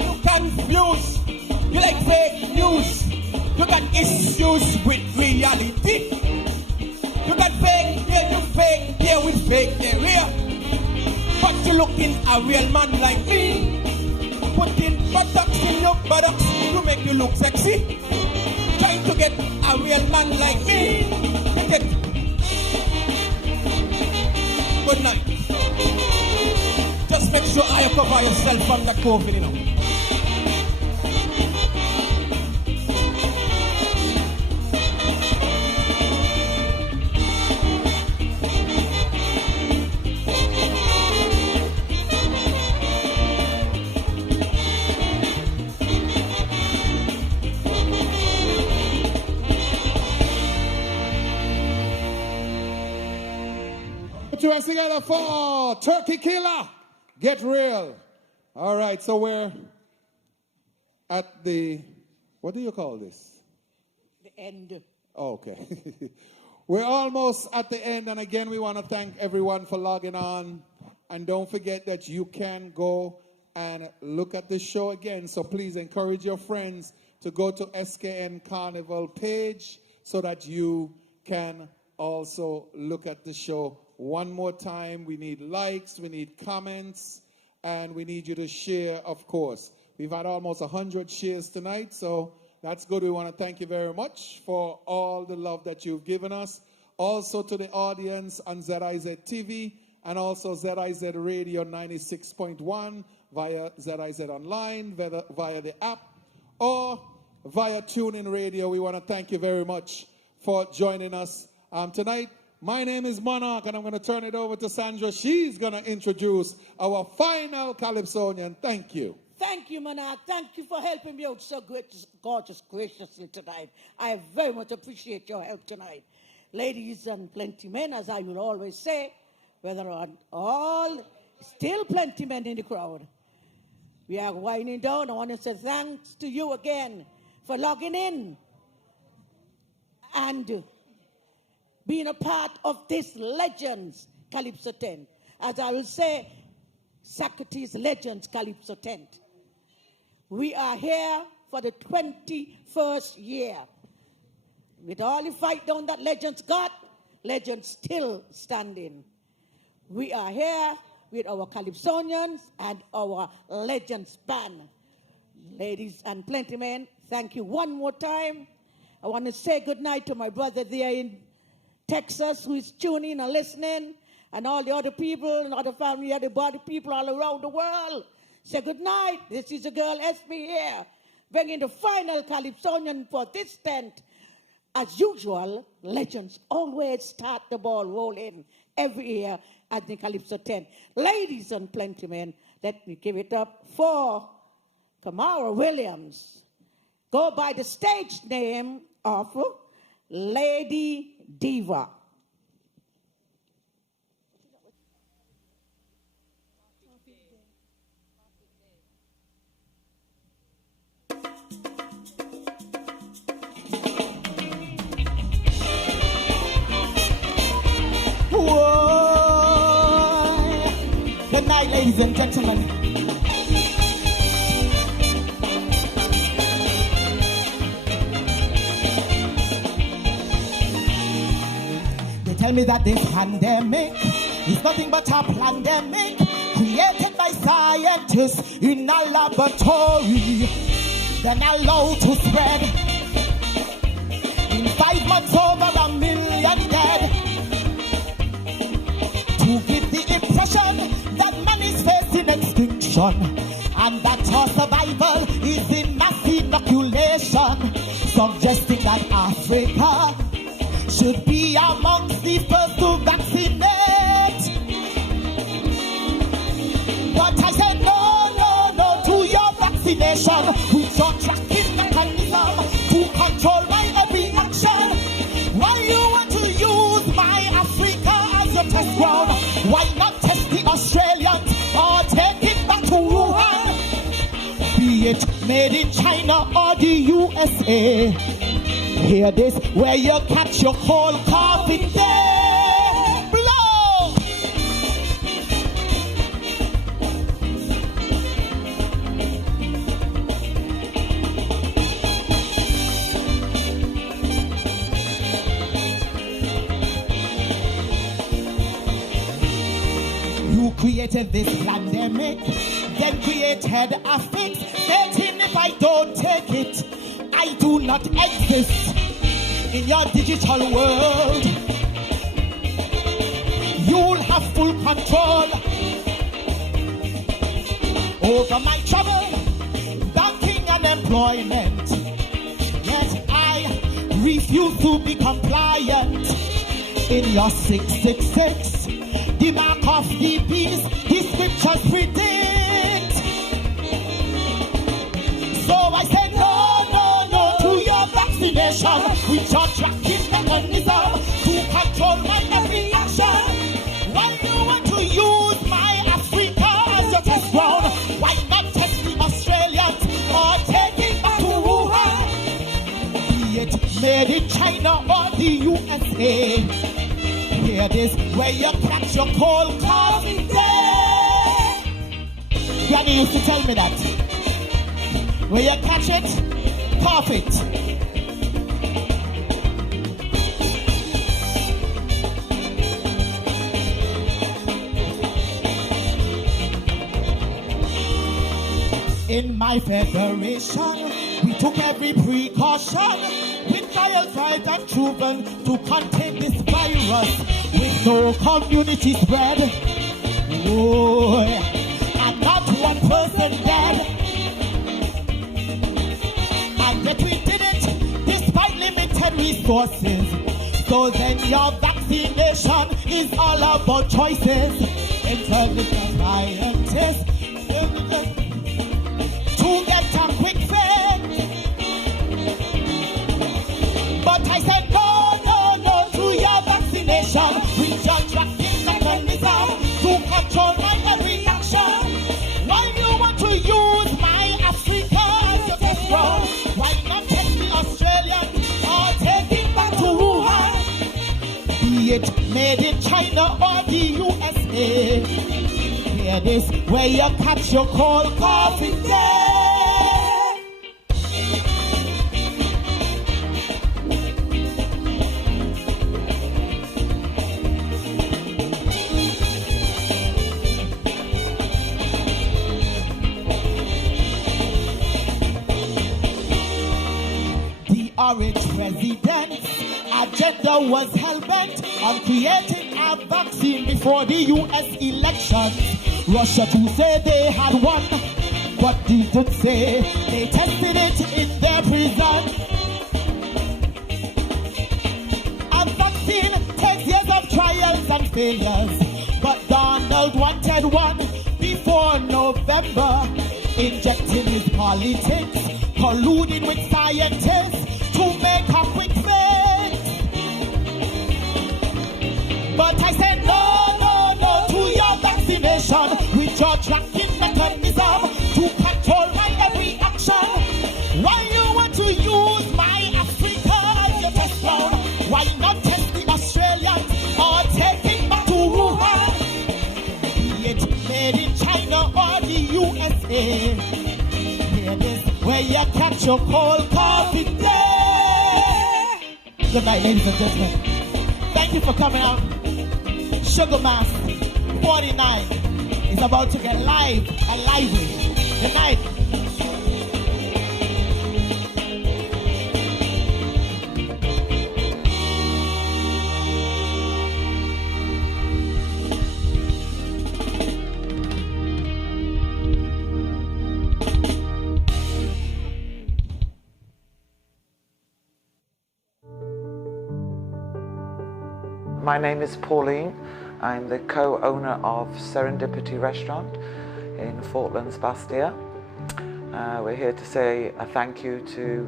You're confused. You like fake news. You got issues with reality. You got fake, yeah, you fake, they're real. But you're looking a real man like me. Putting buttocks in your buttocks to make you look sexy. Trying to get a real man like me. Get it. Good night. Just make sure you cover yourself from the COVID, you know. Put your hands together for Turkey Killer. Get real. All right, so we're at the, what do you call this? The end. Okay. We're almost at the end, and again, we want to thank everyone for logging on. And don't forget that you can go and look at the show again. So please encourage your friends to go to SKN Carnival page so that you can also look at the show one more time. We need likes, we need comments, and we need you to share, of course. We've had almost 100 shares tonight, so that's good. We want to thank you very much for all the love that you've given us. Also to the audience on ZIZ TV and also ZIZ Radio 96.1 via ZIZ Online, via the app, or via TuneIn Radio. We want to thank you very much for joining us tonight. My name is Monarch, and I'm going to turn it over to Sandra. She's going to introduce our final Calypsonian. Thank you. Thank you, Monarch. Thank you for helping me out so gorgeous, graciously tonight. I very much appreciate your help tonight. Ladies and plenty men, as I will always say, whether on all, still plenty men in the crowd. We are winding down. I want to say thanks to you again for logging in and being a part of this Legends Calypso tent. As I will say, Socrates Legends Calypso tent. We are here for the 21st year. With all the fight down that Legends got, Legends still standing. We are here with our Calypsonians and our Legends band. Ladies and plenty men, thank you one more time. I want to say good night to my brother there in Texas who is tuning and listening, and all the other people and other family, other body people all around the world. Say good night. This is your girl SB here, bringing the final Calypsonian for this tent. As usual, Legends always start the ball rolling every year at the Calypso 10. Ladies and gentlemen, let me give it up for Kamara Williams. Go by the stage name of Lady Diva. Good night, ladies and gentlemen. They tell me that this pandemic is nothing but a pandemic created by scientists in a laboratory, then allowed to spread. In 5 months, over 1 million dead. To give the impression that man is facing extinction and that our survival is in mass inoculation, suggesting that Africa should be amongst the first to vaccinate. But I said no to your vaccination, with your tracking mechanism to control my every action. Why you want to use my Africa as your test ground? Why not test the Australians or take it back to Wuhan? Be it made in China or the USA. Hear this, where you catch your cold cough in there. Blow! You created this pandemic, then created a fix. Stating if I don't take it, I do not exist in your digital world. You'll have full control over my travel, banking and employment. Yet I refuse to be compliant in your 666. The mark of the beast, his scriptures predict. So I say no to your vaccination, with your tracking mechanism to control my every action. Why you want to use my Africa as your test ground? Why not test the Australians or take it back to Wuhan? Be it made in China or the USA. Hear this, where you catch your cold cough in there. Granny used to tell me that. Where you catch it, cough it. In my federation, we took every precaution with trials right and proven to contain this virus with no community spread. Oh, and not one person dead. And yet we did it despite limited resources. So then your vaccination is all about choices. Intelligent scientists to get a quick fix. But I said no to your vaccination, with your tracking mechanism to control my every action. Why you want to use my Africa as your test ground? Why not take the Australian or take it back to Wuhan? Be it made in China or the USA. Hear this, where you catch your cold cough in there. Orange president's agenda was hell-bent on creating a vaccine before the US elections. Russia too say they had one, but didn't say they tested it in their prison. A vaccine takes years of trials and failures. But Donald wanted one before November, injecting his politics, colluding with scientists to make a quick fix. But I said no to your vaccination with your tracking mechanism to control my every action. Why you want to use my Africa as your test ground? Why not test the Australians or take it back to Wuhan? Be it made in China or the USA. Here is where you catch your cold coffee day. Good night, ladies and gentlemen. Thank you for coming out. Sugar Mass 49 is about to get live and lively. Good night. My name is Pauline. I'm the co-owner of Serendipity Restaurant in Falklands, Bastia. We're here to say a thank you to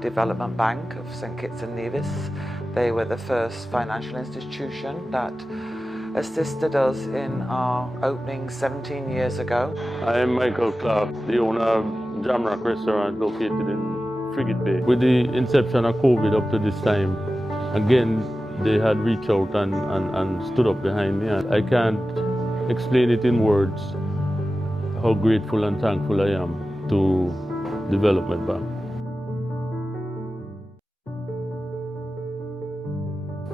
Development Bank of St. Kitts and Nevis. They were the first financial institution that assisted us in our opening 17 years ago. I am Michael Clark, the owner of 𝓥𝓲𝓻𝓽𝓪𝓵 restaurant located in Frigate Bay. With the inception of COVID up to this time, again, they had reached out and stood up behind me. And I can't explain it in words how grateful and thankful I am to Development Bank.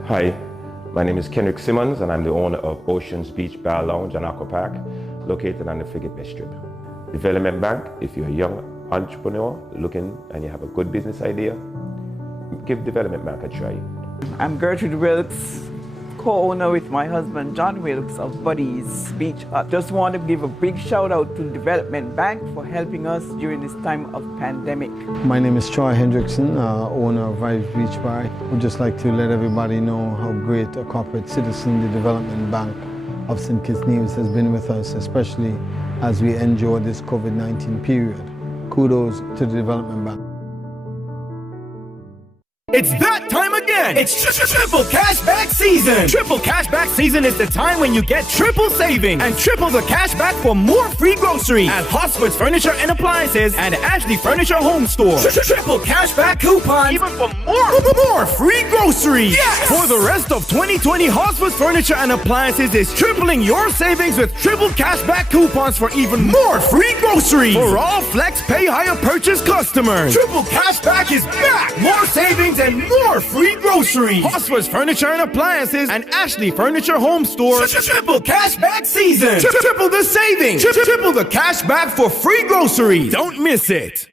Hi, my name is 𝓥𝓲𝓻𝓽𝓾𝓪𝓵 and I'm the owner of Oceans Beach Bar Lounge and Aqua Park located on the Frigate Bay Strip. Development Bank, if you're a young entrepreneur looking and you have a good business idea, give Development Bank a try. I'm 𝓥𝓲𝓻𝓽𝓾𝓪𝓵, co-owner with my husband John Wilkes of Buddy's Beach Hut. Just want to give a big shout out to Development Bank for helping us during this time of pandemic. My name is 𝓥𝓲𝓻𝓽𝓾𝓪𝓵, owner of Vibes Beach Bar. Would just like to let everybody know how great a corporate citizen the Development Bank of St. Kitts Nevis has been with us, especially as we endure this COVID-19 period. Kudos to the Development Bank. It's that time again! It's triple cashback season! Triple cashback season is the time when you get triple savings and triple the cashback for more free groceries at Hosford's Furniture and Appliances and Ashley Furniture Home Store. Triple cashback coupons, even for more free groceries! Yes! For the rest of 2020, Hosford's Furniture and Appliances is tripling your savings with triple cashback coupons for even more free groceries for all Flex Pay Higher purchase customers. Triple cashback is back! More savings and more free groceries. Hosford's Furniture and Appliances and Ashley Furniture Home Store. Triple cashback season. Triple the savings. Triple the cashback for free groceries. Don't miss it.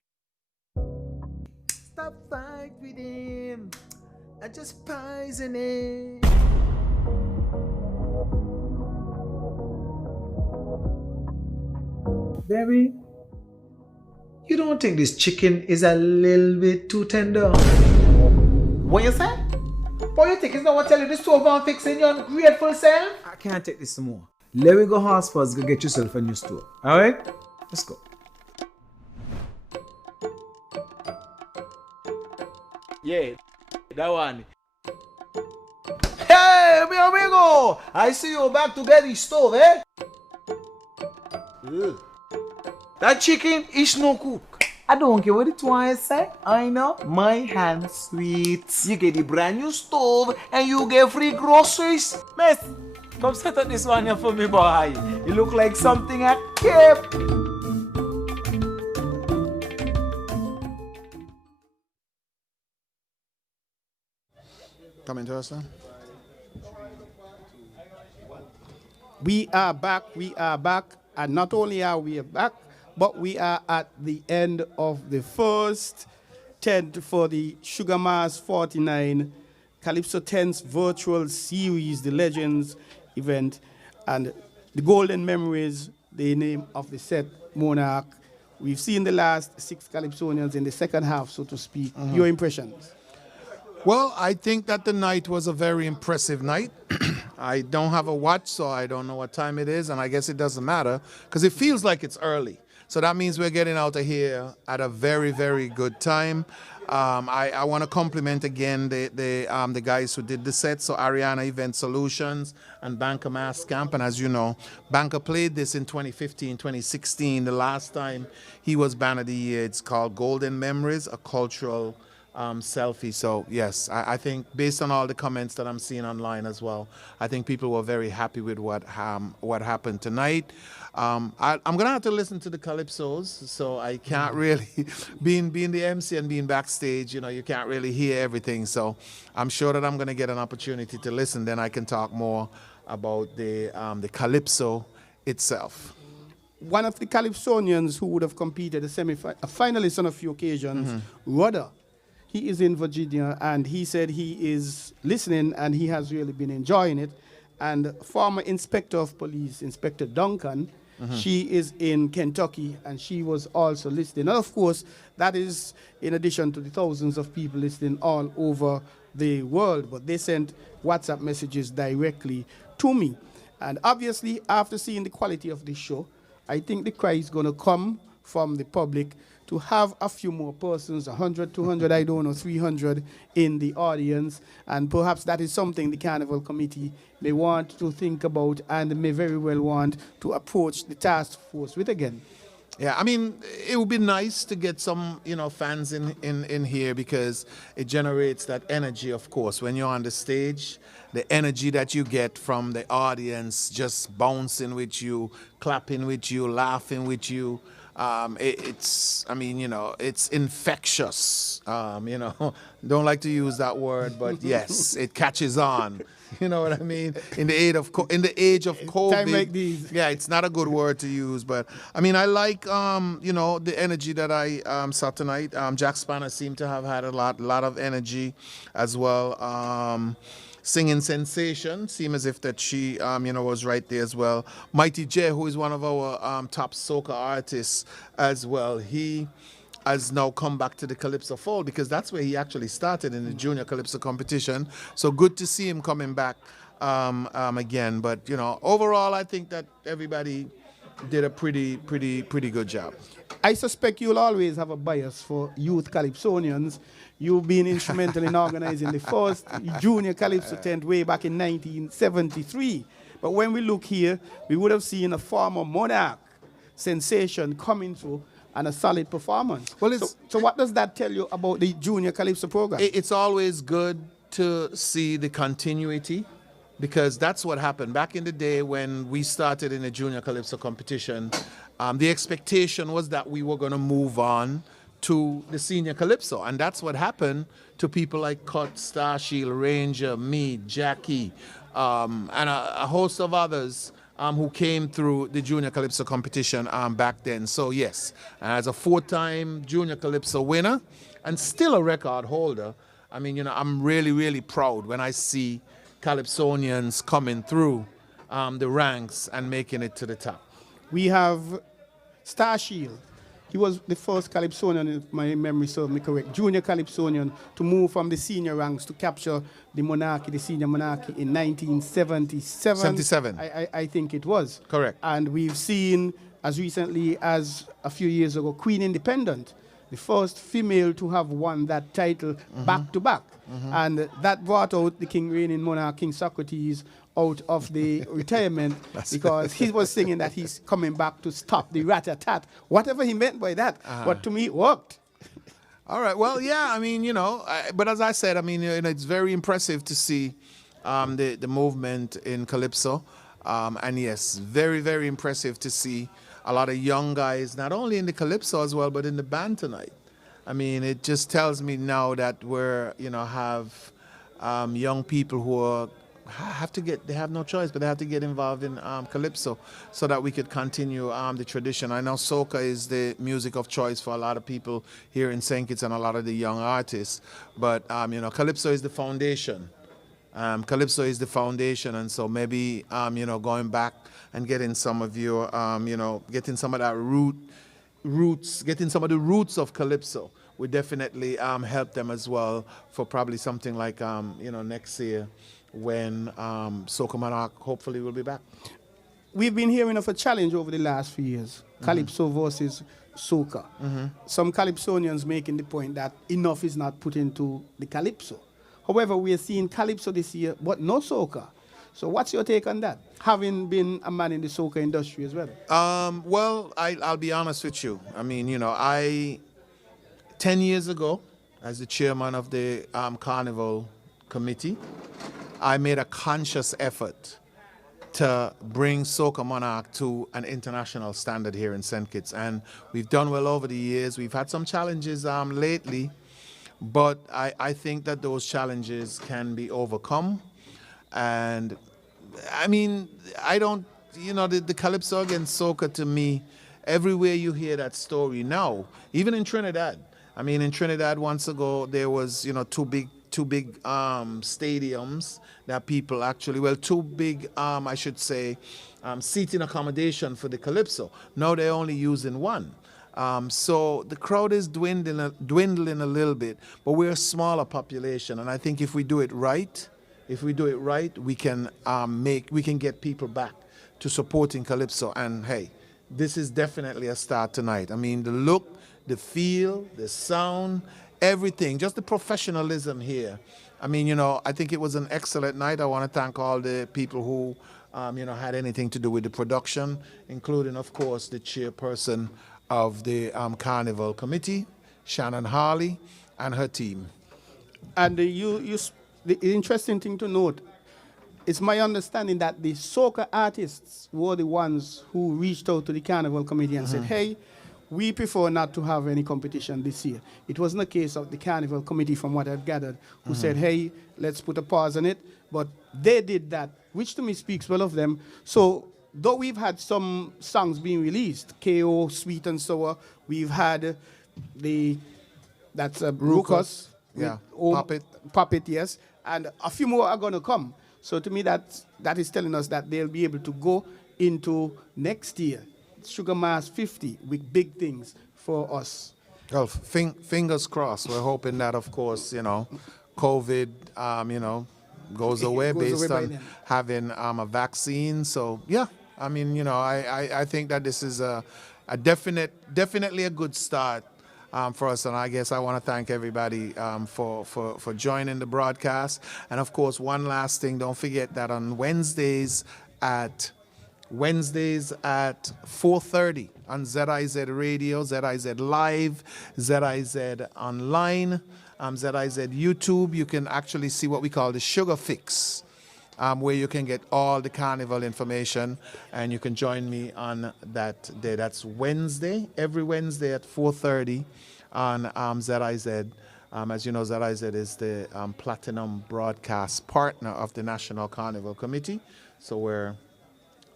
Stop fight with him. I just poison him. Baby, you don't think this chicken is a little bit too tender? What you say? What you think is not what tell you this stove and fixing your ungrateful self? I can't take this more. Let me go house first, go get yourself a new stove. Alright? Let's go. Yeah, that one. Hey, mi amigo! I see you back to get the stove, eh? Ugh. That chicken is no cook. I don't care what it was say. I know my hands sweet. You get the brand new stove and you get free groceries. Miss, come set up this one here for me, boy. You look like something I kept. Come into us, sir. We are back, and not only are we back, but we are at the end of the first tent for the Sugar Mass 49 Calypso 10's virtual series, the Legends event, and the Golden Memories, the name of the set, Monarch. We've seen the last 6 Calypsonians in the second half, so to speak. Your impressions? Well, I think that the night was a very impressive night. I don't have a watch, so I don't know what time it is, and I guess it doesn't matter because it feels like it's early. So that means we're getting out of here at a very, very good time. I want to compliment again the guys who did the set, so Ariana Event Solutions and Banker Mass Camp. And as you know, Banker played this in 2015, 2016. The last time he was Band of the Year. It's called Golden Memories, a cultural selfie. So yes, I think based on all the comments that I'm seeing online as well, I think people were very happy with what happened tonight. I'm gonna have to listen to the Calypsos, so I can't really, being the MC and being backstage, you know, you can't really hear everything. So I'm sure that I'm gonna get an opportunity to listen. Then I can talk more about the Calypso itself. One of the Calypsonians who would have competed, a finalist on a few occasions, Rudder. He is in Virginia, and he said he is listening, and he has really been enjoying it. And former Inspector of Police, Inspector Duncan, she is in Kentucky, and she was also listening. And of course, that is in addition to the thousands of people listening all over the world. But they sent WhatsApp messages directly to me. And obviously, after seeing the quality of this show, I think the cry is going to come from the public to have a few more persons, 100, 200, I don't know, 300 in the audience. And perhaps that is something the Carnival Committee may want to think about and may very well want to approach the task force with again. Yeah, I mean, it would be nice to get some, you know, fans in here because it generates that energy, of course. When you're on the stage, the energy that you get from the audience just bouncing with you, clapping with you, laughing with you. It's, I mean, you know, it's infectious. You know, don't like to use that word, but yes, it catches on. You know what I mean? In the age of COVID, time like these. Yeah, it's not a good word to use, but I mean, I like you know, the energy that I saw tonight. Jackspanner seemed to have had a lot of energy as well. Singing Sensation, seemed as if that she, you know, was right there as well. Mighty J, who is one of our top soca artists as well, he has now come back to the Calypso fold because that's where he actually started in the junior Calypso competition. So good to see him coming back again. But, you know, overall, I think that everybody did a pretty good job. I suspect you'll always have a bias for youth Calypsonians. You've been instrumental in organizing the first junior Calypso tent way back in 1973. But when we look here, we would have seen a former Monarch sensation coming through and a solid performance. Well, so what does that tell you about the junior Calypso program? It's always good to see the continuity because that's what happened. Back in the day when we started in the junior Calypso competition, the expectation was that we were going to move on to the senior Calypso, and that's what happened to people like Cut, Starshield, Ranger, me, Jackie, and a host of others who came through the junior Calypso competition back then. So yes, as a 4-time junior Calypso winner and still a record holder, I mean, you know, I'm really proud when I see Calypsonians coming through the ranks and making it to the top. We have Starshield. He was the first Calypsonian, if my memory serves me correct, junior Calypsonian to move from the senior ranks to capture the monarchy, the senior monarchy in 1977. 77. I think it was. Correct. And we've seen as recently as a few years ago, Queen Independent, the first female to have won that title back to back. And that brought out the king reigning monarch, King Socrates, out of the retirement because he was singing that he's coming back to stop the rat-a-tat, whatever he meant by that. But to me, it worked. All right. Well, yeah, I mean, you know, but as I said, I mean, you know, it's very impressive to see the movement in Calypso. And yes, very impressive to see a lot of young guys, not only in the Calypso as well, but in the band tonight. I mean, it just tells me now that we're, you know, have young people who are they have no choice, but they have to get involved in Calypso so that we could continue the tradition. I know soca is the music of choice for a lot of people here in St. Kitts and a lot of the young artists, but you know, Calypso is the foundation. Calypso is the foundation, and so maybe you know, going back and getting some of your you know, getting some of that roots, getting some of the roots of Calypso, we definitely help them as well for probably something like next year when 𝓥𝓻𝓽𝓾𝓪𝓵 hopefully will be back. We've been hearing of a challenge over the last few years, Calypso versus soca. Some Calypsonians making the point that enough is not put into the Calypso. However, we are seeing Calypso this year, but no soca. So what's your take on that, having been a man in the soca industry as well? Well, I'll be honest with you. I mean, 10 years ago, as the chairman of the Carnival committee, I made a conscious effort to bring 𝓥𝓻𝓽𝓾𝓪𝓵 to an international standard here in St. Kitts. And we've done well over the years. We've had some challenges lately, but I think that those challenges can be overcome. And I mean, I don't, the Calypso against soca, to me, everywhere you hear that story now, even in Trinidad. I mean, in Trinidad, once ago, there was, two big stadiums that people actually, two big, I should say, seating accommodation for the Calypso. Now they're only using one. So the crowd is dwindling a little bit, but we're a smaller population. And I think if we do it right, we can get people back to supporting Calypso. And hey, this is definitely a start tonight. I mean, the look, the feel, the sound, everything, just the professionalism here. I mean, I think it was an excellent night. I want to thank all the people who, had anything to do with the production, including, of course, the chairperson of the Carnival committee, Shannon Harley, and her team. And the interesting thing to note, it's my understanding that the soca artists were the ones who reached out to the Carnival committee and said, hey, we prefer not to have any competition this year. It wasn't a case of the Carnival committee, from what I've gathered, who said, hey, let's put a pause on it. But they did that, which to me speaks well of them. So though we've had some songs being released, KO, Sweet and Sour, we've had Ruckus. Yeah, Puppet, yes. And a few more are going to come. So to me, that is telling us that they'll be able to go into next year, Sugar Mass 50, with big things for us. Well, fingers crossed. We're hoping that, of course, COVID, goes away based on having a vaccine. So, yeah, I mean, I think that this is a definitely a good start for us. And I guess I want to thank everybody for joining the broadcast. And, of course, one last thing, don't forget that on Wednesdays at 4:30 on ZIZ Radio, ZIZ Live, ZIZ Online, ZIZ YouTube, you can actually see what we call the Sugar Fix, where you can get all the Carnival information, and you can join me on that day. That's Wednesday, every Wednesday at 4:30 on ZIZ. As you know, ZIZ is the platinum broadcast partner of the National Carnival Committee, so we're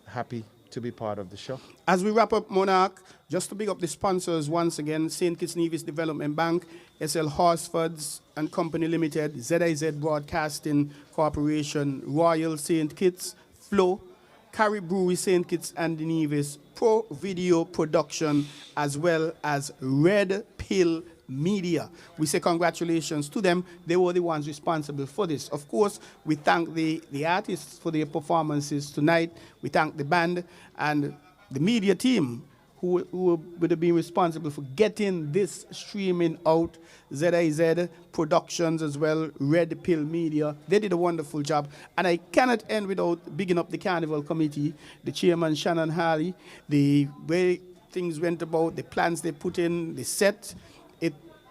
happy to be part of the show. As we wrap up, Monarch, just to big up the sponsors once again, St. Kitts Nevis Development Bank, SL Horsfords and Company Limited, ZIZ Broadcasting Corporation, Royal St. Kitts, Flow, Carrie Brewery St. Kitts and Nevis, Pro Video Production, as well as Red Pill Media. We say congratulations to them. They were the ones responsible for this. Of course, we thank the artists for their performances tonight. We thank the band and the media team who would have been responsible for getting this streaming out. ZIZ Productions as well, Red Pill Media. They did a wonderful job. And I cannot end without bigging up the Carnival Committee, the chairman, Shannon Harley, the way things went about, the plans they put in, the set.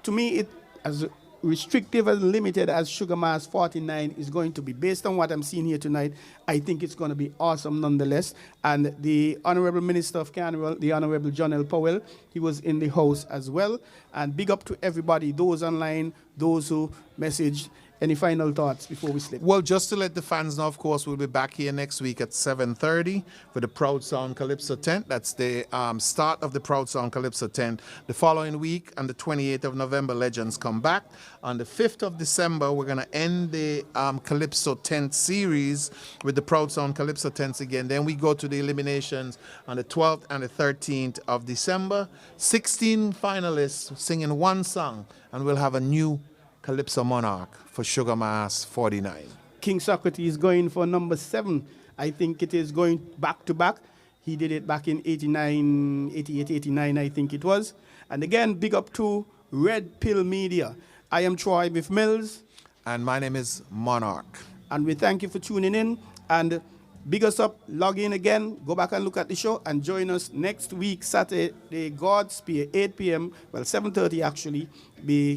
To me, as restrictive and limited as Sugar Mass 49 is going to be, based on what I'm seeing here tonight, I think it's going to be awesome nonetheless. And the Honorable Minister of Carnival, the Honorable John L. Powell, he was in the house as well. And big up to everybody, those online, those who messaged. Any final thoughts before we slip? Well, just to let the fans know, of course, we'll be back here next week at 7:30 for the Proud Sound Calypso tent. That's the start of the Proud Sound Calypso tent. The following week, on the 28th of November, Legends come back. On the 5th of December, we're going to end the Calypso tent series with the Proud Sound Calypso tents again. Then we go to the eliminations on the 12th and the 13th of December. 16 finalists singing one song, and we'll have a new Calypso Monarch for 𝓢𝓮𝓻𝓲𝓮𝓼 49. King Socrates is going for number 7. I think it is going back to back. He did it back in 89, 88, 89, I think it was. And again, big up to Red Pill Media. I am Troy Biff Mills. And my name is Monarch. And we thank you for tuning in. And big us up, log in again, go back and look at the show, and join us next week, Saturday, God's Spear, 8 p.m., well, 7:30 actually,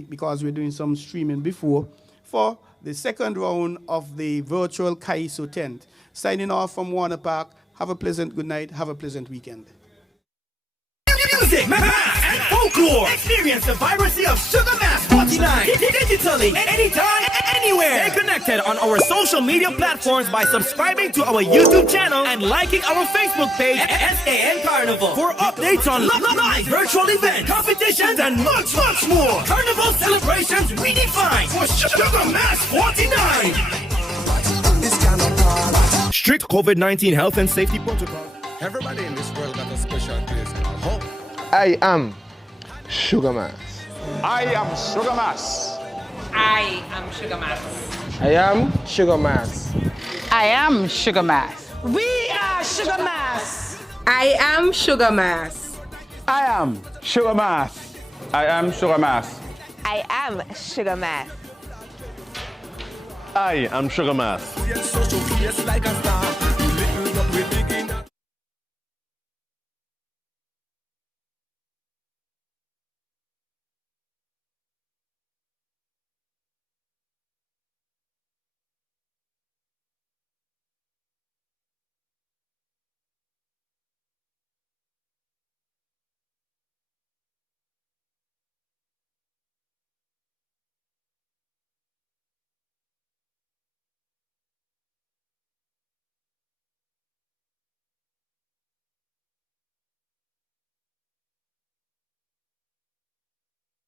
because we're doing some streaming before, for the second round of the virtual Kaiso tent. Signing off from Warner Park. Have a pleasant good night. Have a pleasant weekend. Music, math, and folklore. Experience the vibrancy of 𝓢𝓮𝓻𝓲𝓮𝓼 49 digitally, anytime, anywhere. Stay connected on our social media platforms by subscribing to our YouTube channel and liking our Facebook page, SAN Carnival, for updates on live virtual events, competitions, and much, much more. Carnival celebrations redefined for 𝓢𝓮𝓻𝓲𝓮𝓼 49. Strict COVID-19 health and safety protocols. Everybody in this world got a special place called home. I am 𝓢𝓮𝓻. I am 𝓢𝓮𝓻. I am 𝓢𝓮𝓻. I am 𝓢𝓮𝓻. I am 𝓢𝓮𝓻. We are 𝓢𝓮𝓻. I am 𝓢𝓮𝓻. I am 𝓢𝓮𝓻. I am 𝓢𝓮𝓻. I am 𝓢𝓮𝓻. I am 𝓢𝓮𝓻. Social place like a star.